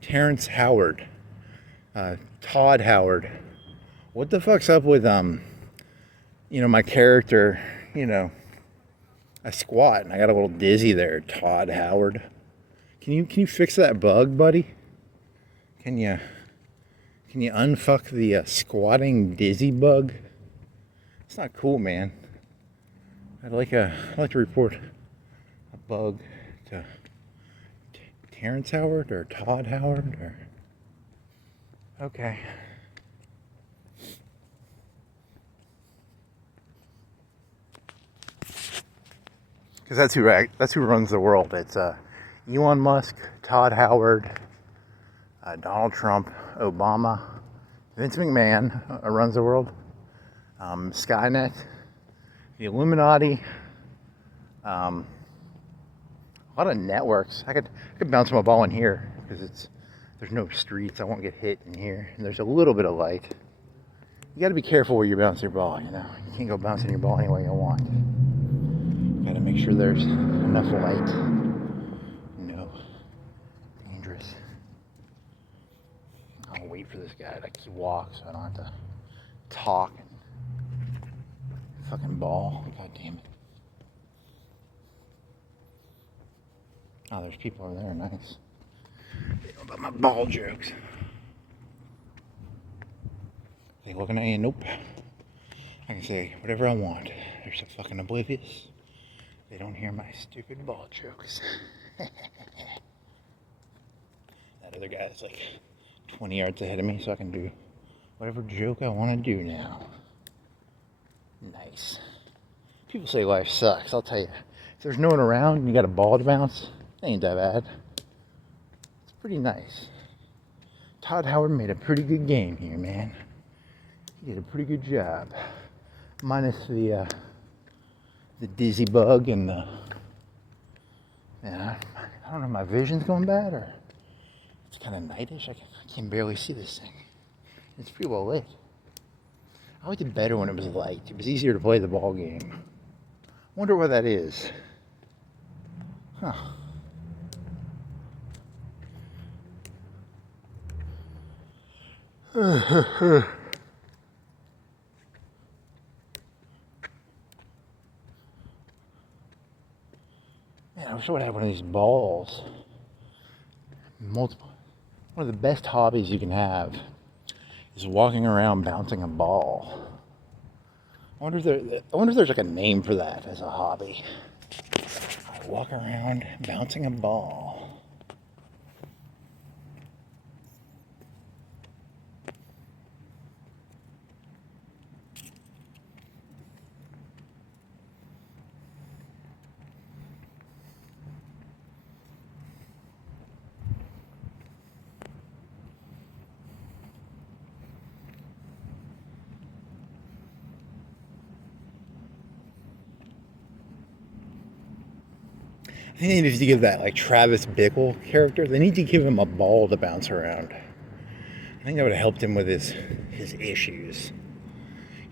Terrence Howard, Todd Howard, what the fuck's up with my character? I squat and I got a little dizzy there. Todd Howard, can you fix that bug, buddy? Can you unfuck the squatting dizzy bug? It's not cool, man. I'd like to report a bug to Terrence Howard or Todd Howard or. Okay. Because that's who runs the world. It's Elon Musk, Todd Howard, Donald Trump, Obama, Vince McMahon runs the world. Skynet, the Illuminati, a lot of networks. I could bounce my ball in here because there's no streets. I won't get hit in here. And there's a little bit of light. You got to be careful where you bounce your ball. You can't go bouncing your ball any way you want. Got to make sure there's enough light. No, dangerous. I'll wait for this guy to walk so I don't have to talk and fucking ball. God damn it. Oh, there's people over there. Nice. They know about my ball jokes. They looking at you? Nope. I can say whatever I want. They're so fucking oblivious. They don't hear my stupid ball jokes. That other guy's like 20 yards ahead of me, so I can do whatever joke I want to do now. Nice. People say life sucks. I'll tell you, if there's no one around and you got a ball to bounce, it ain't that bad. It's pretty nice. Todd Howard made a pretty good game here, man. He did a pretty good job. Minus the dizzy bug and I don't know, my vision's going bad, or it's kind of nightish. I can barely see this thing. It's pretty well lit. I liked it better when it was light. It was easier to play the ball game. Wonder why that is. Huh. Man, I wish I would have one of these balls. Multiple. One of the best hobbies you can have is walking around bouncing a ball. I wonder if there's like a name for that as a hobby. I walk around bouncing a ball. I think they need to give that like Travis Bickle character. They need to give him a ball to bounce around. I think that would have helped him with his issues.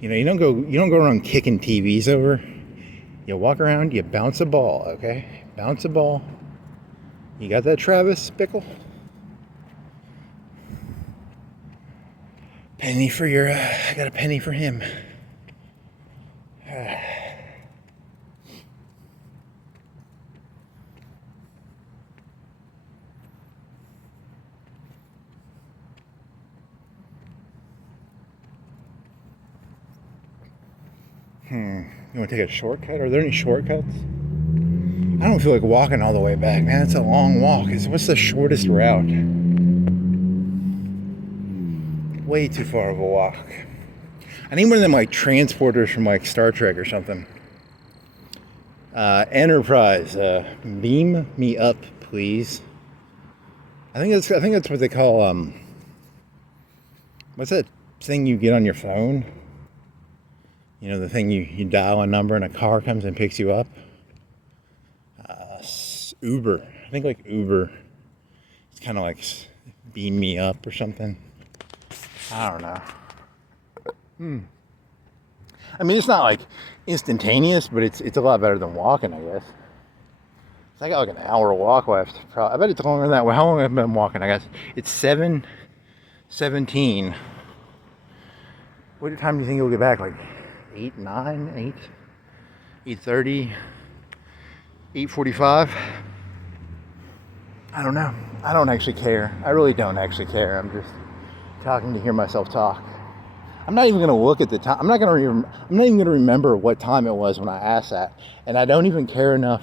You know, you don't go around kicking TVs over. You walk around, you bounce a ball, okay? Bounce a ball. You got that, Travis Bickle? Penny for your, I got a penny for him. You want to take a shortcut? Are there any shortcuts? I don't feel like walking all the way back, man. It's a long walk. What's the shortest route? Way too far of a walk. I need one of them like transporters from like Star Trek or something. Enterprise, beam me up, please. I think that's what they call what's that thing you get on your phone? You know, the thing you dial a number and a car comes and picks you up. Uber. I think like Uber. It's kind of like beam me up or something. I don't know. I mean, it's not like instantaneous, but it's a lot better than walking, I guess. So I got like an hour walk left. I bet it's longer than that. Well, how long have I been walking? I guess it's 7:17. What time do you think you'll get back? Like 8, 9, 8, 8:30, 8:45? I don't know. I don't actually care. I really don't actually care. I'm just talking to hear myself talk. I'm not even going to look at the time. I'm not even going to remember what time it was when I asked that. And I don't even care enough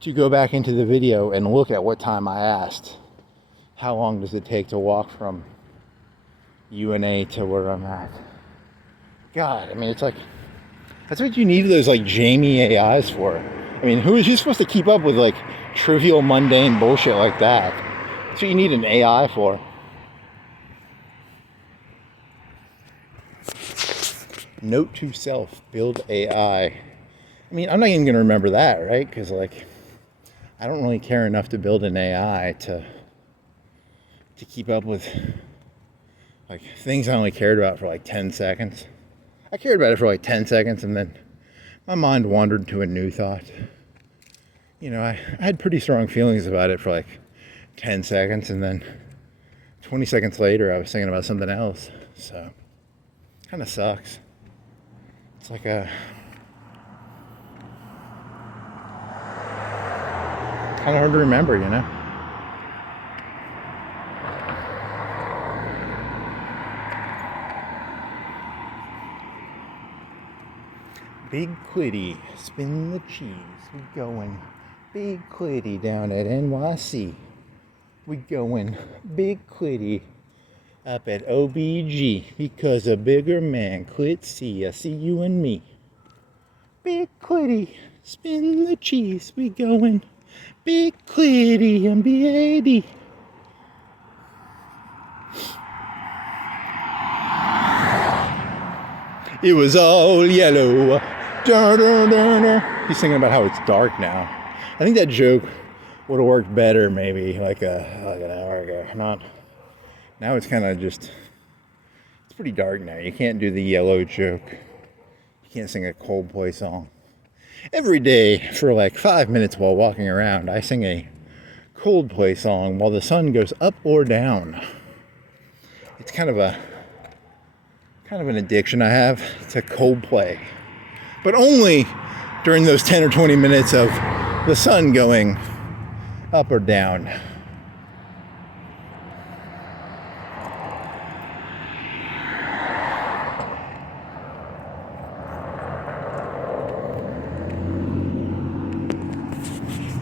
to go back into the video and look at what time I asked. How long does it take to walk from UNA to where I'm at? God, I mean, it's like, that's what you need those like Jamie AIs for. I mean, who is you supposed to keep up with like trivial, mundane bullshit like that? That's what you need an AI for. Note to self, build AI. I mean, I'm not even going to remember that, right? Because like, I don't really care enough to build an AI to keep up with like things I only cared about for like 10 seconds. I cared about it for like 10 seconds and then my mind wandered to a new thought. You know, I had pretty strong feelings about it for like 10 seconds and then 20 seconds later I was thinking about something else. So, kind of sucks. It's like kind of hard to remember, you know? Big Quiddy, spin the cheese, we going. Big Quiddy down at NYC. We going Big Quiddy up at OBG because a bigger man quit see. I see you and me. Big Quiddy, spin the cheese, we going. Big Quiddy and BAD. It was all yellow. Dun, dun, dun, dun. He's thinking about how it's dark now. I think that joke would have worked better maybe like an hour ago. Not now. It's kind of just. It's pretty dark now. You can't do the yellow joke. You can't sing a Coldplay song. Every day for like 5 minutes while walking around, I sing a Coldplay song while the sun goes up or down. It's kind of an addiction I have to Coldplay, but only during those 10 or 20 minutes of the sun going up or down.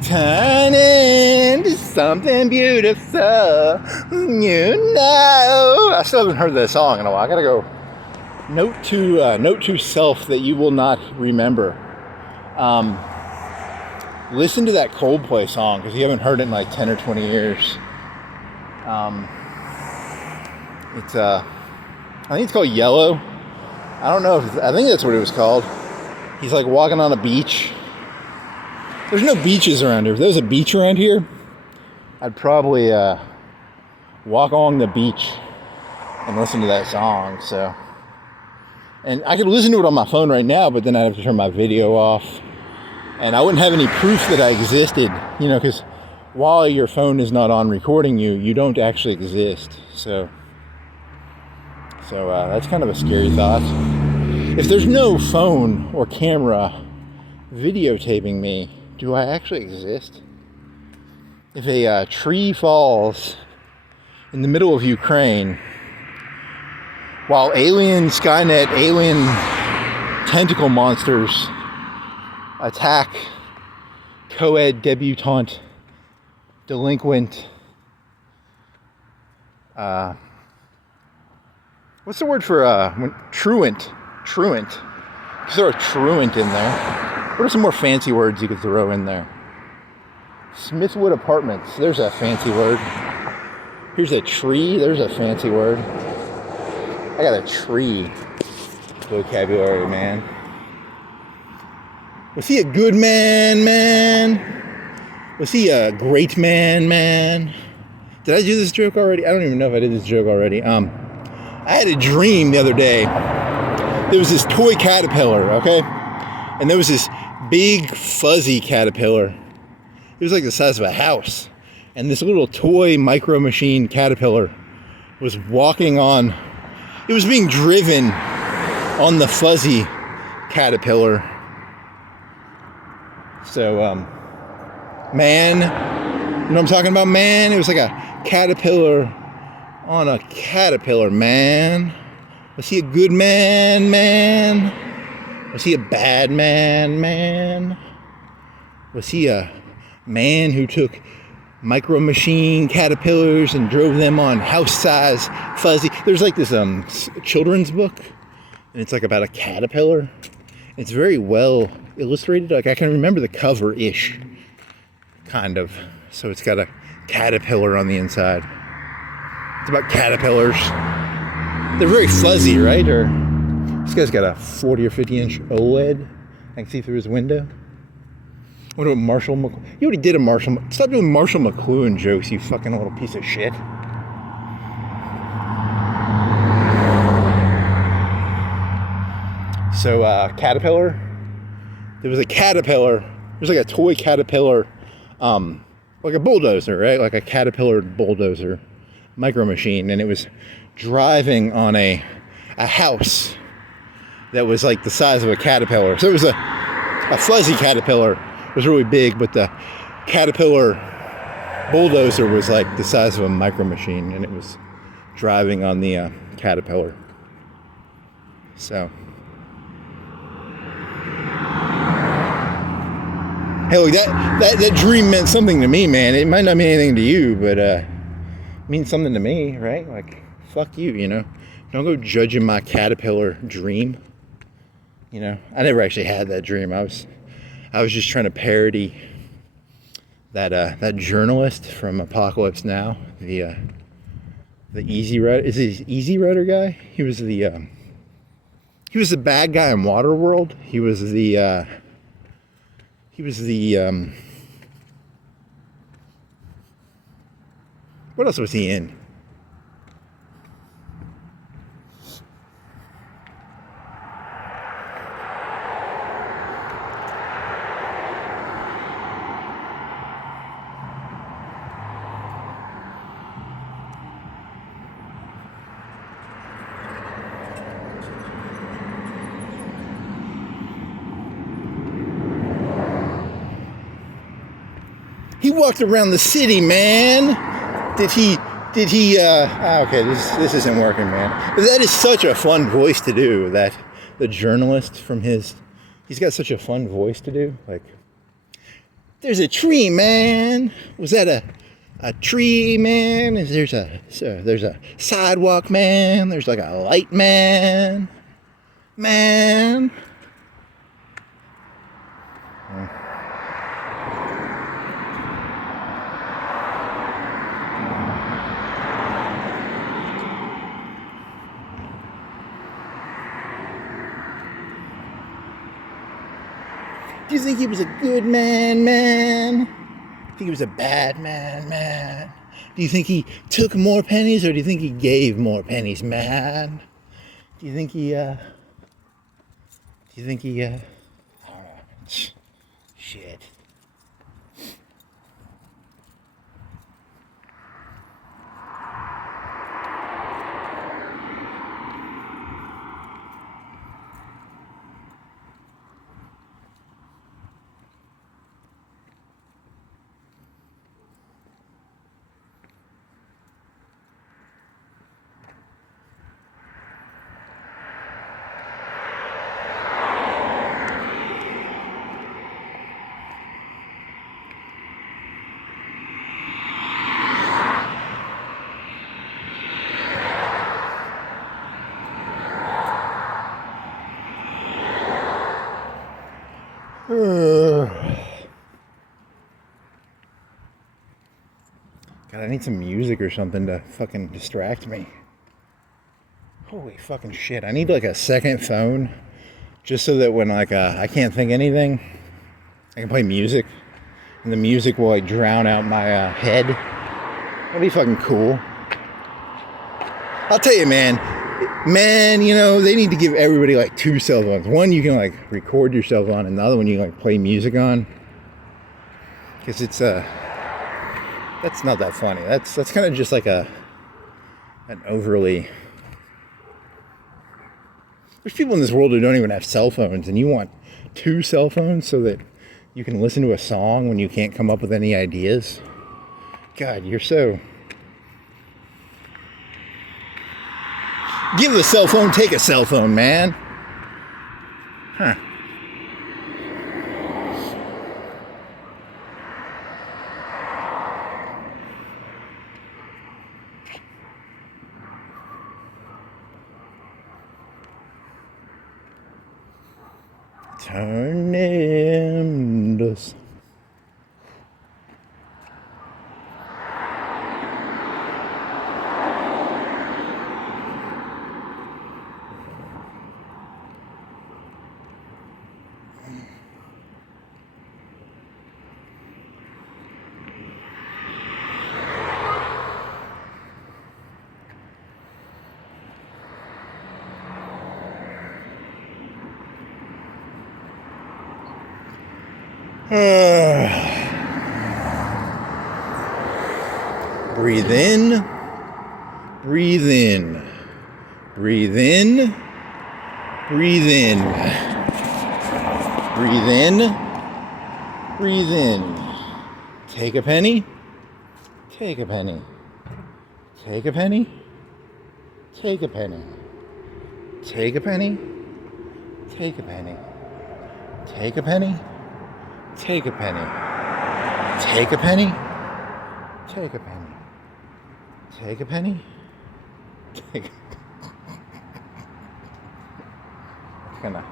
Turn into something beautiful, you know. I still haven't heard that song in a while. I gotta go. Note to self that you will not remember. Listen to that Coldplay song because you haven't heard it in like 10 or 20 years. It's I think it's called Yellow. I don't know. I think that's what it was called. He's like walking on a beach. There's no beaches around here. If there was a beach around here, I'd probably walk along the beach and listen to that song. So, and I could listen to it on my phone right now, but then I'd have to turn my video off, and I wouldn't have any proof that I existed. You know, because while your phone is not on recording you, you don't actually exist. So that's kind of a scary thought. If there's no phone or camera videotaping me, do I actually exist? If a tree falls in the middle of Ukraine while alien tentacle monsters attack co-ed debutante delinquent what's the word for truant? Throw a truant in there. What are some more fancy words you could throw in there? Smithwood Apartments. There's a fancy word. Here's a tree. There's a fancy word. I got a tree vocabulary, man. Was he a good man? Was he a great man? Did I do this joke already? I don't even know if I did this joke already. I had a dream the other day. There was this toy caterpillar, okay? And there was this big fuzzy caterpillar. It was like the size of a house. And this little toy micro machine caterpillar was walking on, it was being driven on the fuzzy caterpillar. So, man, you know what I'm talking about, man? It was like a caterpillar on a caterpillar, man. Was he a good man? Was he a bad man? Was he a man who took micro machine caterpillars and drove them on house-size fuzzy? There's like this children's book, and it's like about a caterpillar. It's very well illustrated. Like I can remember the cover-ish, kind of. So it's got a caterpillar on the inside. It's about caterpillars. They're very fuzzy, right? Or this guy's got a 40 or 50 inch OLED. I can see through his window. What about Marshall McLuhan? You already did a Marshall. Stop doing Marshall McLuhan jokes, you fucking little piece of shit. So, caterpillar. There was a caterpillar. It was like a toy caterpillar, like a bulldozer, right? Like a caterpillar bulldozer, micro machine, and it was driving on a house that was like the size of a caterpillar. So it was a fuzzy caterpillar. It was really big, but the caterpillar bulldozer was like the size of a micro machine, and it was driving on the caterpillar. So, hey, look, that dream meant something to me, man. It might not mean anything to you, but it means something to me, right? Like, fuck you, you know? Don't go judging my caterpillar dream. You know, I never actually had that dream. I was just trying to parody that journalist from Apocalypse Now, the Easy Rider. Is he Easy Rider guy? He was the bad guy in Waterworld. He was the what else was he in? He walked around the city, man. Did he, okay, this isn't working, man. But that is such a fun voice to do, that the journalist from he's got such a fun voice to do. Like, there's a tree, man. Was that a tree, man? There's a sidewalk, man. There's like a light, man. Man. Do you think he was a good man, man? Do you think he was a bad man, man? Do you think he took more pennies, or do you think he gave more pennies, man? Do you think he, I don't know. Shit. God, I need some music or something to fucking distract me. Holy fucking shit. I need like a second phone just so that when like I can't think anything, I can play music and the music will like drown out my head. That'd be fucking cool. I'll tell you, man, you know, they need to give everybody like 2 cell phones. One you can like record yourself on, and the other one you can like play music on. Because it's that's not that funny. That's kind of just like an overly. There's people in this world who don't even have cell phones, and you want 2 cell phones so that you can listen to a song when you can't come up with any ideas. God, you're so. Give the cell phone, take a cell phone, man. Huh. Tornadoes. Breathe in, breathe in, breathe in, breathe in, breathe in, breathe in. Take a penny, take a penny, take a penny, take a penny, take a penny, take a penny, take a penny. Take a penny. Take a penny. Take a penny. Take a penny. Take. Kinda.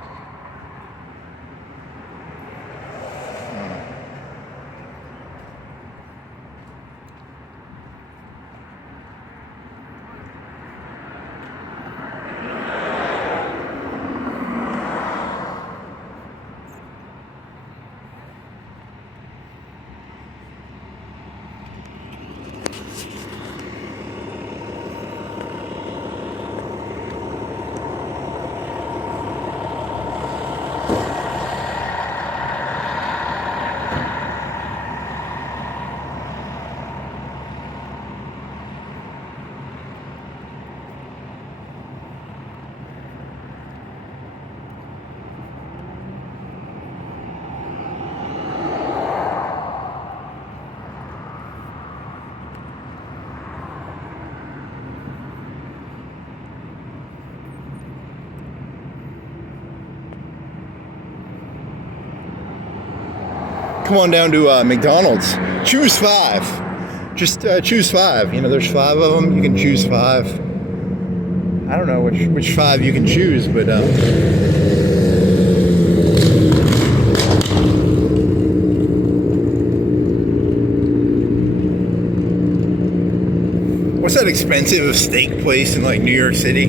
Come on down to McDonald's. Choose 5. Just choose 5. You know, there's 5 of them. You can choose 5. I don't know which 5 you can choose, but what's that expensive steak place in like New York City?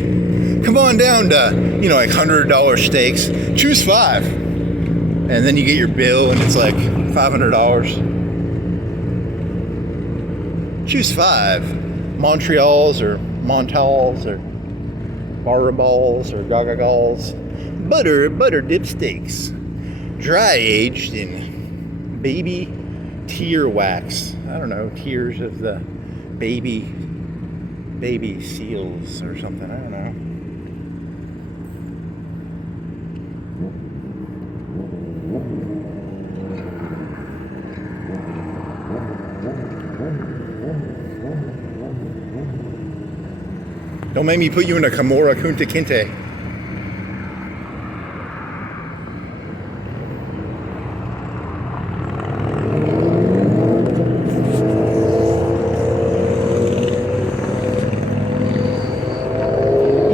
Come on down to, you know, like $100 steaks. Choose 5. And then you get your bill and it's like $500. Choose 5. Montreals or Montals or Baraballs or Gagagalls. Butter dip steaks. Dry aged in baby tear wax. I don't know, tears of the baby seals or something. I don't know. Don't make me put you in a Kimura Kunta Kinte.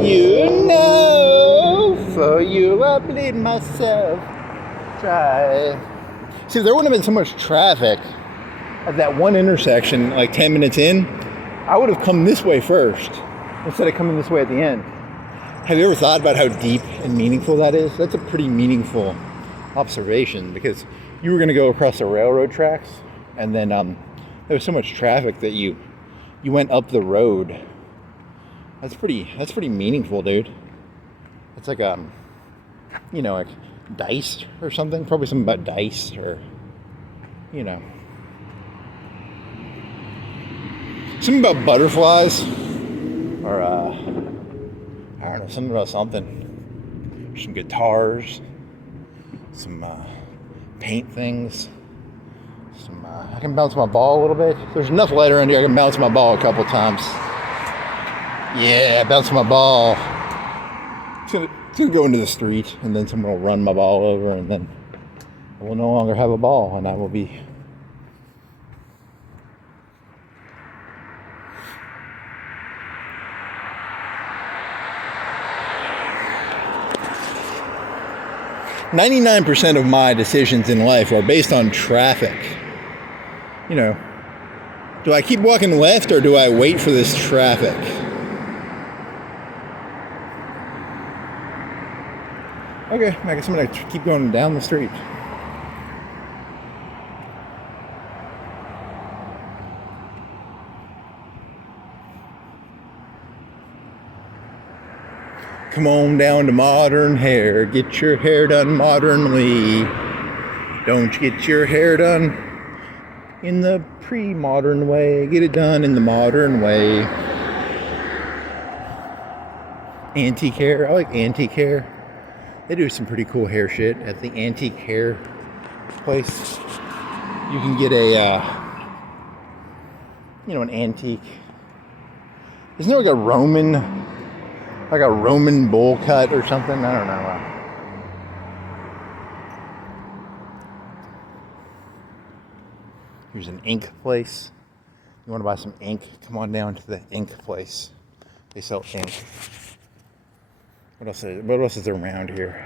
You know, for you I bleed myself dry. See, if there wouldn't have been so much traffic at that one intersection, like 10 minutes in, I would have come this way first, instead of coming this way at the end. Have you ever thought about how deep and meaningful that is? That's a pretty meaningful observation, because you were going to go across the railroad tracks, and then there was so much traffic that you went up the road. That's pretty meaningful, dude. It's like you know, like dice or something. Probably something about dice, or you know, something about butterflies. Or, I don't know, something about something. Some guitars, some paint things, some, I can bounce my ball a little bit. There's enough light around here, I can bounce my ball a couple times. Yeah, bounce my ball. It's gonna go into the street, and then someone will run my ball over, and then I will no longer have a ball, and I will be... "99% of my decisions in life are based on traffic. You know, do I keep walking left or do I wait for this traffic?" Okay, I guess I'm gonna keep going down the street. Come on down to Modern Hair, get your hair done modernly. Don't get your hair done in the pre-modern way, get it done in the modern way. Antique hair, I like antique hair. They do some pretty cool hair shit at the antique hair place. You can get a, you know, an antique. Isn't there like a Roman bowl cut or something? I don't know. Here's an ink place. You want to buy some ink? Come on down to the ink place. They sell ink. What else is around here?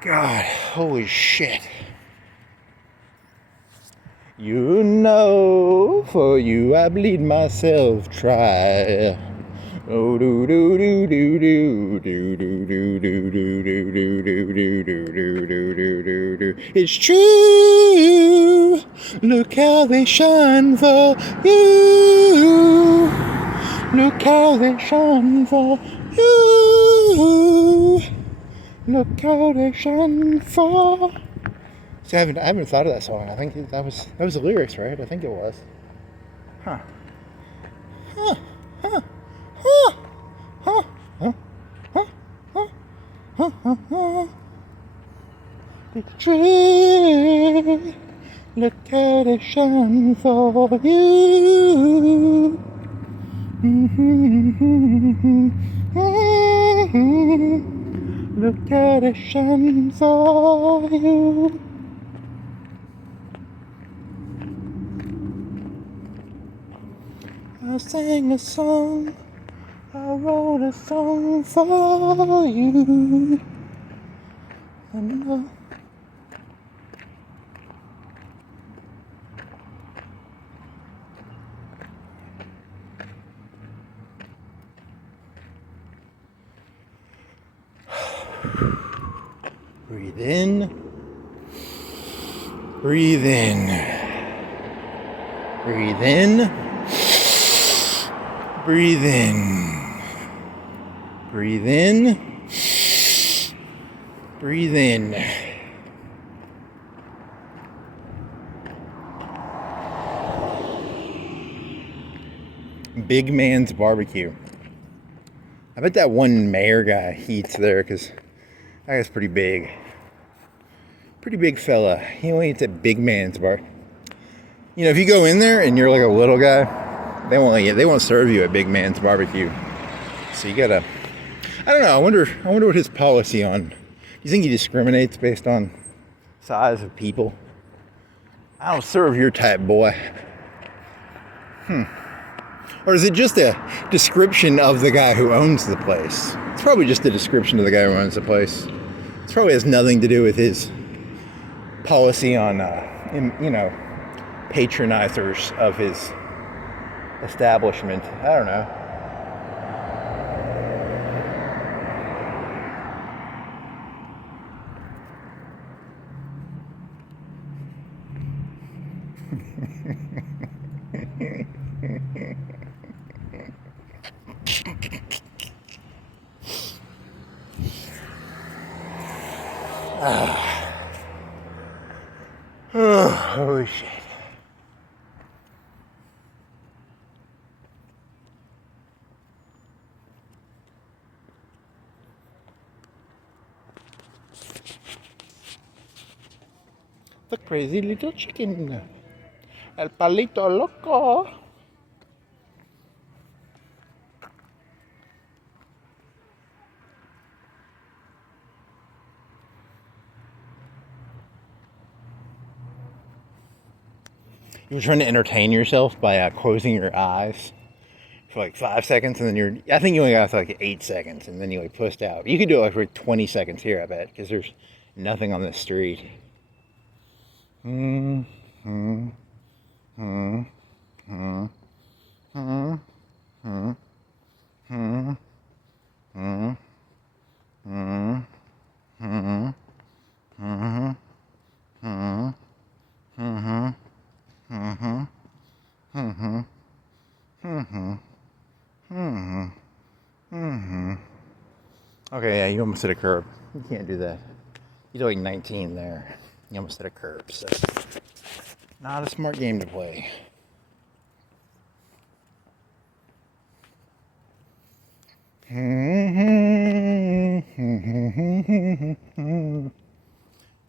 God, holy shit. You know, for you I bleed myself dry. Oh, do do do do do do do do do do do do do do do do do do. It's true. Look how they shine for you. Look how they shine for you. Look how they shine for. See, I haven't thought of that song. I think that was the lyrics, right? I think it was. Huh. Huh. Huh. Huh. Huh. Huh. Huh. Huh. Huh. Huh. It's true. Look how they shine for you. look how they shine for you. I sang a song, I wrote a song for you. I know. Breathe in. Breathe in. Breathe in. Breathe in. Breathe in. Breathe in. Big Man's Barbecue. I bet that one mayor guy eats there because that guy's pretty big. Pretty big fella. He only eats at Big Man's Bar. You know, if you go in there and you're like a little guy, they won't serve you at Big Man's Barbecue. So you gotta, I don't know, I wonder what his policy on, do you think he discriminates based on size of people? I don't serve your type, boy. Or is it just a description of the guy who owns the place? It's probably just a description of the guy who owns the place. It probably has nothing to do with his policy on, patronizers of his establishment. I don't know. Oh, shit. The crazy little chicken. El palito loco. You're trying to entertain yourself by closing your eyes for like 5 seconds, and then I think you only got to like 8 seconds, and then you like pushed out. You could do it like for 20 seconds here, I bet, because there's nothing on the street. Okay, yeah, you almost hit a curb. You can't do that. You do like 19 there. You almost hit a curb, so not a smart game to play. You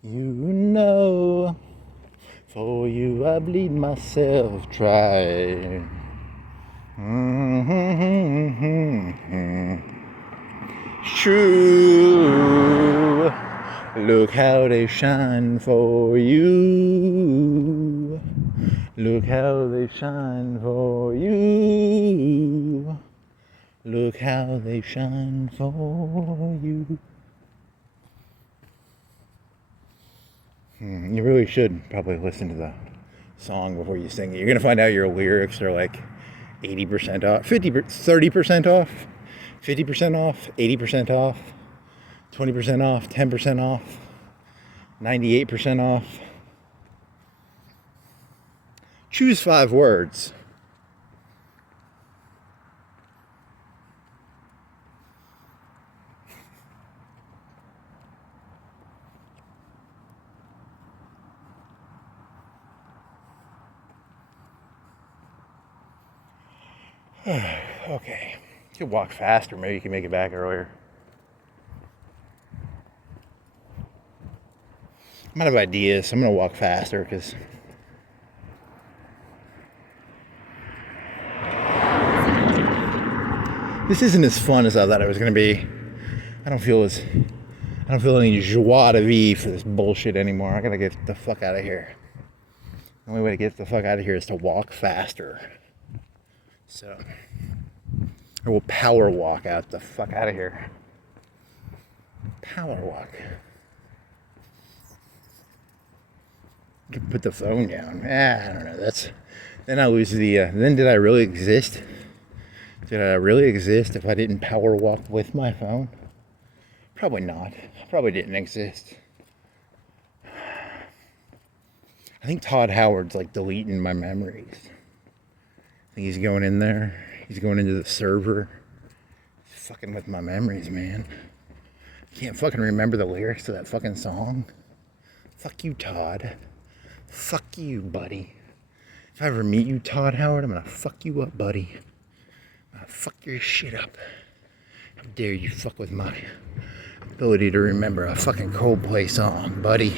know, for you I bleed myself dry. True. Look how they shine for you. Look how they shine for you. Look how they shine for you. You really should probably listen to the song before you sing it. You're going to find out your lyrics are like 80% off, 30% off, 50% off, 80% off, 20% off, 10% off, 98% off. Choose 5 words. Okay. You could walk faster. Maybe you can make it back earlier. I'm out of ideas, so I'm going to walk faster because this isn't as fun as I thought it was going to be. I don't feel as I don't feel any joie de vivre for this bullshit anymore. I gotta get the fuck out of here. The only way to get the fuck out of here is to walk faster. So, I will power walk out the fuck out of here. Power walk. You can put the phone down. I don't know. Then I lose the. Then did I really exist? Did I really exist if I didn't power walk with my phone? Probably not. I probably didn't exist. I think Todd Howard's like deleting my memories. I think he's going in there. He's going into the server. He's fucking with my memories, man. I can't fucking remember the lyrics to that fucking song. Fuck you, Todd. Fuck you, buddy. If I ever meet you, Todd Howard, I'm gonna fuck you up, buddy. I'm gonna fuck your shit up. How dare you fuck with my ability to remember a fucking Coldplay song, buddy.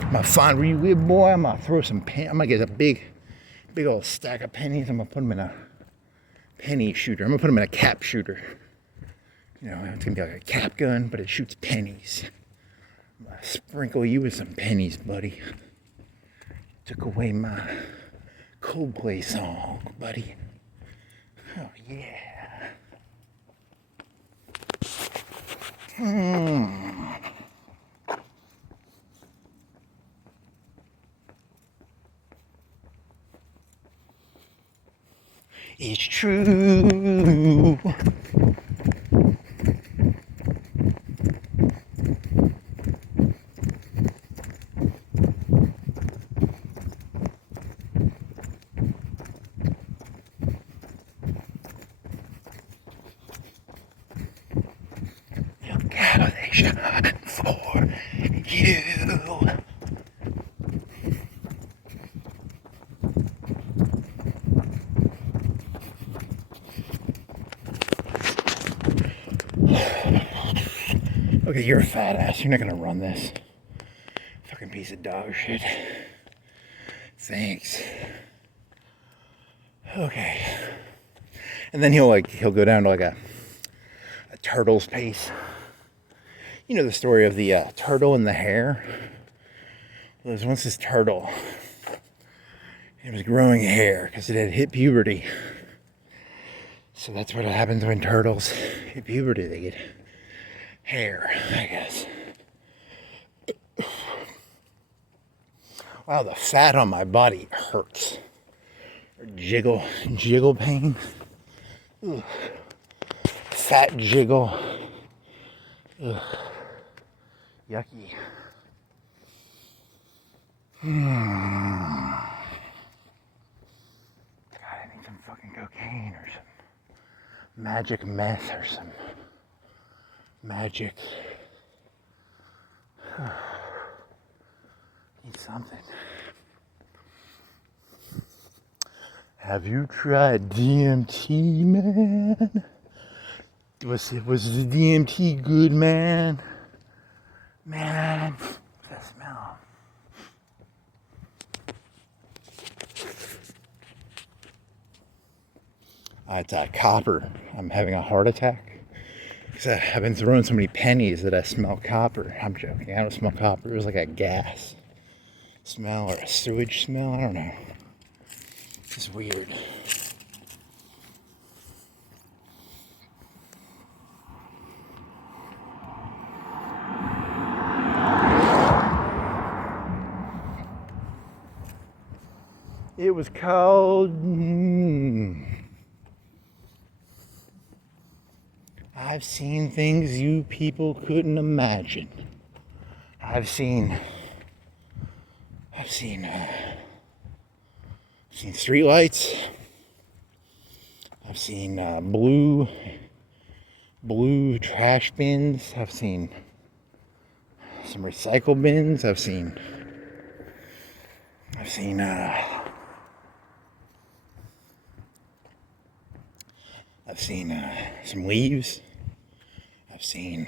I'm gonna find where you live, boy. I'm gonna throw some I'm gonna get a big old stack of pennies. I'm gonna put them in a penny shooter. I'm gonna put them in a cap shooter. You know, it's gonna be like a cap gun, but it shoots pennies. I'm gonna sprinkle you with some pennies, buddy. Took away my Coldplay song, buddy. Oh, yeah. It's true. Look how they shine for you. Okay, you're a fat ass. You're not gonna run this. Fucking piece of dog shit. Thanks. Okay. And then he'll go down to like a turtle's pace. You know the story of the turtle and the hare? There was once this turtle. It was growing hair because it had hit puberty. So that's what happens when turtles hit puberty. They get hair, I guess. Wow, the fat on my body hurts. Or jiggle pain. Ugh. Fat jiggle. Ugh. Yucky. God, I need some fucking cocaine or some magic meth or some magic. Need something. Have you tried DMT, man? Was the DMT good, man? Man, that smell. It's copper. I'm having a heart attack. Because I've been throwing so many pennies that I smell copper. I'm joking. I don't smell copper. It was like a gas smell or a sewage smell. I don't know. It's weird. It was called... I've seen things you people couldn't imagine. I've seen street lights. I've seen blue trash bins. I've seen some recycle bins. I've seen some leaves. I've seen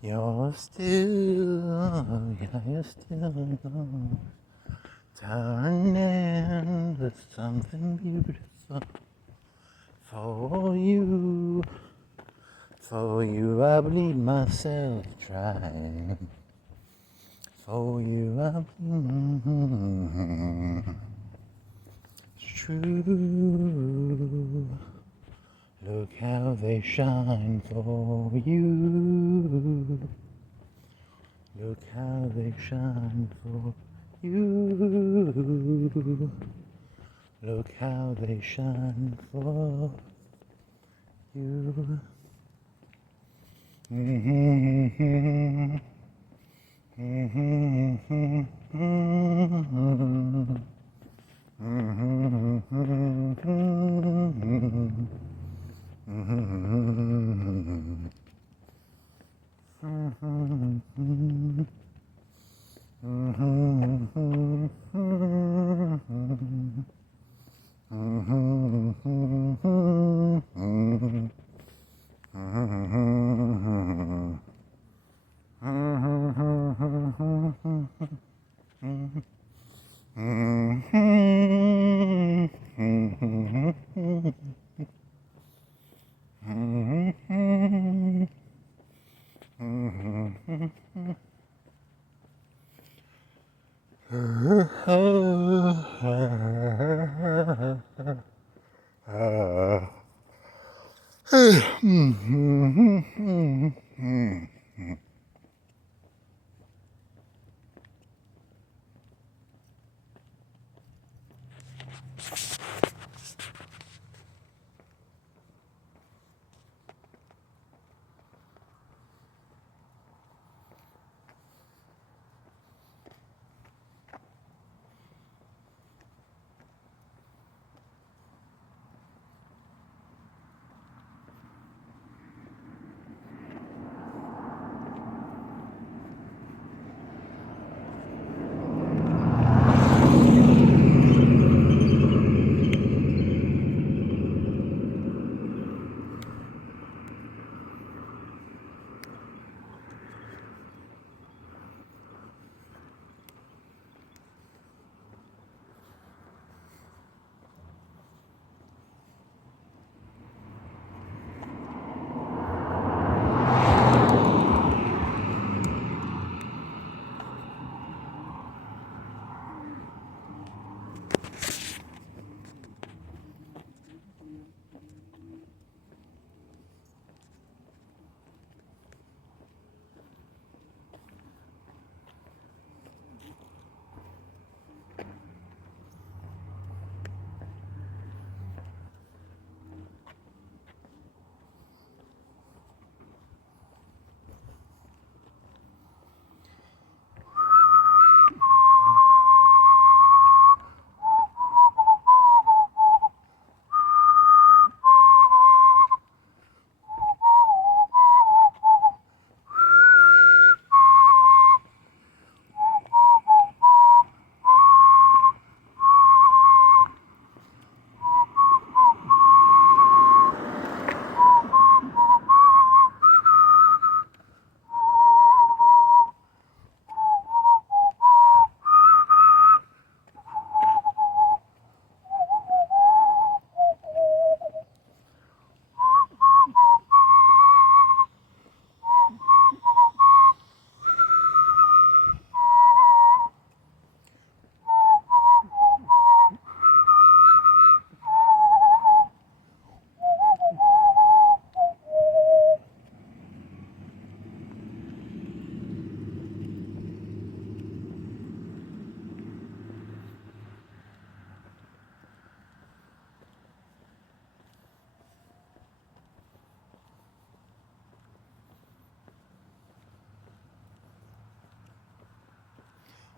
You're still, yeah, you're still turning into something beautiful. For you I bleed myself dry. For you I bleed. It's true. Look how they shine for you. Look how they shine for you. Look how they shine for you. Mm-hmm. Mm-hmm. Mm-hmm.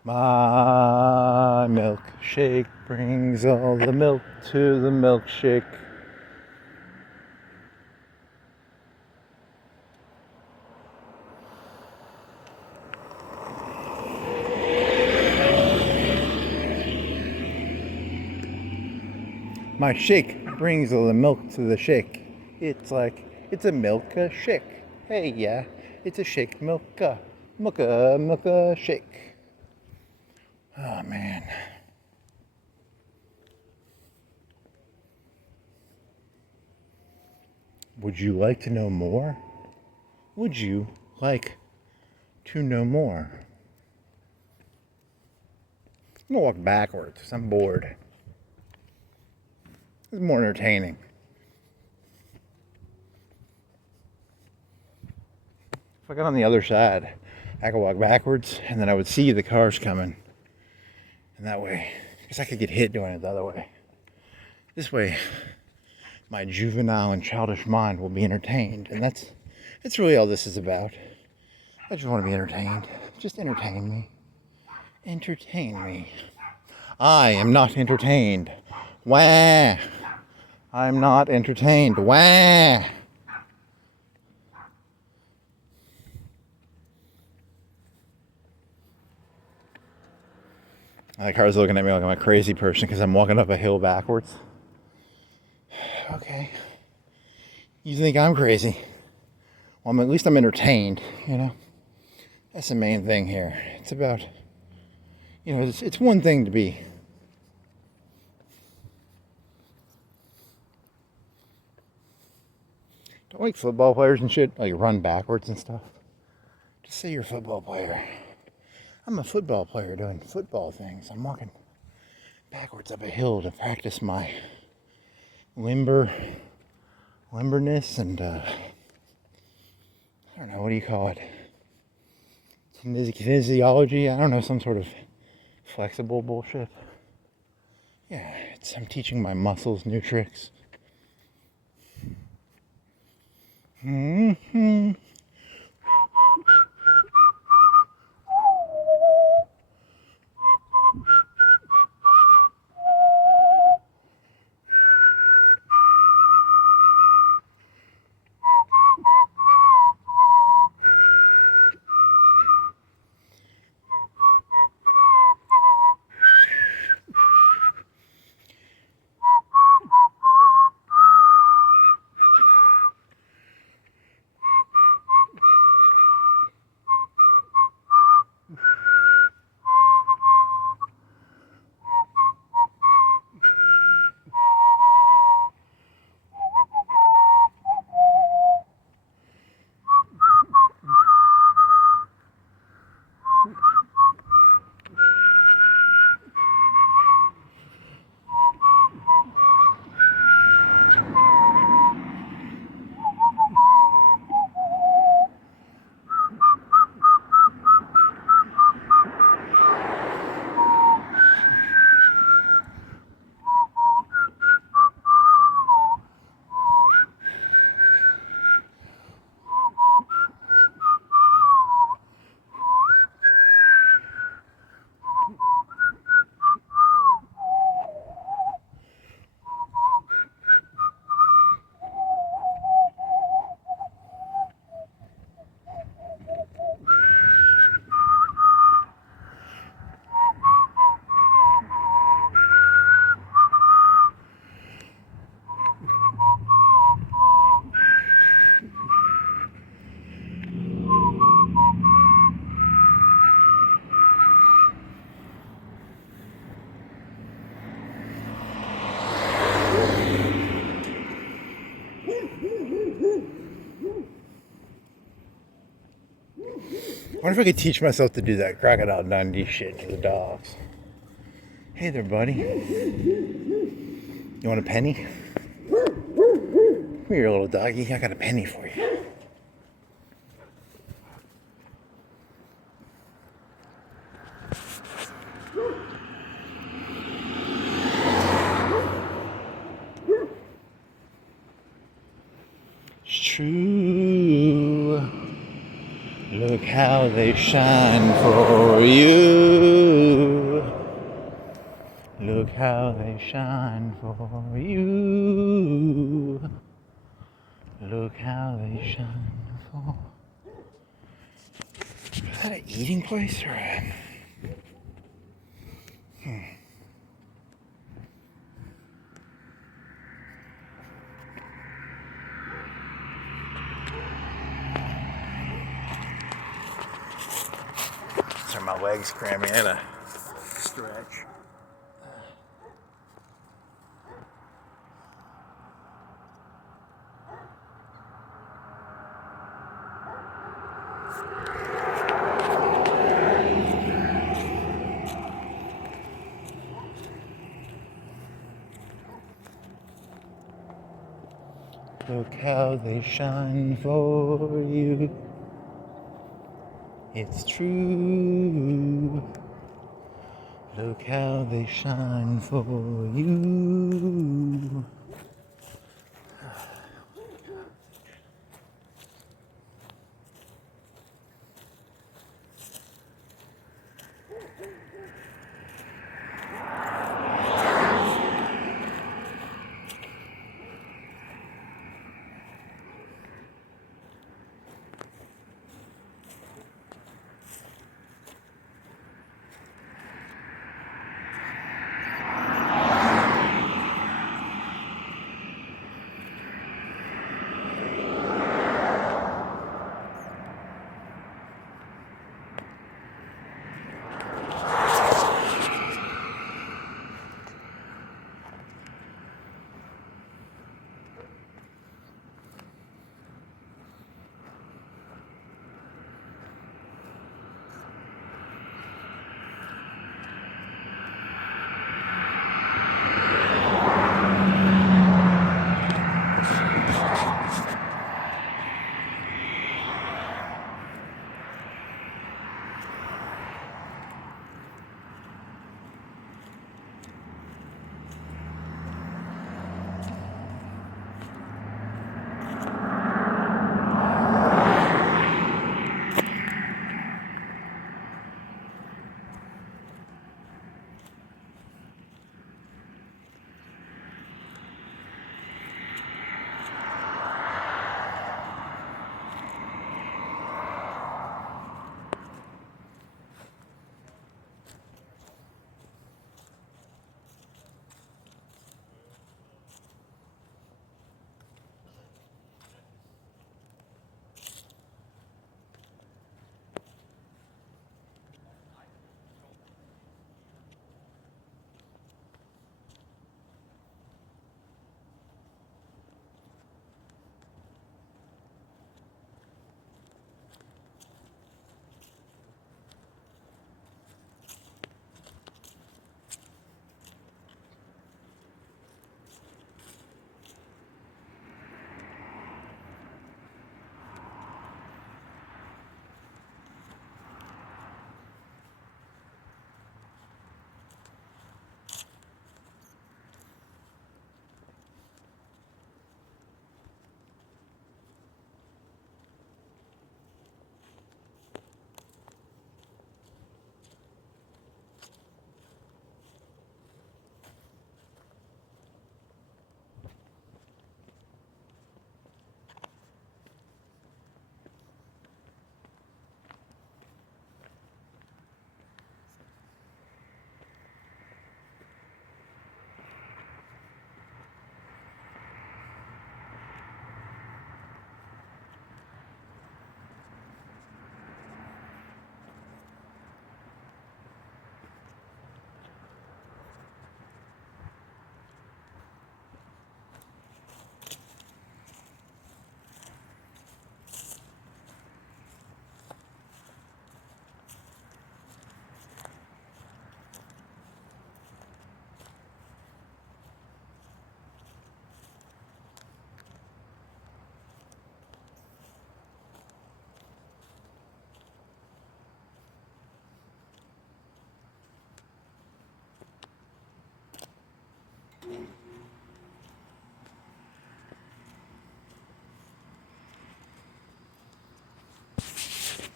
My milkshake brings all the milk to the milkshake. My shake brings all the milk to the shake. It's a milk shake. Hey, yeah, it's a shake, milka shake. Oh, man. Would you like to know more? Would you like to know more? I'm gonna walk backwards because I'm bored. It's more entertaining. If I got on the other side, I could walk backwards and then I would see the cars coming. And that way, because I could get hit doing it the other way. This way, my juvenile and childish mind will be entertained. And that's really all this is about. I just want to be entertained. Just entertain me. Entertain me. I am not entertained. Wah! I'm not entertained. Wah! The car's looking at me like I'm a crazy person because I'm walking up a hill backwards. Okay. You think I'm crazy? Well, at least I'm entertained, you know? That's the main thing here. It's about, you know, it's one thing to be. Don't like football players and shit, like run backwards and stuff. Just say you're a football player. I'm a football player doing football things. I'm walking backwards up a hill to practice my limberness and, I don't know, what do you call it? Kinesiology? I don't know, some sort of flexible bullshit. Yeah, I'm teaching my muscles new tricks. Mm-hmm. I wonder if I could teach myself to do that Crocodile Dundee shit to the dogs. Hey there, buddy. You want a penny? Come here, little doggy. I got a penny for you. It's true. Look how they shine for you. Look how they shine for you. Look how they shine for. Is that an eating place or a? my legs cramming in a stretch. Look how they shine for you. It's true. Look how they shine for you.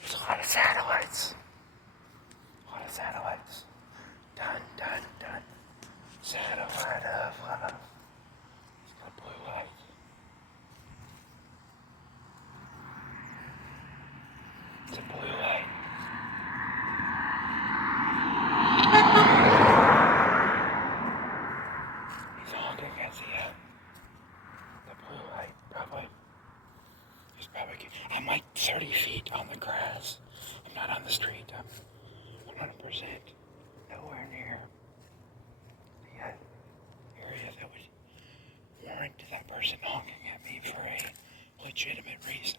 There's a lot of satellites. A lot of satellites. Dun, dun, dun. Satellite of love. It's got a blue light. It's a blue light. He's honking at the blue light, probably. I'm like 30 feet on the grass. I'm not on the street. I'm 100% nowhere near the area that would warrant that person honking at me for a legitimate reason.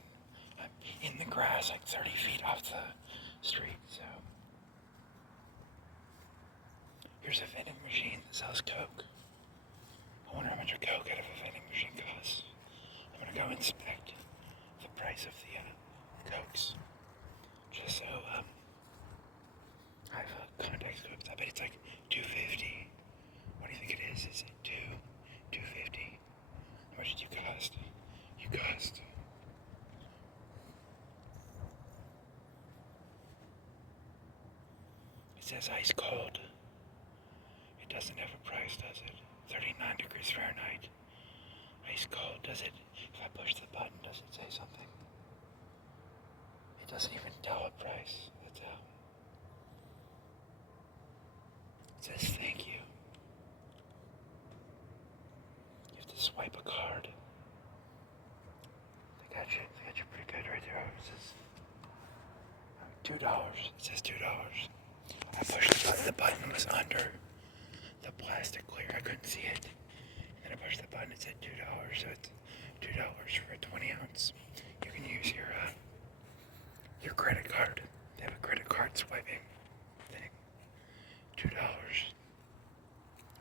I'm in the grass like 30 feet off the street, so. Here's a vending machine that sells Coke. I wonder how much a Coke out of a vending machine costs. I'm gonna go inspect the price of the Cokes. Just so I have context clues. I bet it's like $2.50. What do you think it is? Is it $2.50? How much did you cost? You cost. It says ice cold. It doesn't have a price, does it? 39 degrees Fahrenheit. Ice cold. Does it? If I push the button, does it say something? It doesn't even tell a price. That's how. It says thank you. You have to swipe a card. They got you pretty good right there. It says $2. It says $2. I pushed the button. The button was under the plastic clear. I couldn't see it. And then I pushed the button. It said $2. So it's $2 for a 20 ounce. You can use your credit card. They have a credit card swiping thing. $2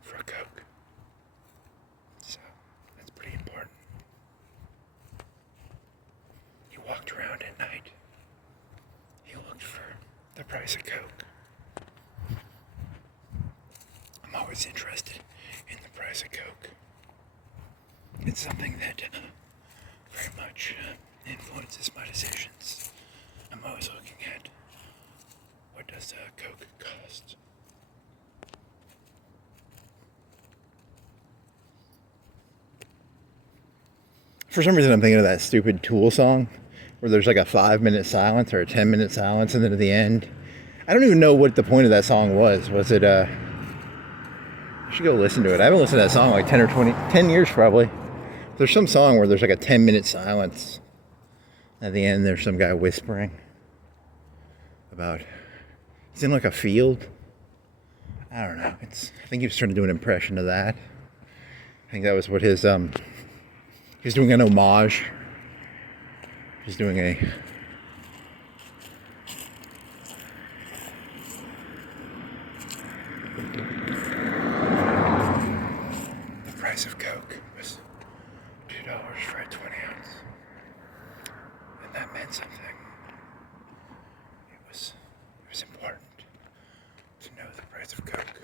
for a Coke. So that's pretty important. He walked around at night. He looked for the price of Coke. I'm always interested in the price of Coke. It's something that very much influences my decisions. I'm always looking at what does Coke cost. For some reason I'm thinking of that stupid Tool song where there's like a 5-minute silence or a 10-minute silence and then at the end. I don't even know what the point of that song was. Was it I should go listen to it. I haven't listened to that song in like 10 years probably. There's some song where there's like a 10-minute silence. At the end, there's some guy whispering about, he's in like a field. I don't know. I think he was trying to do an impression of that. I think that was what his, he's doing an homage. He's doing the price of Coke was $2 for a 20 ounce. And that meant something. It was important to know the price of Coke.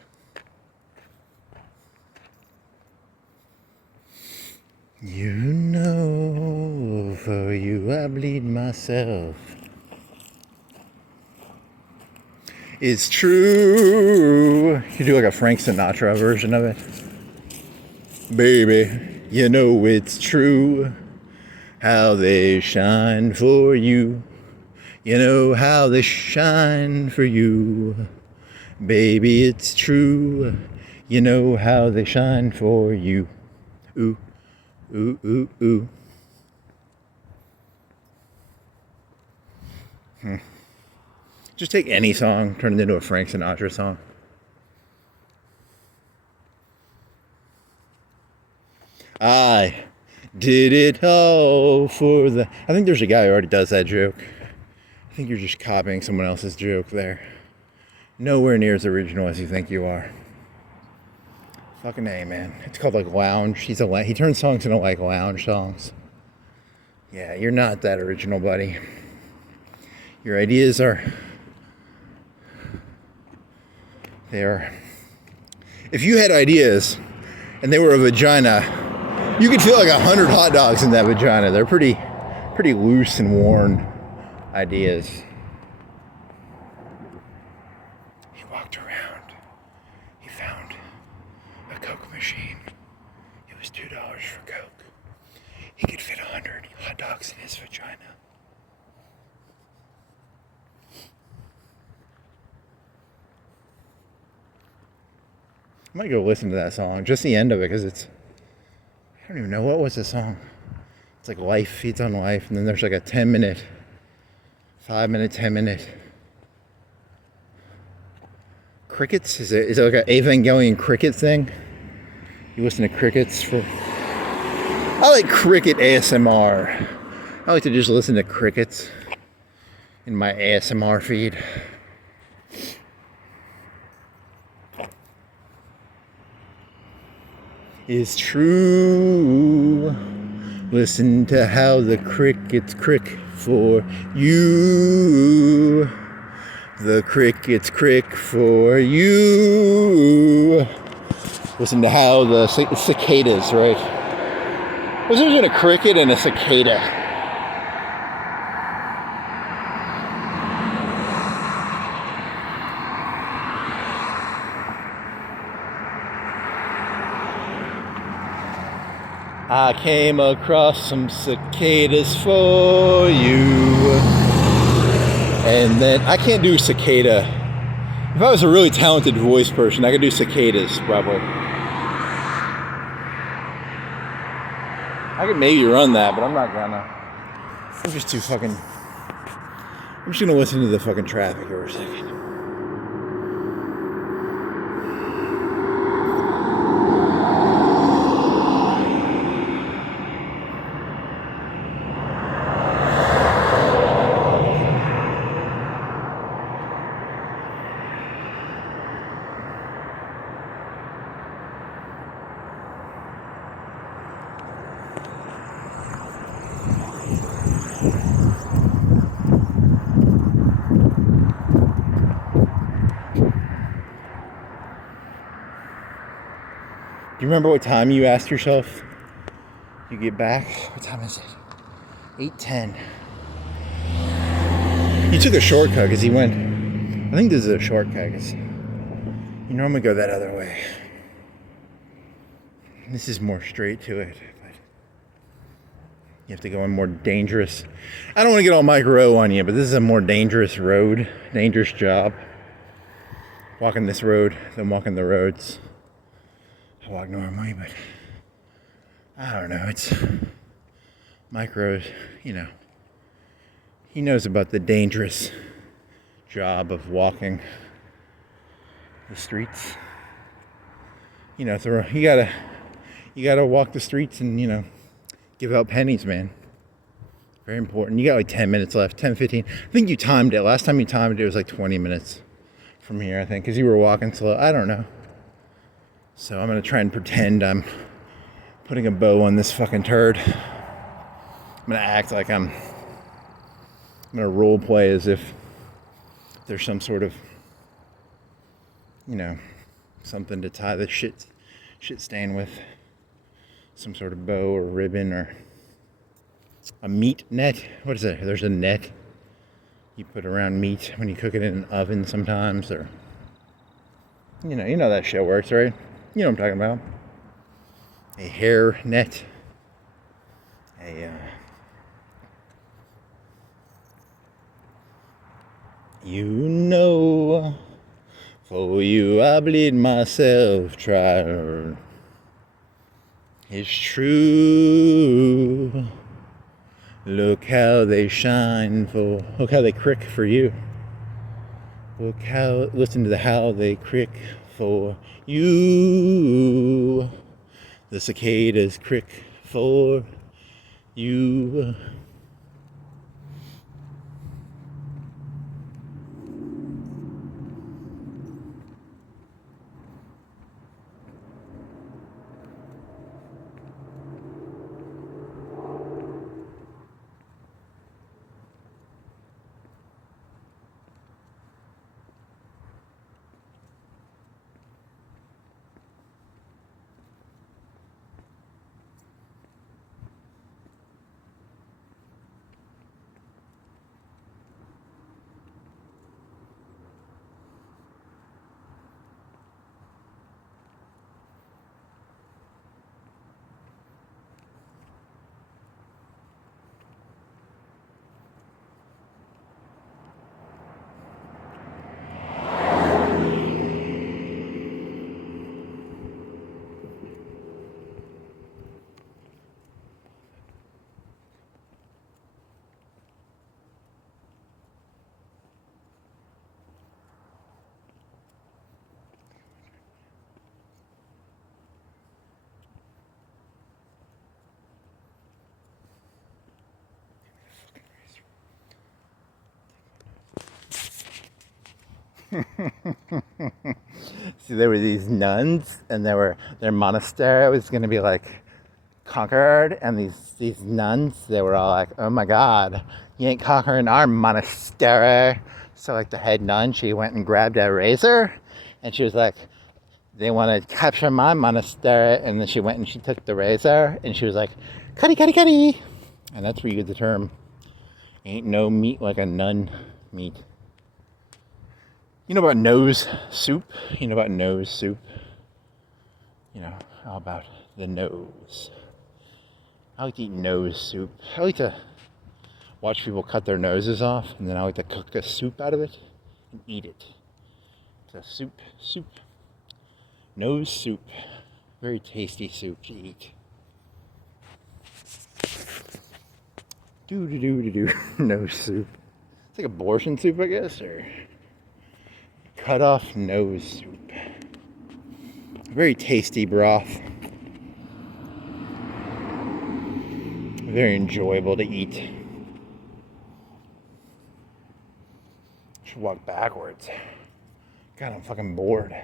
You know, for you I bleed myself. It's true. You do like a Frank Sinatra version of it. Baby, you know it's true. How they shine for you. You know how they shine for you. Baby, it's true. You know how they shine for you. Ooh, ooh, ooh, ooh. Just take any song, turn it into a Frank Sinatra song. I did it all for the... I think there's a guy who already does that joke. I think you're just copying someone else's joke there. Nowhere near as original as you think you are. Fucking A, man. It's called like lounge. He turns songs into like lounge songs. Yeah, you're not that original, buddy. Your ideas are... If you had ideas and they were a vagina, you could feel like 100 hot dogs in that vagina. They're pretty loose and worn ideas. He walked around. He found a Coke machine. It was $2 for Coke. He could fit 100 hot dogs in his vagina. I might go listen to that song, just the end of it, because I don't even know, what was the song? It's like Life Feeds on Life, and then there's like a 5-minute, 10-minute crickets? Is it like an Evangelion cricket thing? You listen to crickets for... I like cricket ASMR. I like to just listen to crickets in my ASMR feed. Is true. Listen to how the crickets crick for you. The crickets crick for you. Listen to how the cicadas, right? What's there between a cricket and a cicada? I came across some cicadas for you. And then I can't do cicada. If I was a really talented voice person, I could do cicadas probably. I could maybe run that, but I'm not gonna. I'm just too fucking... I'm just gonna listen to the fucking traffic for a second. Do you remember what time you asked yourself you get back? What time is it? 8:10. You took a shortcut because he went... I think this is a shortcut because you normally go that other way. This is more straight to it. But you have to go on more dangerous... I don't want to get all Mike Rowe on you, but this is a more dangerous road. Dangerous job. Walking this road than walking the roads I walk normally, but I don't know. It's Mike Rowe, you know. He knows about the dangerous job of walking the streets. You know, you gotta walk the streets and, you know, give out pennies, man. Very important. You got like 10 minutes left, 10, 15. I think you timed it. Last time you timed it, it was like 20 minutes from here, I think, because you were walking slow. I don't know. So I'm gonna try and pretend I'm putting a bow on this fucking turd. I'm gonna act like I'm gonna role play as if there's some sort of, you know, something to tie the shit stain with. Some sort of bow or ribbon or a meat net. What is it? There's a net you put around meat when you cook it in an oven sometimes, or you know that shit works, right? You know what I'm talking about. A hair net. You know, for you I bleed myself dry. It's true. Look how they shine for... Look how they crick for you. Listen to how they crick for you. The cicadas crick for you. See, there were these nuns, and their monastery was going to be like conquered, and these nuns, they were all like, "Oh my God, you ain't conquering our monastery." So like the head nun, she went and grabbed a razor, and she was like, "They want to capture my monastery," and then she went and she took the razor, and she was like, "Cutty, cutty, cutty," and that's where you get the term, "Ain't no meat like a nun meat." You know about nose soup? You know about nose soup? You know, how about the nose? I like to eat nose soup. I like to watch people cut their noses off, and then I like to cook a soup out of it and eat it. It's a soup. Nose soup. Very tasty soup to eat. Do. Nose soup. It's like abortion soup, I guess, or cut off nose soup. Very tasty broth. Very enjoyable to eat. Should walk backwards. God, I'm fucking bored.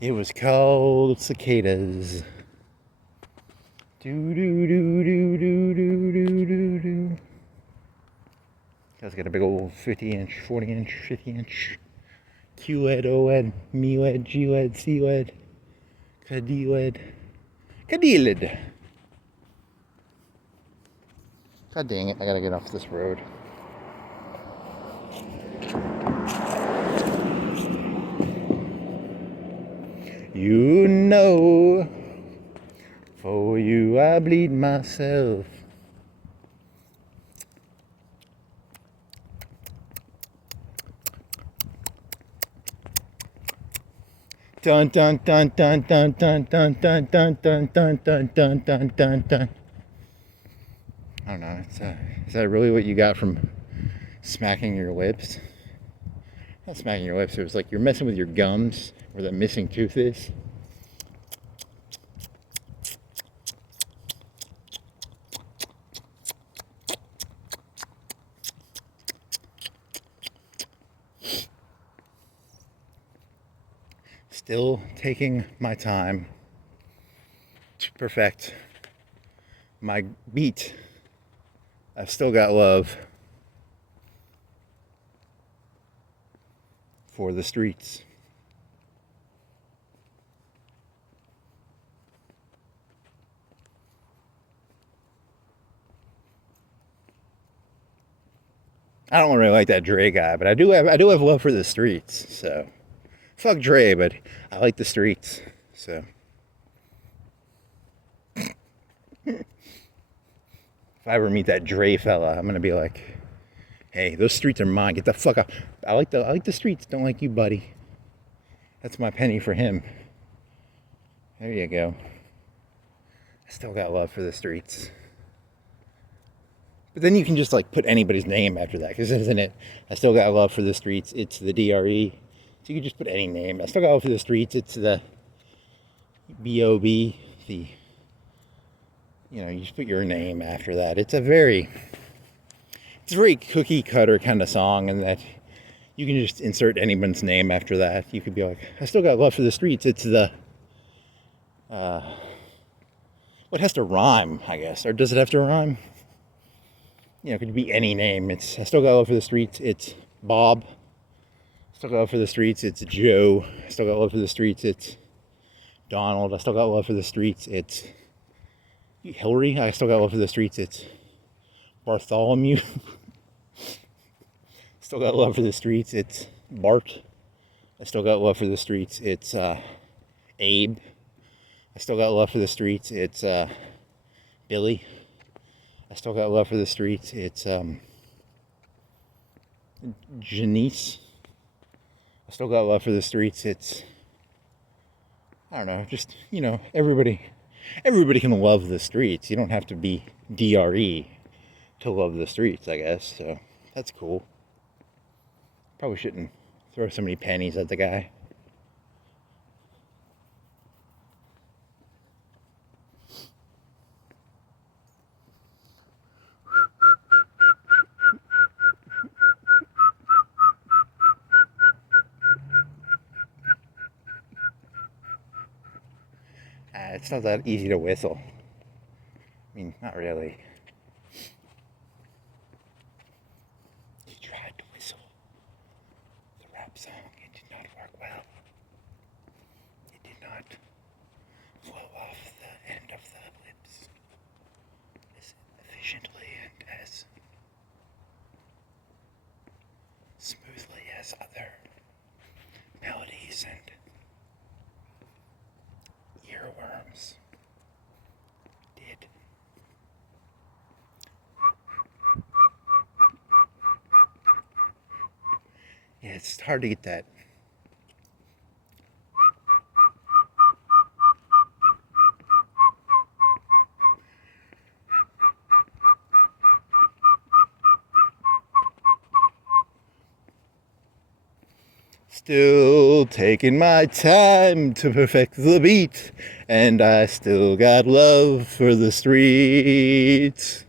It was called cicadas. Do. Guys got a big old 50-inch, 40-inch, 50-inch Q-Ed, O-Ed, M-Ed, G-Ed, C-Ed, Cadiled. God dang it, I gotta get off this road. You know, for you I bleed myself. Dun dun dun dun dun dun dun dun dun dun dun dun dun dun dun dun. I don't know. Is that really what you got from smacking your lips? Not smacking your lips. It was like you're messing with your gums where that missing tooth is. Still taking my time to perfect my beat. I've still got love for the streets. I don't really like that Dre guy, but I do have love for the streets. So fuck Dre, but I like the streets. So if I ever meet that Dre fella, I'm gonna be like, "Hey, those streets are mine. Get the fuck out." I like the streets. Don't like you, buddy. That's my penny for him. There you go. I still got love for the streets. But then you can just like put anybody's name after that, because isn't it? I still got love for the streets. It's the DRE. So you can just put any name. I still got love for the streets. It's the BOB. The, you know, you just put your name after that. It's a very cookie cutter kind of song, and that you can just insert anyone's name after that. You could be like, I still got love for the streets. It's the what has to rhyme, I guess, or does it have to rhyme? You know, it could be any name. It's I still got love for the streets. It's Bob. I still got love for the streets. It's Joe. I still got love for the streets. It's Donald. I still got love for the streets. It's Hillary. I still got love for the streets. It's Bartholomew. Still got love for the streets. It's Bart. I still got love for the streets. It's Abe. I still got love for the streets. It's Billy. I still got love for the streets. It's Janice. I still got love for the streets. It's, I don't know, just, you know, everybody can love the streets. You don't have to be DRE to love the streets, I guess. So that's cool. Probably shouldn't throw so many pennies at the guy. It's not that easy to whistle. I mean, not really. He tried to whistle the rap song. It did not work well. It did not flow off the end of the lips as efficiently and as smoothly as other melodies and earworms did. Yeah, it's hard to get that. Still taking my time to perfect the beat, and I still got love for the streets.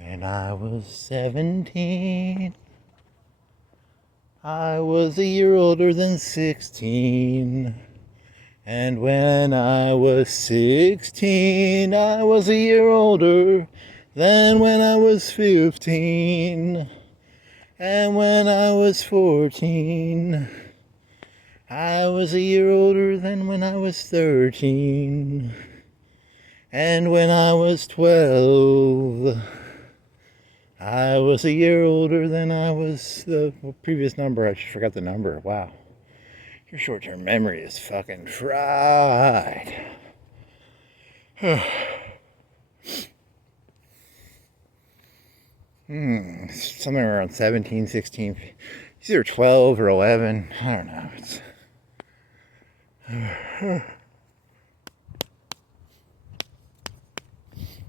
When I was 17, I was a year older than 16. And when I was 16, I was a year older than when I was 15. And when I was 14, I was a year older than when I was 13. And when I was 12, I was a year older than I was the previous number. I just forgot the number. Wow. Your short-term memory is fucking fried. Somewhere around 17, 16. It's either 12 or 11. I don't know.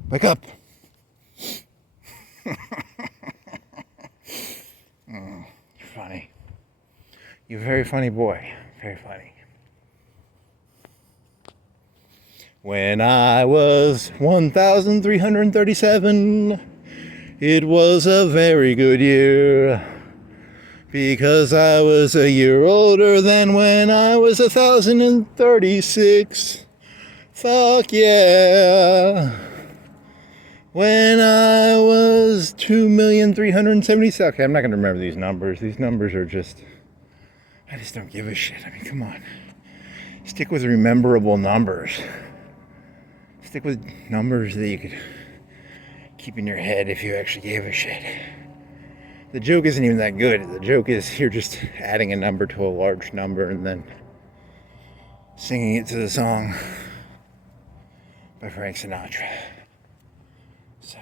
Wake up. You're funny. You're a very funny boy. Very funny. When I was 1,337, it was a very good year. Because I was a year older than when I was 1,036. Fuck yeah. When I was 2,377,000. Okay, I'm not going to remember these numbers. These numbers are just... I just don't give a shit. I mean, come on. Stick with rememberable numbers. Stick with numbers that you could keep in your head if you actually gave a shit. The joke isn't even that good. The joke is you're just adding a number to a large number and then singing it to the song by Frank Sinatra. So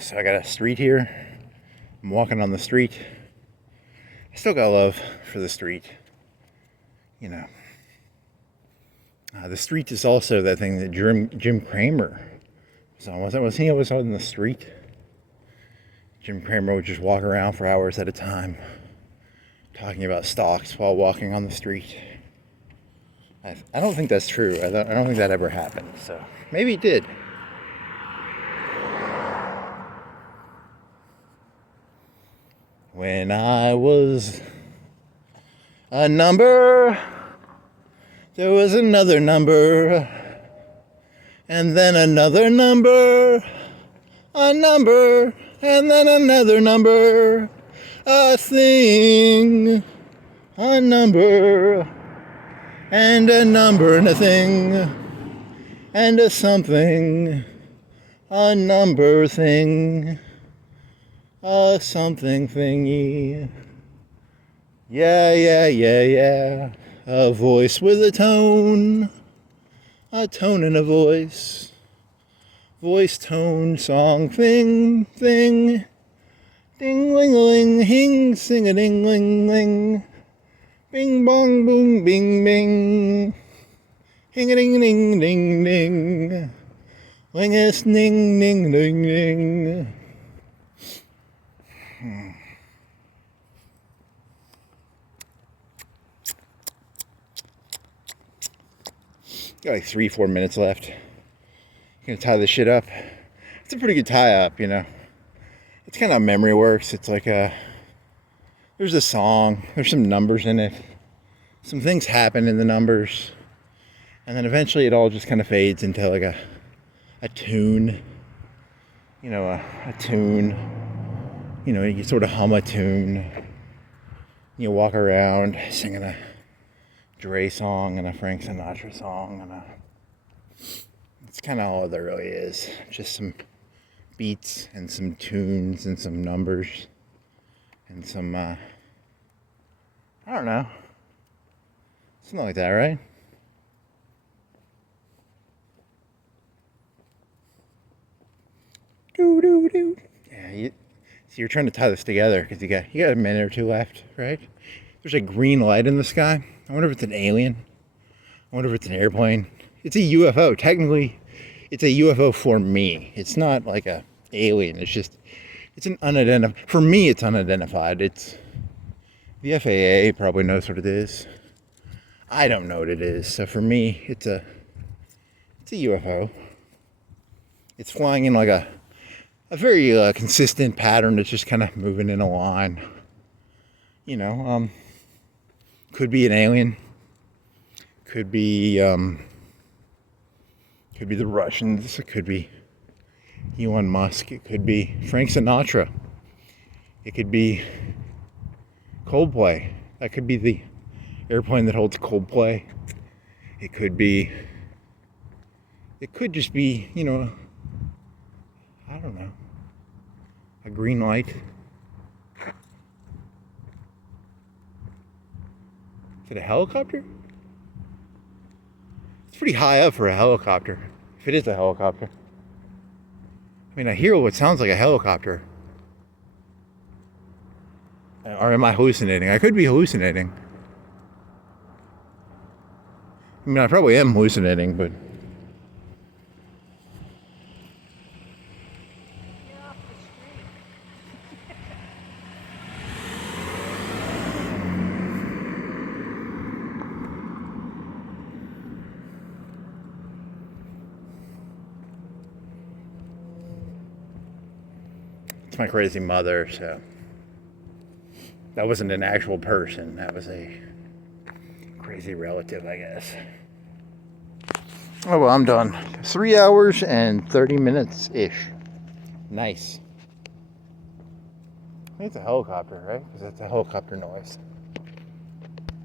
So I got a street here. I'm walking on the street. I still got love for the street. You know. The street is also that thing that Jim Cramer was on. Was he always on the street? Jim Cramer would just walk around for hours at a time, talking about stocks while walking on the street. I don't think that's true. I don't think that ever happened. So maybe it did. When I was a number, there was another number, and then another number, a number, and then another number, a thing, a number, and a number and a thing, and a something, a number thing, a something thingy. Yeah, yeah, yeah, yeah. A voice with a tone and a voice. Voice, tone, song, thing, ding ling ling, hing, sing a ding ling ling, bing bong boom, bing bing, hing a ding ding ding ding, ling a ding ding ding ding. Got like 3-4 minutes left. Gonna tie this shit up. It's a pretty good tie up, you know. It's kind of memory works. It's like there's a song, there's some numbers in it, some things happen in the numbers, and then eventually it all just kind of fades into like a tune. You know, a tune. You know, you sort of hum a tune. You walk around singing a Dre song and a Frank Sinatra song, and it's kind of all there really is. Just some beats and some tunes and some numbers and some I don't know, something like that, right? Do do do. Yeah, so you're trying to tie this together because you got a minute or two left, right? There's a green light in the sky. I wonder if it's an alien. I wonder if it's an airplane. It's a UFO. Technically, it's a UFO for me. It's not like a alien. It's an unidentified. For me, it's unidentified. It's the FAA probably knows what it is. I don't know what it is. So for me, it's a UFO. It's flying in like a very consistent pattern. It's just kind of moving in a line. You know, could be an alien. Could be the Russians. It could be Elon Musk. It could be Frank Sinatra. It could be Coldplay. That could be the airplane that holds Coldplay. It could just be, you know, I don't know, a green light. Is it a helicopter? It's pretty high up for a helicopter, if it is a helicopter. I mean, I hear what sounds like a helicopter. Or am I hallucinating? I could be hallucinating. I mean, I probably am hallucinating, but... It's my crazy mother, so that wasn't an actual person. That was a crazy relative, I guess. Oh, well, I'm done. 3 hours and 30 minutes-ish. Nice. I think it's a helicopter, right? Because that's a helicopter noise.